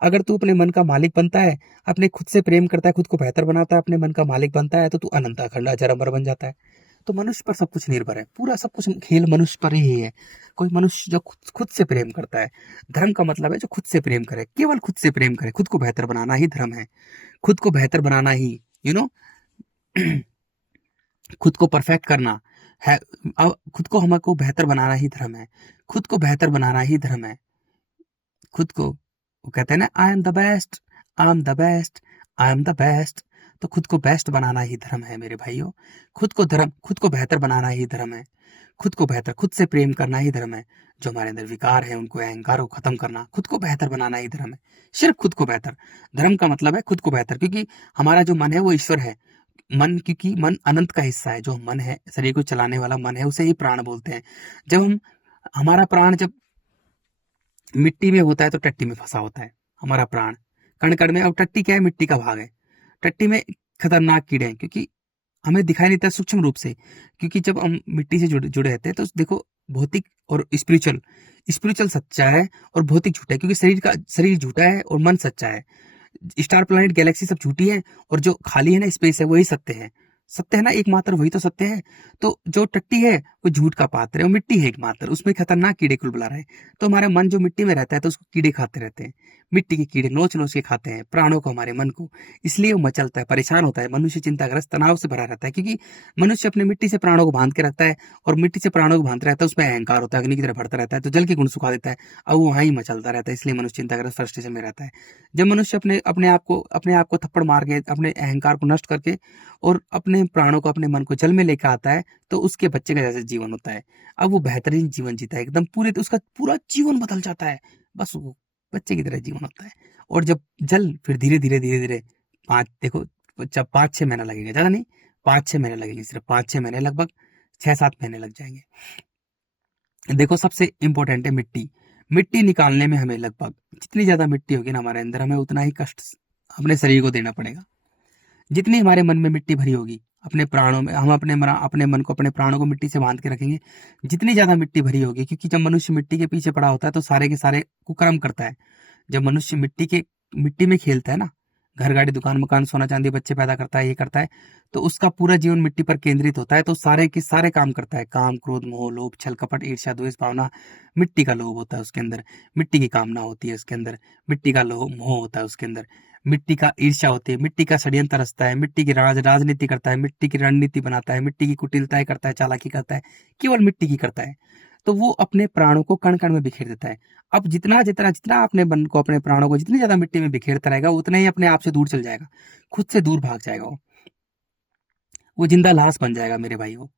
अगर तू अपने मन का मालिक बनता है, अपने खुद से प्रेम करता है, खुद को बेहतर बनाता है, अपने मन का मालिक बनता है, तो तू अनंत अखंड अजर अमर बन जाता है। तो मनुष्य पर सब कुछ निर्भर है, पूरा सब कुछ खेल मनुष्य पर ही है। कोई मनुष्य जो खुद खुद से प्रेम करता है, धर्म का मतलब है जो खुद से प्रेम करे, केवल खुद से प्रेम करे, खुद को बेहतर बनाना ही धर्म है। खुद को बेहतर बनाना ही, यू नो खुद को परफेक्ट करना है। खुद को हमको बेहतर बनाना ही धर्म है। खुद को बेहतर बनाना ही धर्म है। खुद को, वो कहते हैं ना, I am the best, I am the best, I am the best. तो खुद को बेस्ट बनाना ही धर्म है मेरे भाइयों। खुद को बेहतर बनाना ही धर्म है। खुद को बेहतर, खुद से प्रेम करना ही धर्म है। जो हमारे अंदर विकार है उनको, अहंकार को खत्म करना, खुद को बेहतर बनाना ही धर्म है। सिर्फ खुद को बेहतर। धर्म का मतलब है खुद को बेहतर, क्योंकि हमारा जो मन है वो ईश्वर है। मन, क्योंकि मन अनंत का हिस्सा है। जो मन है, शरीर को चलाने वाला मन है, उसे ही प्राण बोलते हैं। जब हम, हमारा प्राण जब मिट्टी में होता है तो टट्टी में फंसा होता है हमारा प्राण, कण कण में। अब टट्टी क्या है? मिट्टी का भाग है। टट्टी में खतरनाक कीड़े हैं, क्योंकि हमें दिखाई नहीं देता सूक्ष्म रूप से। क्योंकि जब हम मिट्टी से जुड़े जुड़े रहते हैं तो देखो, भौतिक और स्पिरिचुअल, स्पिरिचुअल सच्चा है और भौतिक झूठा है। क्योंकि शरीर झूठा है और मन सच्चा है। स्टार प्लैनेट गैलेक्सी सब झूठी है, और जो खाली है ना स्पेस है, वही सत्य है। सत्य है ना एकमात्र, वही तो सत्य है। तो जो टट्टी है वो झूठ का पात्र है, वो मिट्टी है एकमात्र, उसमें खतरनाक कीड़े कुलबुला रहे हैं। तो हमारा मन जो मिट्टी में रहता है तो उसको कीड़े खाते रहते हैं। मिट्टी के कीड़े नोच नोच के खाते हैं प्राणों को, हमारे मन को। इसलिए वो मचलता है, परेशान होता है, मनुष्य चिंताग्रस्त, तनाव से भरा रहता है। क्योंकि मनुष्य अपने मिट्टी से प्राणों को बांध के रखता है, और मिट्टी से प्राणों को बांधता रहता है, उसमें अहंकार होता है, अग्नि की तरह बढ़ता रहता है, तो जल के गुण सुखा देता है। अब वो वहां ही मचलता रहता है, इसलिए मनुष्य चिंताग्रस्त, फ्रस्ट्रेशन में रहता है। जब मनुष्य अपने आप को थप्पड़ मार के, अपने अहंकार को नष्ट करके, और अपने प्राणों को, अपने मन को जल में लेकर आता है, तो उसके बच्चे का जैसे जीवन होता है। अब वो बेहतरीन जीवन जीता है एकदम, पूरे, तो उसका पूरा जीवन बदल जाता है। बस वो बच्चे की तरह जीवन होता है। और जब जल, फिर धीरे धीरे धीरे धीरे, देखो, जब 5-6 महीना लगेगा, ज्यादा नहीं, 5-6 महीने लगेंगे, सिर्फ 5-6 महीने, लगभग 6-7 महीने लग जाएंगे। देखो, सबसे इंपॉर्टेंट है मिट्टी। मिट्टी निकालने में हमें लगभग, जितनी ज्यादा मिट्टी होगी ना हमारे अंदर, हमें उतना ही कष्ट अपने शरीर को देना पड़ेगा। जितनी हमारे मन में मिट्टी भरी होगी, अपने प्राणों में, हम अपने मन को, अपने प्राणों को मिट्टी से बांध के रखेंगे, जितनी ज्यादा मिट्टी भरी होगी। क्योंकि जब मनुष्य मिट्टी के पीछे पड़ा होता है तो सारे के सारे कुकर्म करता है। जब मनुष्य मिट्टी में खेलता है ना, घर गाड़ी दुकान मकान सोना चांदी बच्चे पैदा करता है, ये करता है, तो उसका पूरा जीवन मिट्टी पर केंद्रित होता है। तो सारे के सारे काम करता है, काम क्रोध मोह लोभ छल कपट ईर्ष्या द्वेष भावना, मिट्टी का लोभ होता है उसके अंदर, मिट्टी की कामना होती है उसके अंदर, मिट्टी का लोभ मोह होता है उसके अंदर, मिट्टी का ईर्ष्या होती है, मिट्टी का षड्यंत्र रचता है, मिट्टी की राजनीति करता है, मिट्टी की रणनीति बनाता है, मिट्टी की कुटिलताएं करता है, चालाकी करता है, केवल मिट्टी की करता है। तो वो अपने प्राणों को कण कण में बिखेर देता है। अब जितना जितना जितना अपने मन को, अपने प्राणों को जितनी ज्यादा मिट्टी में बिखेरता रहेगा, उतना ही अपने आप से दूर चल जाएगा, खुद से दूर भाग जाएगा। वो जिंदा लाश बन जाएगा मेरे भाई। वो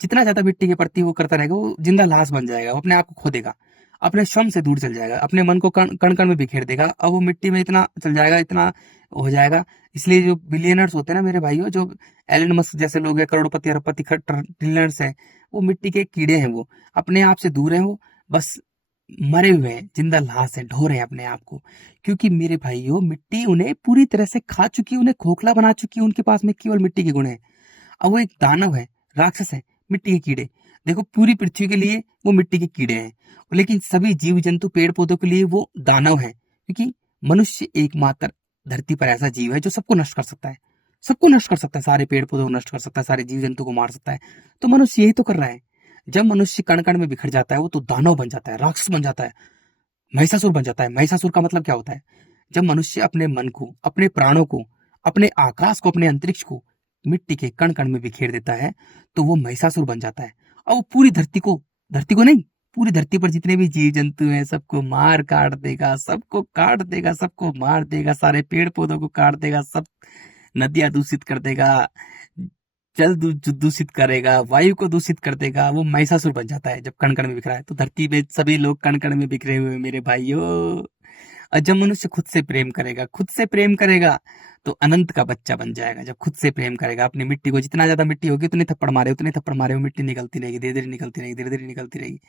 जितना ज्यादा मिट्टी के प्रति वो करता रहेगा, वो जिंदा लाश बन जाएगा, वो अपने आप को खो देगा, अपने श्रम से दूर चल जाएगा, अपने मन को कण कण में बिखेर देगा। अब वो मिट्टी में इतना चल जाएगा, इतना हो जाएगा। इसलिए जो बिलियनर्स होते हैं ना मेरे भाइयों, जो एलन मस्क जैसे लोग हैं, करोड़पति अरबपति ट्रिलियनर्स हैं, वो मिट्टी के कीड़े हैं, वो अपने आप से दूर हैं, वो बस मरे हुए हैं, जिंदा लाश है, ढो रहे हैं अपने आप को। क्योंकि मेरे भाइयों, मिट्टी उन्हें पूरी तरह से खा चुकी है, उन्हें खोखला बना चुकी है, उनके पास में केवल मिट्टी के गुण है। अब वो एक दानव है, राक्षस है, मिट्टी के कीड़े। देखो, पूरी पृथ्वी के लिए वो मिट्टी के कीड़े हैं, लेकिन सभी जीव जंतु पेड़ पौधों के लिए वो दानव है। क्योंकि मनुष्य एकमात्र धरती पर ऐसा जीव है जो सबको नष्ट कर सकता है, सबको नष्ट कर सकता है, सारे पेड़ पौधों को नष्ट कर सकता है, सारे जीव जंतु को मार सकता है। तो मनुष्य यही तो कर रहा है। जब मनुष्य कण कण में बिखर जाता है, वो तो दानव बन जाता है, राक्षस बन जाता है, महिषासुर बन जाता है। महिषासुर का मतलब क्या होता है? जब मनुष्य अपने मन को, अपने प्राणों को, अपने आकाश को, अपने अंतरिक्ष को मिट्टी के कण कण में बिखेर देता है, तो वो महिषासुर बन जाता है। और वो पूरी धरती को नहीं, पूरी धरती पर जितने भी जीव जंतु हैं सबको मार काट देगा, सबको काट देगा, सबको मार देगा, सारे पेड़ पौधों को काट देगा, सब नदियां दूषित कर देगा, जल दूषित करेगा, वायु को दूषित कर देगा। वो महिषासुर बन जाता है जब कण कण में बिखरा है। तो धरती में सभी लोग कण कण में बिखरे हुए मेरे भाइयों। और जब मनुष्य खुद से प्रेम करेगा, खुद से प्रेम करेगा, तो अनंत का बच्चा बन जाएगा। जब खुद से प्रेम करेगा, अपनी मिट्टी को, जितना ज्यादा मिट्टी होगी उतने थप्पड़ मारे, उतने थप्पड़ मारे, वो मिट्टी निकलती रहेगी, धीरे धीरे निकलती रहेगी, धीरे धीरे निकलती रहेगी।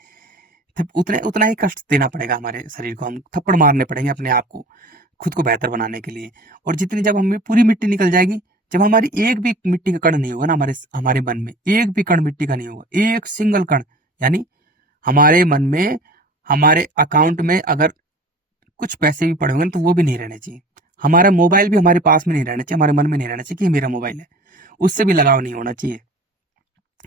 उतने उतना ही कष्ट देना पड़ेगा हमारे शरीर को, हम थप्पड़ मारने पड़ेंगे अपने आप को, खुद को बेहतर बनाने के लिए। और जितनी, जब हमें पूरी मिट्टी निकल जाएगी, जब हमारी एक भी मिट्टी का कण नहीं होगा ना, हमारे मन में एक भी कण मिट्टी का नहीं होगा, एक सिंगल कण, यानी हमारे मन में, हमारे अकाउंट में अगर कुछ पैसे भी पड़े होंगे ना, तो वो भी नहीं रहने चाहिए। हमारा मोबाइल भी हमारे पास में नहीं रहना चाहिए, हमारे मन में नहीं रहना चाहिए कि ये मेरा मोबाइल है। उससे भी लगाव नहीं होना चाहिए।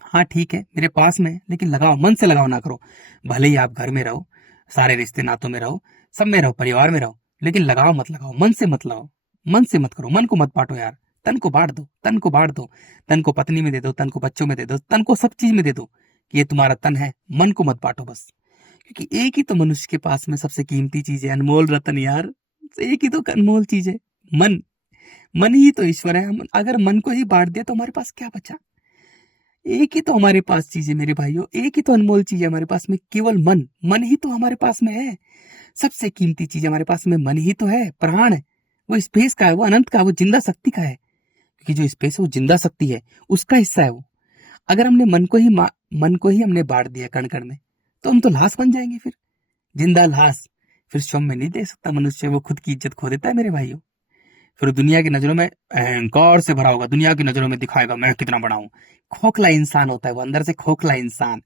हाँ ठीक है, मेरे पास में है, लेकिन लगाओ, मन से लगाव ना करो। भले ही आप घर में रहो, सारे रिश्ते नातों में रहो, सब में रहो, परिवार में रहो, लेकिन लगाओ मत लगाओ, मन से मत लगाओ। मन से मत करो, मन को मत बांटो यार। तन को बांट दो, तन को बांट दो। तन को पत्नी में दे दो, तन को बच्चों में दे दो, तन को सब चीज में दे दो कि ये तुम्हारा तन है। मन को मत बांटो बस। क्योंकि एक ही तो मनुष्य के पास में सबसे कीमती चीज है, अनमोल रतन यार। एक ही तो अनमोल चीज है, मन। मन ही तो ईश्वर है। हम अगर मन को ही बांट दिया तो हमारे पास क्या बचा? एक ही तो हमारे पास चीज है मेरे भाइयों, एक ही तो अनमोल चीज है हमारे पास में, केवल मन। मन ही तो हमारे पास में है। सबसे कीमती चीज हमारे पास में मन ही तो है, प्राण है। वो स्पेस का है, वो अनंत का है, वो जिंदा शक्ति का है। क्योंकि जो स्पेस है वो जिंदा शक्ति है, उसका हिस्सा है वो। अगर हमने मन को ही हमने बांट दिया कण कण में, तो हम तो लाश बन जाएंगे फिर, जिंदा लाश। फिर स्वयं में नहीं दे सकता मनुष्य, वो खुद की इज्जत खो देता है मेरे भाइयों। फिर दुनिया की नजरों में अहंकार से भरा होगा, दुनिया की नजरों में दिखाएगा मैं कितना बड़ा हूं। खोखला इंसान होता है वो, अंदर से खोखला इंसान।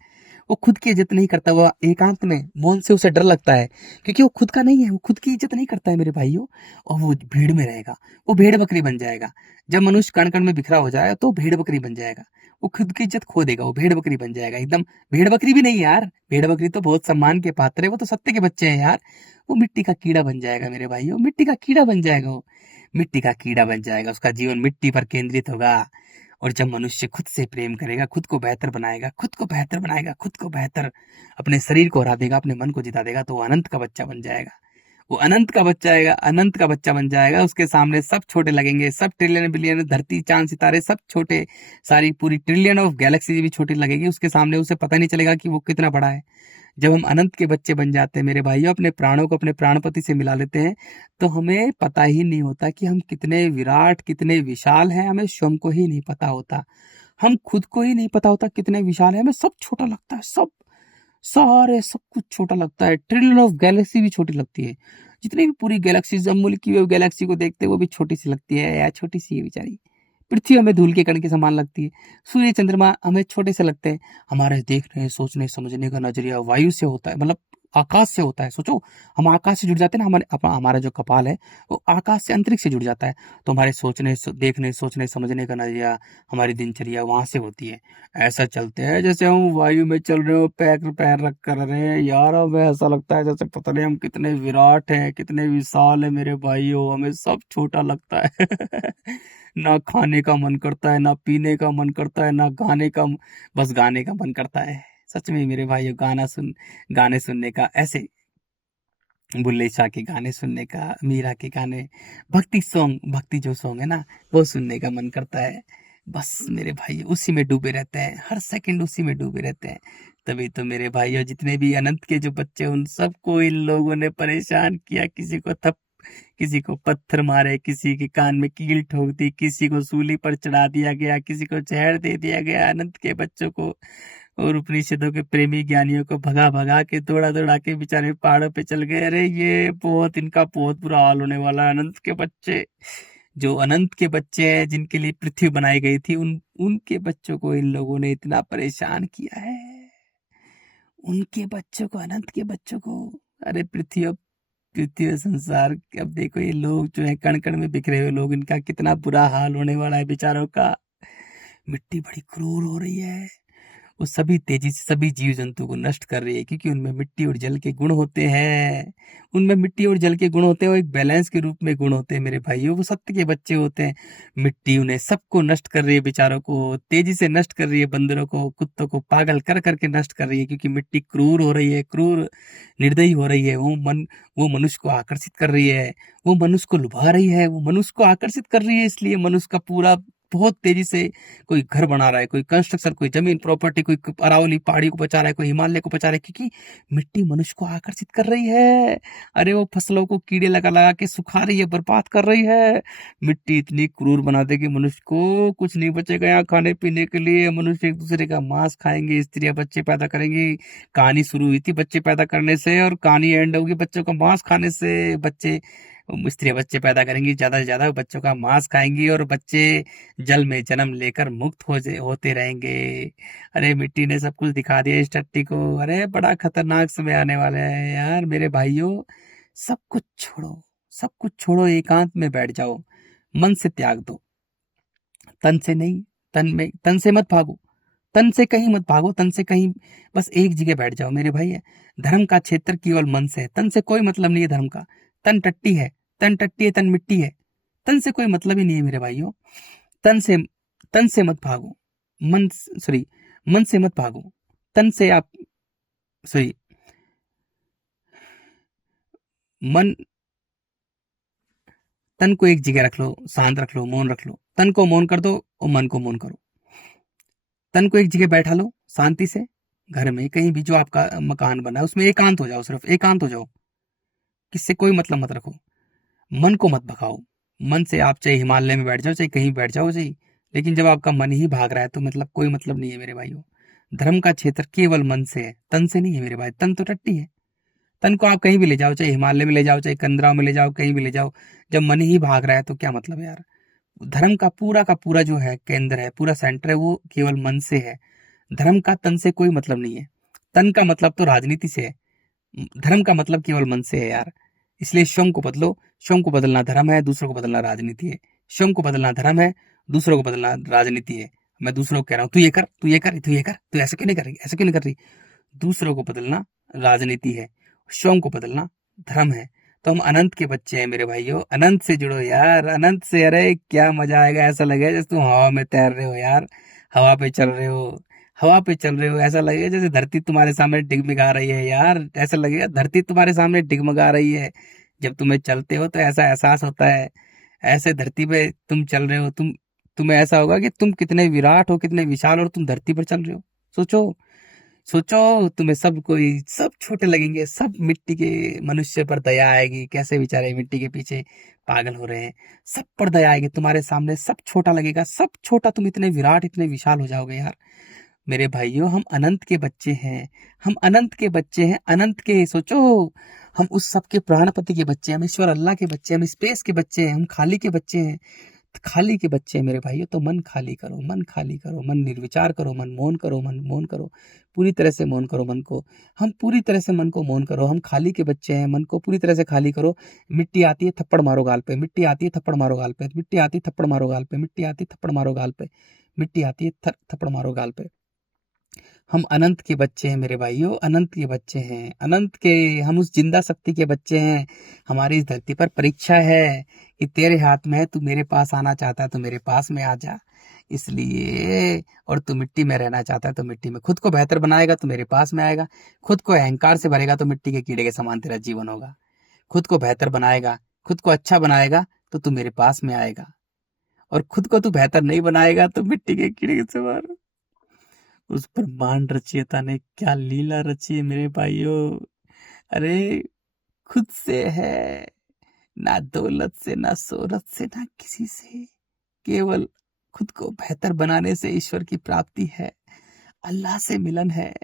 वो खुद की इज्जत नहीं करता, वो एकांत में मौन से उसे डर लगता है, क्योंकि वो खुद का नहीं है, वो खुद की इज्जत नहीं करता है मेरे भाइयों। और वो भीड़ में रहेगा, वो भेड़ बकरी बन जाएगा। जब मनुष्य कण कण में बिखरा हो जाए तो भेड़ बकरी बन जाएगा। वो खुद की इज्जत खो देगा, वो भेड़ बकरी बन जाएगा एकदम। भेड़ बकरी भी नहीं यार, भेड़ बकरी तो बहुत सम्मान के पात्र है, वो तो सत्य के बच्चे हैं यार। वो मिट्टी का कीड़ा बन जाएगा मेरे भाइयों, मिट्टी का कीड़ा बन जाएगा वो। मिट्टी का कीड़ा बन जाएगा, उसका जीवन मिट्टी पर केंद्रित होगा। और जब मनुष्य खुद से प्रेम करेगा, खुद को बेहतर बनाएगा, खुद को बेहतर बनाएगा, खुद को बेहतर, अपने शरीर को हरा देगा, अपने मन को जिता देगा, तो वो अनंत का बच्चा बन जाएगा। वो अनंत का बच्चा आएगा, अनंत का बच्चा बन जाएगा। उसके सामने सब छोटे लगेंगे, सब ट्रिलियन बिलियन, धरती चांद सितारे सब छोटे, सारी पूरी ट्रिलियन ऑफ गैलेक्सी भी छोटी लगेगी उसके सामने। उसे पता नहीं चलेगा कि वो कितना बड़ा है। जब हम अनंत के बच्चे बन जाते हैं मेरे भाइयों, अपने प्राणों को अपने प्राणपति से मिला लेते हैं, तो हमें पता ही नहीं होता कि हम कितने विराट, कितने विशाल हैं। हमें स्वयं को ही नहीं पता होता, हम खुद को ही नहीं पता होता कितने विशाल है। हमें सब छोटा लगता है, सब, सारे सब कुछ छोटा लगता है। ट्रिलियन ऑफ गैलेक्सी भी छोटी लगती है। जितनी भी पूरी गैलेक्सी, जब मिल्की वे गैलेक्सी को देखते हैं वो भी छोटी सी लगती है यार, छोटी सी है बेचारी। पृथ्वी हमें धूल के कण के समान लगती है। सूर्य चंद्रमा हमें छोटे से लगते हैं। हमारे देखने, सोचने, समझने का नजरिया वायु से होता है, मतलब आकाश से होता है। सोचो, हम आकाश से जुड़ जाते हैं ना, हमारा जो कपाल है वो आकाश से, अंतरिक्ष से जुड़ जाता है। तो हमारे सोचने, देखने, सोचने, समझने का नजरिया, हमारी दिनचर्या वहां से होती है। ऐसा चलते हैं जैसे हम वायु में चल रहे हो, पैर पैर रख कर रहे हैं यार। हमें ऐसा लगता है जैसे पता नहीं हम कितने विराट हैं, कितने विशाल है मेरे भाइयों। हमें सब छोटा लगता है। ना खाने का मन करता है, ना पीने का मन करता है, ना गाने का, बस गाने का मन करता है। सच में मेरे भाइयों, गाने सुनने का, ऐसे बुल्ले शाह के गाने सुनने का, मीरा के गाने, भक्ति सॉन्ग, भक्ति जो सॉन्ग है ना, वो सुनने का मन करता है। बस मेरे भाई उसी में डूबे रहते हैं, हर सेकंड उसी में डूबे रहते हैं। तभी तो मेरे भाइयों, जितने भी अनंत के जो बच्चे, उन सबको इन लोगों ने परेशान किया। किसी को पत्थर मारे, किसी के कान में कील ठोक दी, किसी को सूली पर चढ़ा दिया गया, किसी को जहर दे दिया गया, अनंत के बच्चों को। और उपनिषदों के प्रेमी ज्ञानियों को भगा भगा के, दौड़ा दौड़ा के बेचारे पहाड़ों पे चल गए। अरे ये बहुत, इनका बहुत बुरा हाल होने वाला है। अनंत के बच्चे, जो अनंत के बच्चे हैं, जिनके लिए पृथ्वी बनाई गई थी, उनके बच्चों को इन लोगों ने इतना परेशान किया है। उनके बच्चों को, अनंत के बच्चों को। अरे पृथ्वी और संसार, अब देखो ये लोग जो है कण कण में बिखरे हुए लोग, इनका कितना बुरा हाल होने वाला है बेचारों का। मिट्टी बड़ी क्रूर हो रही है। वो सभी तेजी से सभी जीव जंतु को नष्ट कर रही है, क्योंकि उनमें मिट्टी और जल के गुण होते हैं। उनमें मिट्टी और जल के गुण होते हैं, वो एक बैलेंस के रूप में गुण होते हैं मेरे भाइयों। वो सत्य के बच्चे होते हैं। मिट्टी उन्हें सबको नष्ट कर रही है, बेचारों को तेजी से नष्ट कर रही है। बंदरों को, कुत्तों को पागल कर करके नष्ट कर रही है, क्योंकि मिट्टी क्रूर हो रही है, क्रूर, निर्दयी हो रही है। वो मनुष्य को आकर्षित कर रही है, वो मनुष्य को लुभा रही है, वो मनुष्य को आकर्षित कर रही है। इसलिए मनुष्य का पूरा बहुत तेजी से कोई घर बना रहा है, कोई कंस्ट्रक्शन, कोई जमीन प्रॉपर्टी, कोई अरावली पहाड़ी को बचा रहा है, कोई हिमालय को बचा रहा है, क्योंकि मिट्टी मनुष्य को आकर्षित कर रही है। अरे वो फसलों को कीड़े लगा लगा के सुखा रही है, बर्बाद कर रही है। मिट्टी इतनी क्रूर बना देगी, मनुष्य को कुछ नहीं बचेगा यहाँ खाने पीने के लिए। मनुष्य एक दूसरे का मांस खाएंगे, स्त्रियां बच्चे पैदा करेंगी। कहानी शुरू हुई थी बच्चे पैदा करने से, और कहानी एंड होगी बच्चों का मांस खाने से। स्त्रियां बच्चे पैदा करेंगी, ज्यादा से ज्यादा बच्चों का मांस खाएंगी, और बच्चे जल में जन्म लेकर मुक्त होते रहेंगे। अरे मिट्टी ने सब कुछ दिखा दिया इस टट्टी को। अरे बड़ा खतरनाक समय आने वाला है यार मेरे भाइयों। सब कुछ छोड़ो, सब कुछ छोड़ो, एकांत में बैठ जाओ, मन से त्याग दो। तन से नहीं, तन से मत भागो, तन से कहीं मत भागो, तन से कहीं, बस एक जगह बैठ जाओ मेरे भाई। धर्म का क्षेत्र केवल मन से है, तन से कोई मतलब नहीं है धर्म का। तन टट्टी है, तन टट्टी है, तन मिट्टी है, तन से कोई मतलब ही नहीं है मेरे भाइयों। तन से तन से मत भागो, मन से मत भागो, तन से आप सॉरी मन तन को एक जगह रख लो, शांत रख लो, मौन रख लो। तन को मौन कर दो और मन को मौन करो। तन को एक जगह बैठा लो शांति से, घर में कहीं भी जो आपका मकान बना है उसमें एकांत हो जाओ, सिर्फ एकांत हो जाओ, किससे कोई मतलब मत रखो। मन को मत भगाओ, मन से आप चाहे हिमालय में बैठ जाओ, चाहे कहीं बैठ जाओ, चाहे, लेकिन जब आपका मन ही भाग रहा है तो मतलब कोई मतलब नहीं है मेरे भाइयों। धर्म का क्षेत्र केवल मन से है, तन से नहीं है मेरे भाई। तन तो टट्टी है, तन को आप कहीं भी ले जाओ, चाहे हिमालय में ले जाओ, चाहे कंदराव में ले जाओ, कहीं भी ले जाओ, जब मन ही भाग रहा है तो क्या मतलब है यार। धर्म का पूरा जो है केंद्र है, पूरा सेंटर है, वो केवल मन से है। धर्म का तन से कोई मतलब नहीं है। तन का मतलब तो राजनीति से है, धर्म का मतलब केवल मन से है यार। इसलिए स्वयं को बदलो, स्वयं को बदलना धर्म है, दूसरों को बदलना राजनीति है। स्वयं को बदलना धर्म है, दूसरों को बदलना राजनीति है। मैं दूसरों को कह रहा हूँ, तू ये कर, तू ये कर, तू ये कर, तू ऐसे क्यों नहीं कर रही, ऐसे क्यों नहीं कर रही। दूसरों को बदलना राजनीति है, स्वयं को बदलना धर्म है। तो हम अनंत के बच्चे हैं मेरे भाइयों, अनंत से जुड़ो यार, अनंत से। अरे क्या मजा आएगा, ऐसा लगेगा जैसे तुम हवा में तैर रहे हो यार, हवा पे चल रहे हो, हवा पे चल रहे हो। ऐसा लगेगा जैसे धरती तुम्हारे सामने डिगमगा रही है यार, ऐसा लगेगा धरती तुम्हारे सामने डिगमगा रही है। जब तुम्हें चलते हो तो ऐसा एहसास होता है, ऐसे धरती पे तुम चल रहे हो, तुम्हें ऐसा होगा कि तुम कितने विराट हो, कितने विशाल हो, और तुम धरती पर चल रहे हो। सोचो, सोचो, तुम्हें सब कोई सब छोटे लगेंगे, सब मिट्टी के मनुष्य पर दया आएगी, कैसे बेचारे मिट्टी के पीछे पागल हो रहे हैं। सब पर दया आएगी, तुम्हारे सामने सब छोटा लगेगा, सब छोटा, तुम इतने विराट, इतने विशाल हो जाओगे यार। मेरे भाइयों, हम अनंत के बच्चे हैं, हम अनंत के बच्चे हैं, अनंत के। सोचो, हम उस सबके प्राणपति के बच्चे हैं, हम ईश्वर अल्लाह के बच्चे हैं, हम स्पेस के बच्चे हैं, हम खाली के बच्चे हैं, खाली के बच्चे हैं मेरे भाइयों। तो मन खाली करो, मन खाली करो, मन निर्विचार करो, मन मौन करो, मन मौन करो, पूरी तरह से मौन करो मन को। हम पूरी तरह से मन को मौन करो, हम खाली के बच्चे हैं, मन को पूरी तरह से खाली करो। मिट्टी आती है थप्पड़ मारो गाल पे, मिट्टी आती है थप्पड़ मारो गाल पे, मिट्टी आती है थप्पड़ मारो गाल पे, मिट्टी आती है थप्पड़ मारो गाल पे, मिट्टी आती है थप्पड़ मारो गाल पे। हम अनंत के बच्चे हैं मेरे भाइयों, अनंत के बच्चे हैं, अनंत के। हम उस जिंदा शक्ति के बच्चे हैं। हमारी इस धरती पर परीक्षा है कि तेरे हाथ में है, तू मेरे पास आना चाहता है तो मेरे पास में आ जा। इसलिए, और तू मिट्टी में रहना चाहता है तो मिट्टी में, खुद को बेहतर बनाएगा तो मेरे पास में आएगा। खुद को अहंकार से भरेगा तो मिट्टी के कीड़े के समान तेरा जीवन होगा। खुद को बेहतर बनाएगा, खुद को अच्छा बनाएगा तो तू मेरे पास में आएगा। और खुद को तू बेहतर नहीं बनाएगा तो मिट्टी के कीड़े के समान। उस ब्रह्मांड रचयिता ने क्या लीला रची है मेरे भाइयों। अरे, खुद से है, ना दौलत से, ना शोहरत से, ना किसी से, केवल खुद को बेहतर बनाने से ईश्वर की प्राप्ति है, अल्लाह से मिलन है,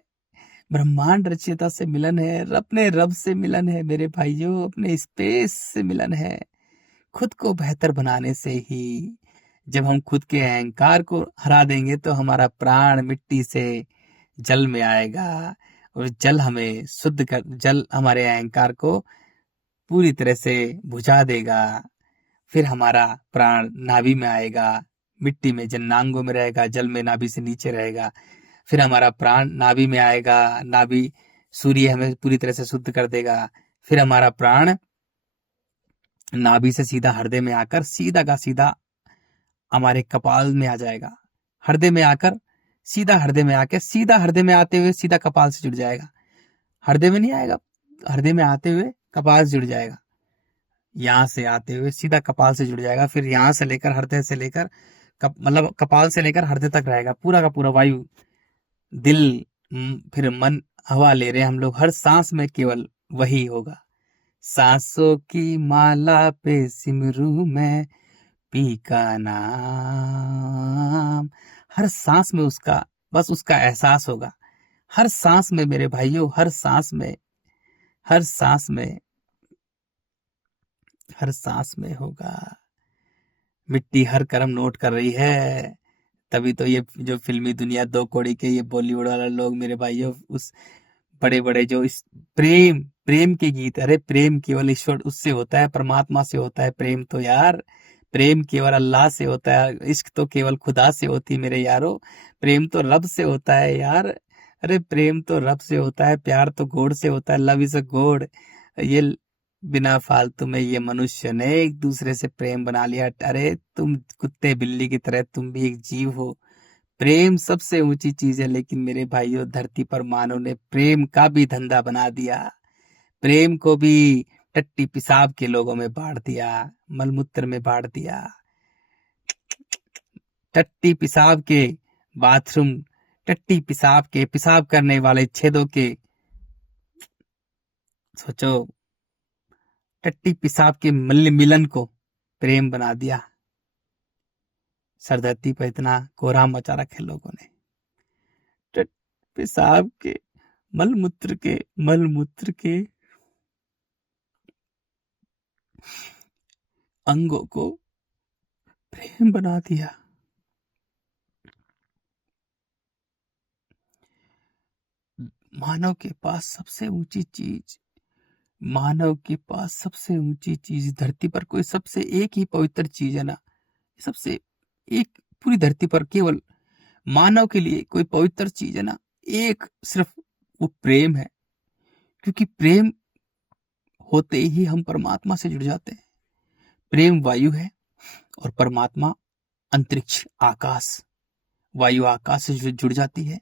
ब्रह्मांड रचयिता से मिलन है, अपने रब से मिलन है मेरे भाइयों, अपने स्पेस से मिलन है। खुद को बेहतर बनाने से ही, जब हम खुद के अहंकार को हरा देंगे तो हमारा प्राण मिट्टी से जल में आएगा, और जल हमें शुद्ध कर, जल हमारे अहंकार को पूरी तरह से बुझा देगा। फिर हमारा प्राण नाभि में आएगा, मिट्टी में जन्नांगों में रहेगा, जल में नाभि से नीचे रहेगा। फिर हमारा प्राण नाभि में आएगा, नाभि, सूर्य हमें पूरी तरह से शुद्ध कर देगा। फिर हमारा प्राण नाभि से सीधा हृदय में आकर सीधा का सीधा हमारे कपाल में आ जाएगा। हृदय में आकर सीधा हृदय में आके सीधा हृदय में आते हुए सीधा कपाल से जुड़ जाएगा। हृदय में नहीं आएगा, हृदय में आते हुए कपाल से जुड़ जाएगा। यहाँ से आते हुए सीधा कपाल से जुड़ जाएगा। फिर यहाँ से लेकर हृदय से लेकर मतलब कपाल से लेकर हृदय तक रहेगा, पूरा का पूरा वायु, दिल, फिर मन, हवा ले रहे हैं हम लोग। हर सांस में केवल वही होगा। सांसों की माला पे सिमरू मैं पी का नाम। हर सांस में उसका, बस उसका एहसास होगा। हर सांस में मेरे भाइयों, हर सांस में, हर सांस में, हर सांस में होगा। मिट्टी हर कर्म नोट कर रही है। तभी तो ये जो फिल्मी दुनिया, 2 कौड़ी के ये बॉलीवुड वाले लोग मेरे भाइयों, उस बड़े बड़े जो इस प्रेम प्रेम के गीत, अरे प्रेम केवल ईश्वर उससे होता है, परमात्मा से होता है प्रेम तो यार। प्रेम केवल अल्लाह से होता है, इश्क तो केवल खुदा से होती मेरे यारो। प्रेम तो रब से होता है यार। अरे प्रेम तो रब से होता है, प्यार तो गॉड से होता है, लव इज अ गॉड। ये बिना फालतू में ये मनुष्य ने एक दूसरे से प्रेम बना लिया। अरे तुम कुत्ते बिल्ली की तरह तुम भी एक जीव हो। प्रेम सबसे ऊंची चीज है, लेकिन मेरे भाइयों धरती पर मानव ने प्रेम का भी धंधा बना दिया। प्रेम को भी टट्टी पेशाब के लोगों में बांट दिया, मलमूत्र में बांट दिया। टट्टी पेशाब के बाथरूम, टट्टी पेशाब के पेशाब करने वाले छेदों के, सोचो, टट्टी पेशाब के मिलन को प्रेम बना दिया। सरधरती पर इतना कोहराम मचा रखे लोगों ने। पेशाब के, मलमूत्र के अंगों को प्रेम बना दिया। मानव के पास सबसे ऊंची चीज, मानव के पास सबसे ऊंची चीज धरती पर कोई सबसे एक ही पवित्र चीज है ना, सबसे एक पूरी धरती पर केवल मानव के लिए कोई पवित्र चीज है ना, एक सिर्फ वो प्रेम है। क्योंकि प्रेम होते ही हम परमात्मा से जुड़ जाते हैं। प्रेम वायु है और परमात्मा अंतरिक्ष आकाश। वायु आकाश से जुड़ जाती है,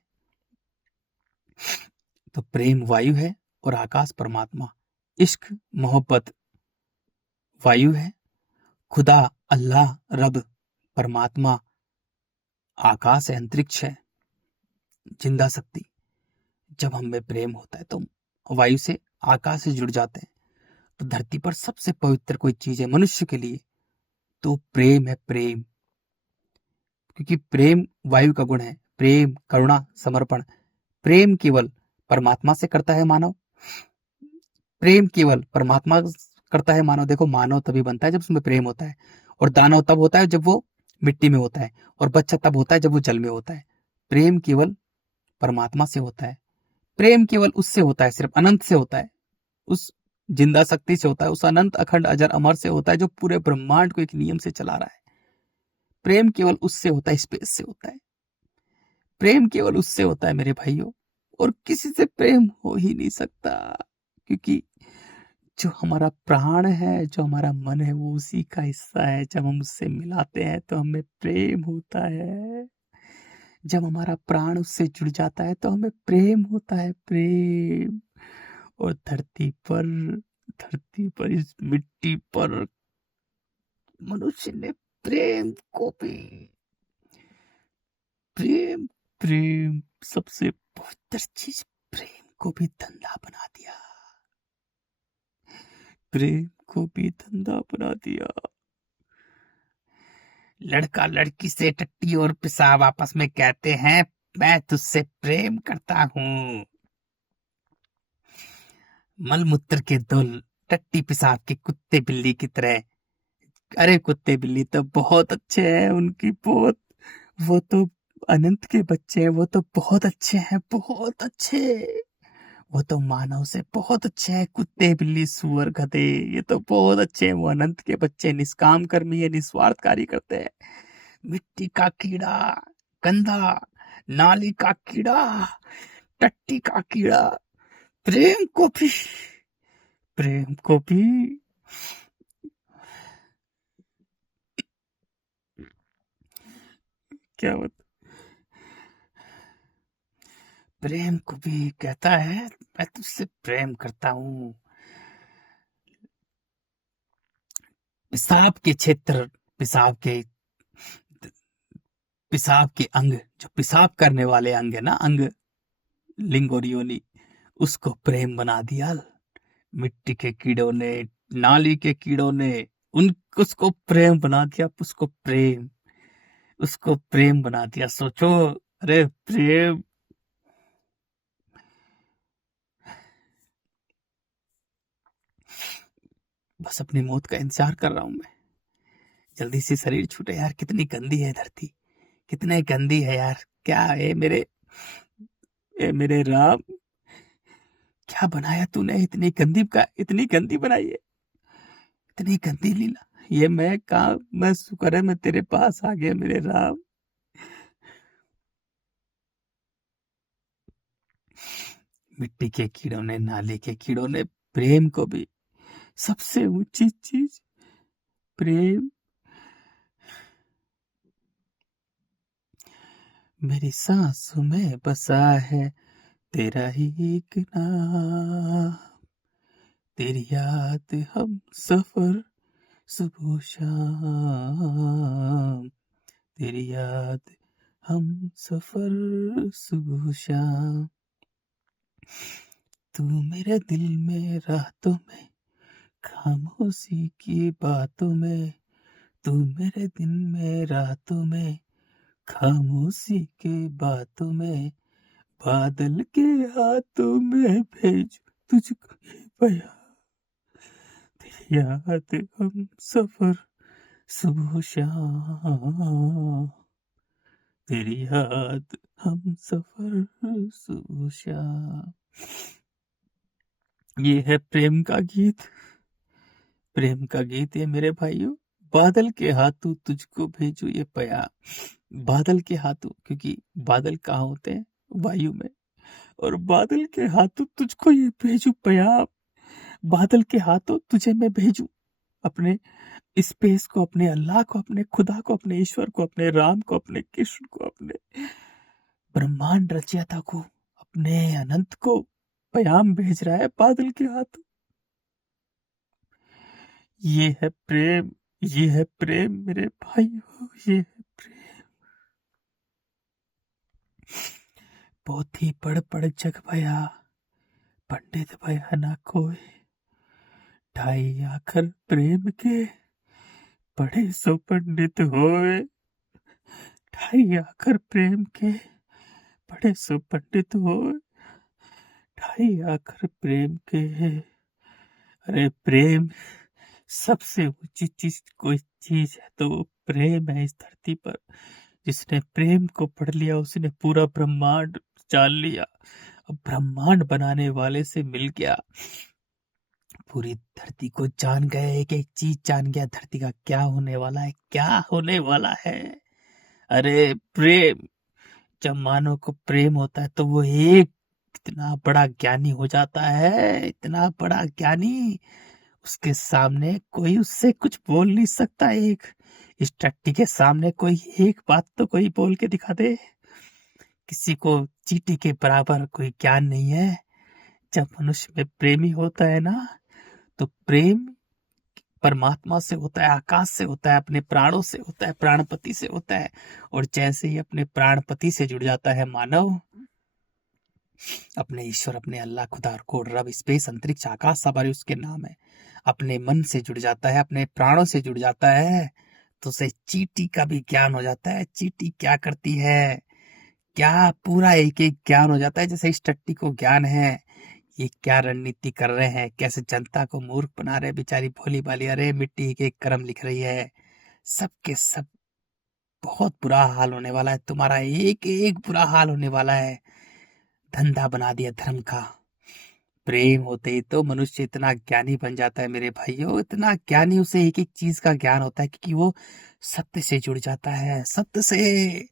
तो प्रेम वायु है और आकाश परमात्मा। इश्क मोहब्बत वायु है, खुदा अल्लाह रब परमात्मा आकाश है, अंतरिक्ष है, जिंदा शक्ति। जब हम में प्रेम होता है तो वायु से आकाश से जुड़ जाते हैं। तो धरती पर सबसे पवित्र कोई चीज है मनुष्य के लिए तो प्रेम है, प्रेम। क्योंकि प्रेम वायु का गुण है, प्रेम करुणा समर्पण। प्रेम केवल परमात्मा से करता है मानव, प्रेम केवल परमात्मा करता है मानव। देखो मानव तभी बनता है जब उसमें प्रेम होता है, और दानव तब होता है जब वो मिट्टी में होता है, और बच्चा तब होता है जब वो जल में होता है। प्रेम केवल परमात्मा से होता है, प्रेम केवल उससे होता है, सिर्फ अनंत से होता है, उस जिंदा शक्ति से होता है, उस अनंत अखंड अजर अमर से होता है जो पूरे ब्रह्मांड को एक नियम से चला रहा है। प्रेम केवल उससे होता है, स्पेस से होता है। प्रेम केवल उससे होता है मेरे भाइयों, और किसी से प्रेम हो ही नहीं सकता। क्योंकि जो हमारा प्राण है, जो हमारा मन है, वो उसी का हिस्सा है। जब हम उससे मिलाते हैं तो हमें प्रेम होता है। जब हमारा प्राण उससे जुड़ जाता है तो हमें प्रेम होता है, प्रेम। और धरती पर इस मिट्टी पर मनुष्य ने प्रेम को भी, प्रेम प्रेम सबसे पवित्र चीज, प्रेम को भी धंधा बना दिया, प्रेम को भी धंधा बना दिया। लड़का लड़की से टट्टी और पेशाब आपस में कहते हैं मैं तुझसे प्रेम करता हूँ। मलमूत्र के दो टट्टी पेशाब के कुत्ते बिल्ली की तरह, अरे कुत्ते बिल्ली तो बहुत अच्छे हैं, उनकी बहुत, वो तो अनंत के बच्चे हैं, वो तो बहुत अच्छे हैं, बहुत अच्छे। वो तो मानव से बहुत अच्छे हैं। कुत्ते बिल्ली सुअर गधे ये तो बहुत अच्छे हैं, वो अनंत के बच्चे, निष्काम कर्मी है, निस्वार्थ कार्य करते हैं। मिट्टी का कीड़ा, गंधा, नाली का कीड़ा, टट्टी का कीड़ा, प्रेम को भी, प्रेम को भी क्या बता, प्रेम को भी कहता है मैं तुझसे प्रेम करता हूँ। पेशाब के क्षेत्र, पेशाब के, पेशाब के अंग, जो पेशाब करने वाले अंग है ना, अंग, लिंग और योनि, उसको प्रेम बना दिया मिट्टी के कीड़ों ने, नाली के कीड़ों ने। उन उसको प्रेम बना दिया, उसको प्रेम, उसको प्रेम बना दिया। सोचो, अरे प्रेम। बस अपनी मौत का इंतजार कर रहा हूं मैं, जल्दी से शरीर छूटे यार। कितनी गंदी है धरती, कितनी गंदी है यार। क्या है मेरे, ए मेरे राम, क्या बनाया तूने, इतनी गंदी बनाई है, इतनी गंदी लीला। ये मैं कहा, मैं शुक्र है मैं तेरे पास आ गया मेरे राम। मिट्टी के कीड़ों ने, नाले के कीड़ों ने प्रेम को भी सबसे ऊंची चीज प्रेम। मेरी सांसों में बसा है तेरा ही एक नाम, तेरी याद हम सफर सुबह शाम, तेरी याद हम सफर सुबह शाम। तू मेरे दिल में रातों में, खामोशी की बातों में, तू मेरे दिल में रातों में, खामोशी के बातों में, बादल के हाथों में भेज तुझको ये बयां, तेरी याद हम सफर सुबह शाम, तेरी याद हम सफर सुबह शाम। ये है प्रेम का गीत, प्रेम का गीत है मेरे भाइयों। बादल के हाथों तुझको भेजू ये प्यार। बादल के हाथों, क्योंकि बादल कहाँ होते हैं, वायु में। और बादल के हाथों तुझको ये भेजू प्यार, बादल के हाथों तुझे मैं भेजू अपने स्पेस को, अपने अल्लाह को, अपने खुदा को, अपने ईश्वर को, अपने राम को, अपने कृष्ण को, अपने ब्रह्मांड रचयिता को, अपने अनंत को पैगाम भेज रहा है बादल के हाथ। ये है प्रेम, ये है प्रेम मेरे भाइयों, ये है प्रेम। पोथी पढ़ पढ़ जग भया, पंडित भया ना कोई, ढाई आखर प्रेम के पढ़े सो पंडित होए, ढाई आखर प्रेम के पढ़े सो पंडित होए, ढाई आखर प्रेम के। अरे प्रेम सबसे ऊंची चीज कोई चीज है तो वो प्रेम है इस धरती पर। जिसने प्रेम को पढ़ लिया उसने पूरा ब्रह्मांड जान लिया। अब ब्रह्मांड बनाने वाले से मिल गया, पूरी धरती को जान गए, एक एक चीज जान गया, धरती का क्या होने वाला है, क्या होने वाला है। अरे प्रेम, जब मानव को प्रेम होता है तो वो एक इतना बड़ा ज्ञानी हो जाता है, इतना बड़ा ज्ञानी, उसके सामने कोई उससे कुछ बोल नहीं सकता। एक इस टट्टी के सामने कोई एक बात तो कोई बोल के दिखा दे। किसी को चींटी के बराबर कोई ज्ञान नहीं है। जब मनुष्य में प्रेमी होता है ना, तो प्रेम परमात्मा से होता है, आकाश से होता है, अपने प्राणों से होता है, प्राणपति से होता है। और जैसे ही अपने प्राणपति से जुड़ जाता है मानव, अपने ईश्वर, अपने अल्लाह, खुदा, को रब, स्पेस, अंतरिक्ष, आकाश सवारी उसके नाम है, अपने मन से जुड़ जाता है, अपने प्राणों से जुड़ जाता है, तो उसे चींटी का भी ज्ञान हो जाता है। चींटी क्या करती है, क्या पूरा एक एक ज्ञान हो जाता है। जैसे इस टट्टी को ज्ञान है, ये क्या रणनीति कर रहे हैं, कैसे जनता को मूर्ख बना रहे, बेचारी भोली भाली। अरे मिट्टी के कर्म लिख रही है, सबके सब बहुत बुरा हाल होने वाला है, तुम्हारा एक एक बुरा हाल होने वाला है। धंधा बना दिया धर्म का। प्रेम होते ही तो मनुष्य इतना ज्ञानी बन जाता है मेरे भाइयों, इतना ज्ञानी, उसे एक एक चीज का ज्ञान होता है, क्योंकि वो सत्य से जुड़ जाता है, सत्य से।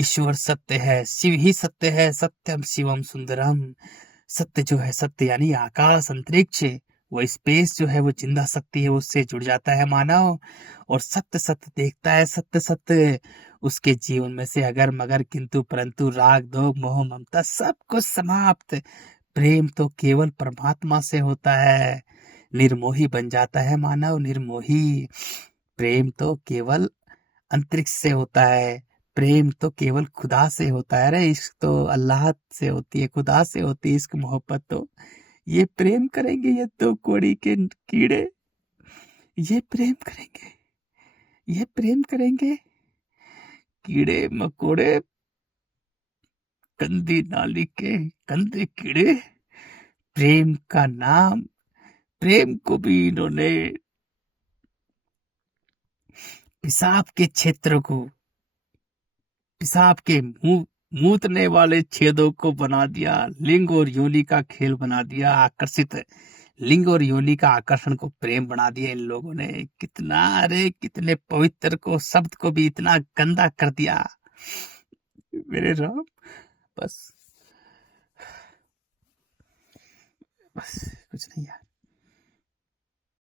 ईश्वर सत्य है, शिव ही सत्य है, सत्यम शिवम सुंदरम। सत्य जो है, सत्य यानी आकाश, अंतरिक्ष, वो स्पेस जो है, वो जिंदा शक्ति है, उससे जुड़ जाता है मानव। और सत्य सत्य देखता है, सत्य सत्य उसके जीवन में से अगर मगर किंतु परंतु राग द्वेष मोह ममता सब कुछ समाप्त। प्रेम तो केवल परमात्मा से होता है, निर्मोही बन जाता है मानव, निर्मोही। प्रेम तो केवल अंतरिक्ष से होता है, प्रेम तो केवल खुदा से होता है। अरे इश्क तो अल्लाह से होती है, खुदा से होती है इश्क मोहब्बत तो। ये प्रेम करेंगे ये दो कोड़ी के कीड़े, ये प्रेम करेंगे, ये प्रेम करेंगे कीड़े मकोड़े, गंदी नाली के गंदे कीड़े। प्रेम का नाम, प्रेम को भी इन्होंने पेशाब के क्षेत्र को, पेशाब के मुंह मूतने वाले छेदों को बना दिया, लिंग और योनि का खेल बना दिया आकर्षित, लिंग और योनि का आकर्षण को प्रेम बना दिया इन लोगों ने। कितना, अरे कितने पवित्र को, शब्द को भी इतना गंदा कर दिया मेरे राम। बस बस कुछ नहीं यार।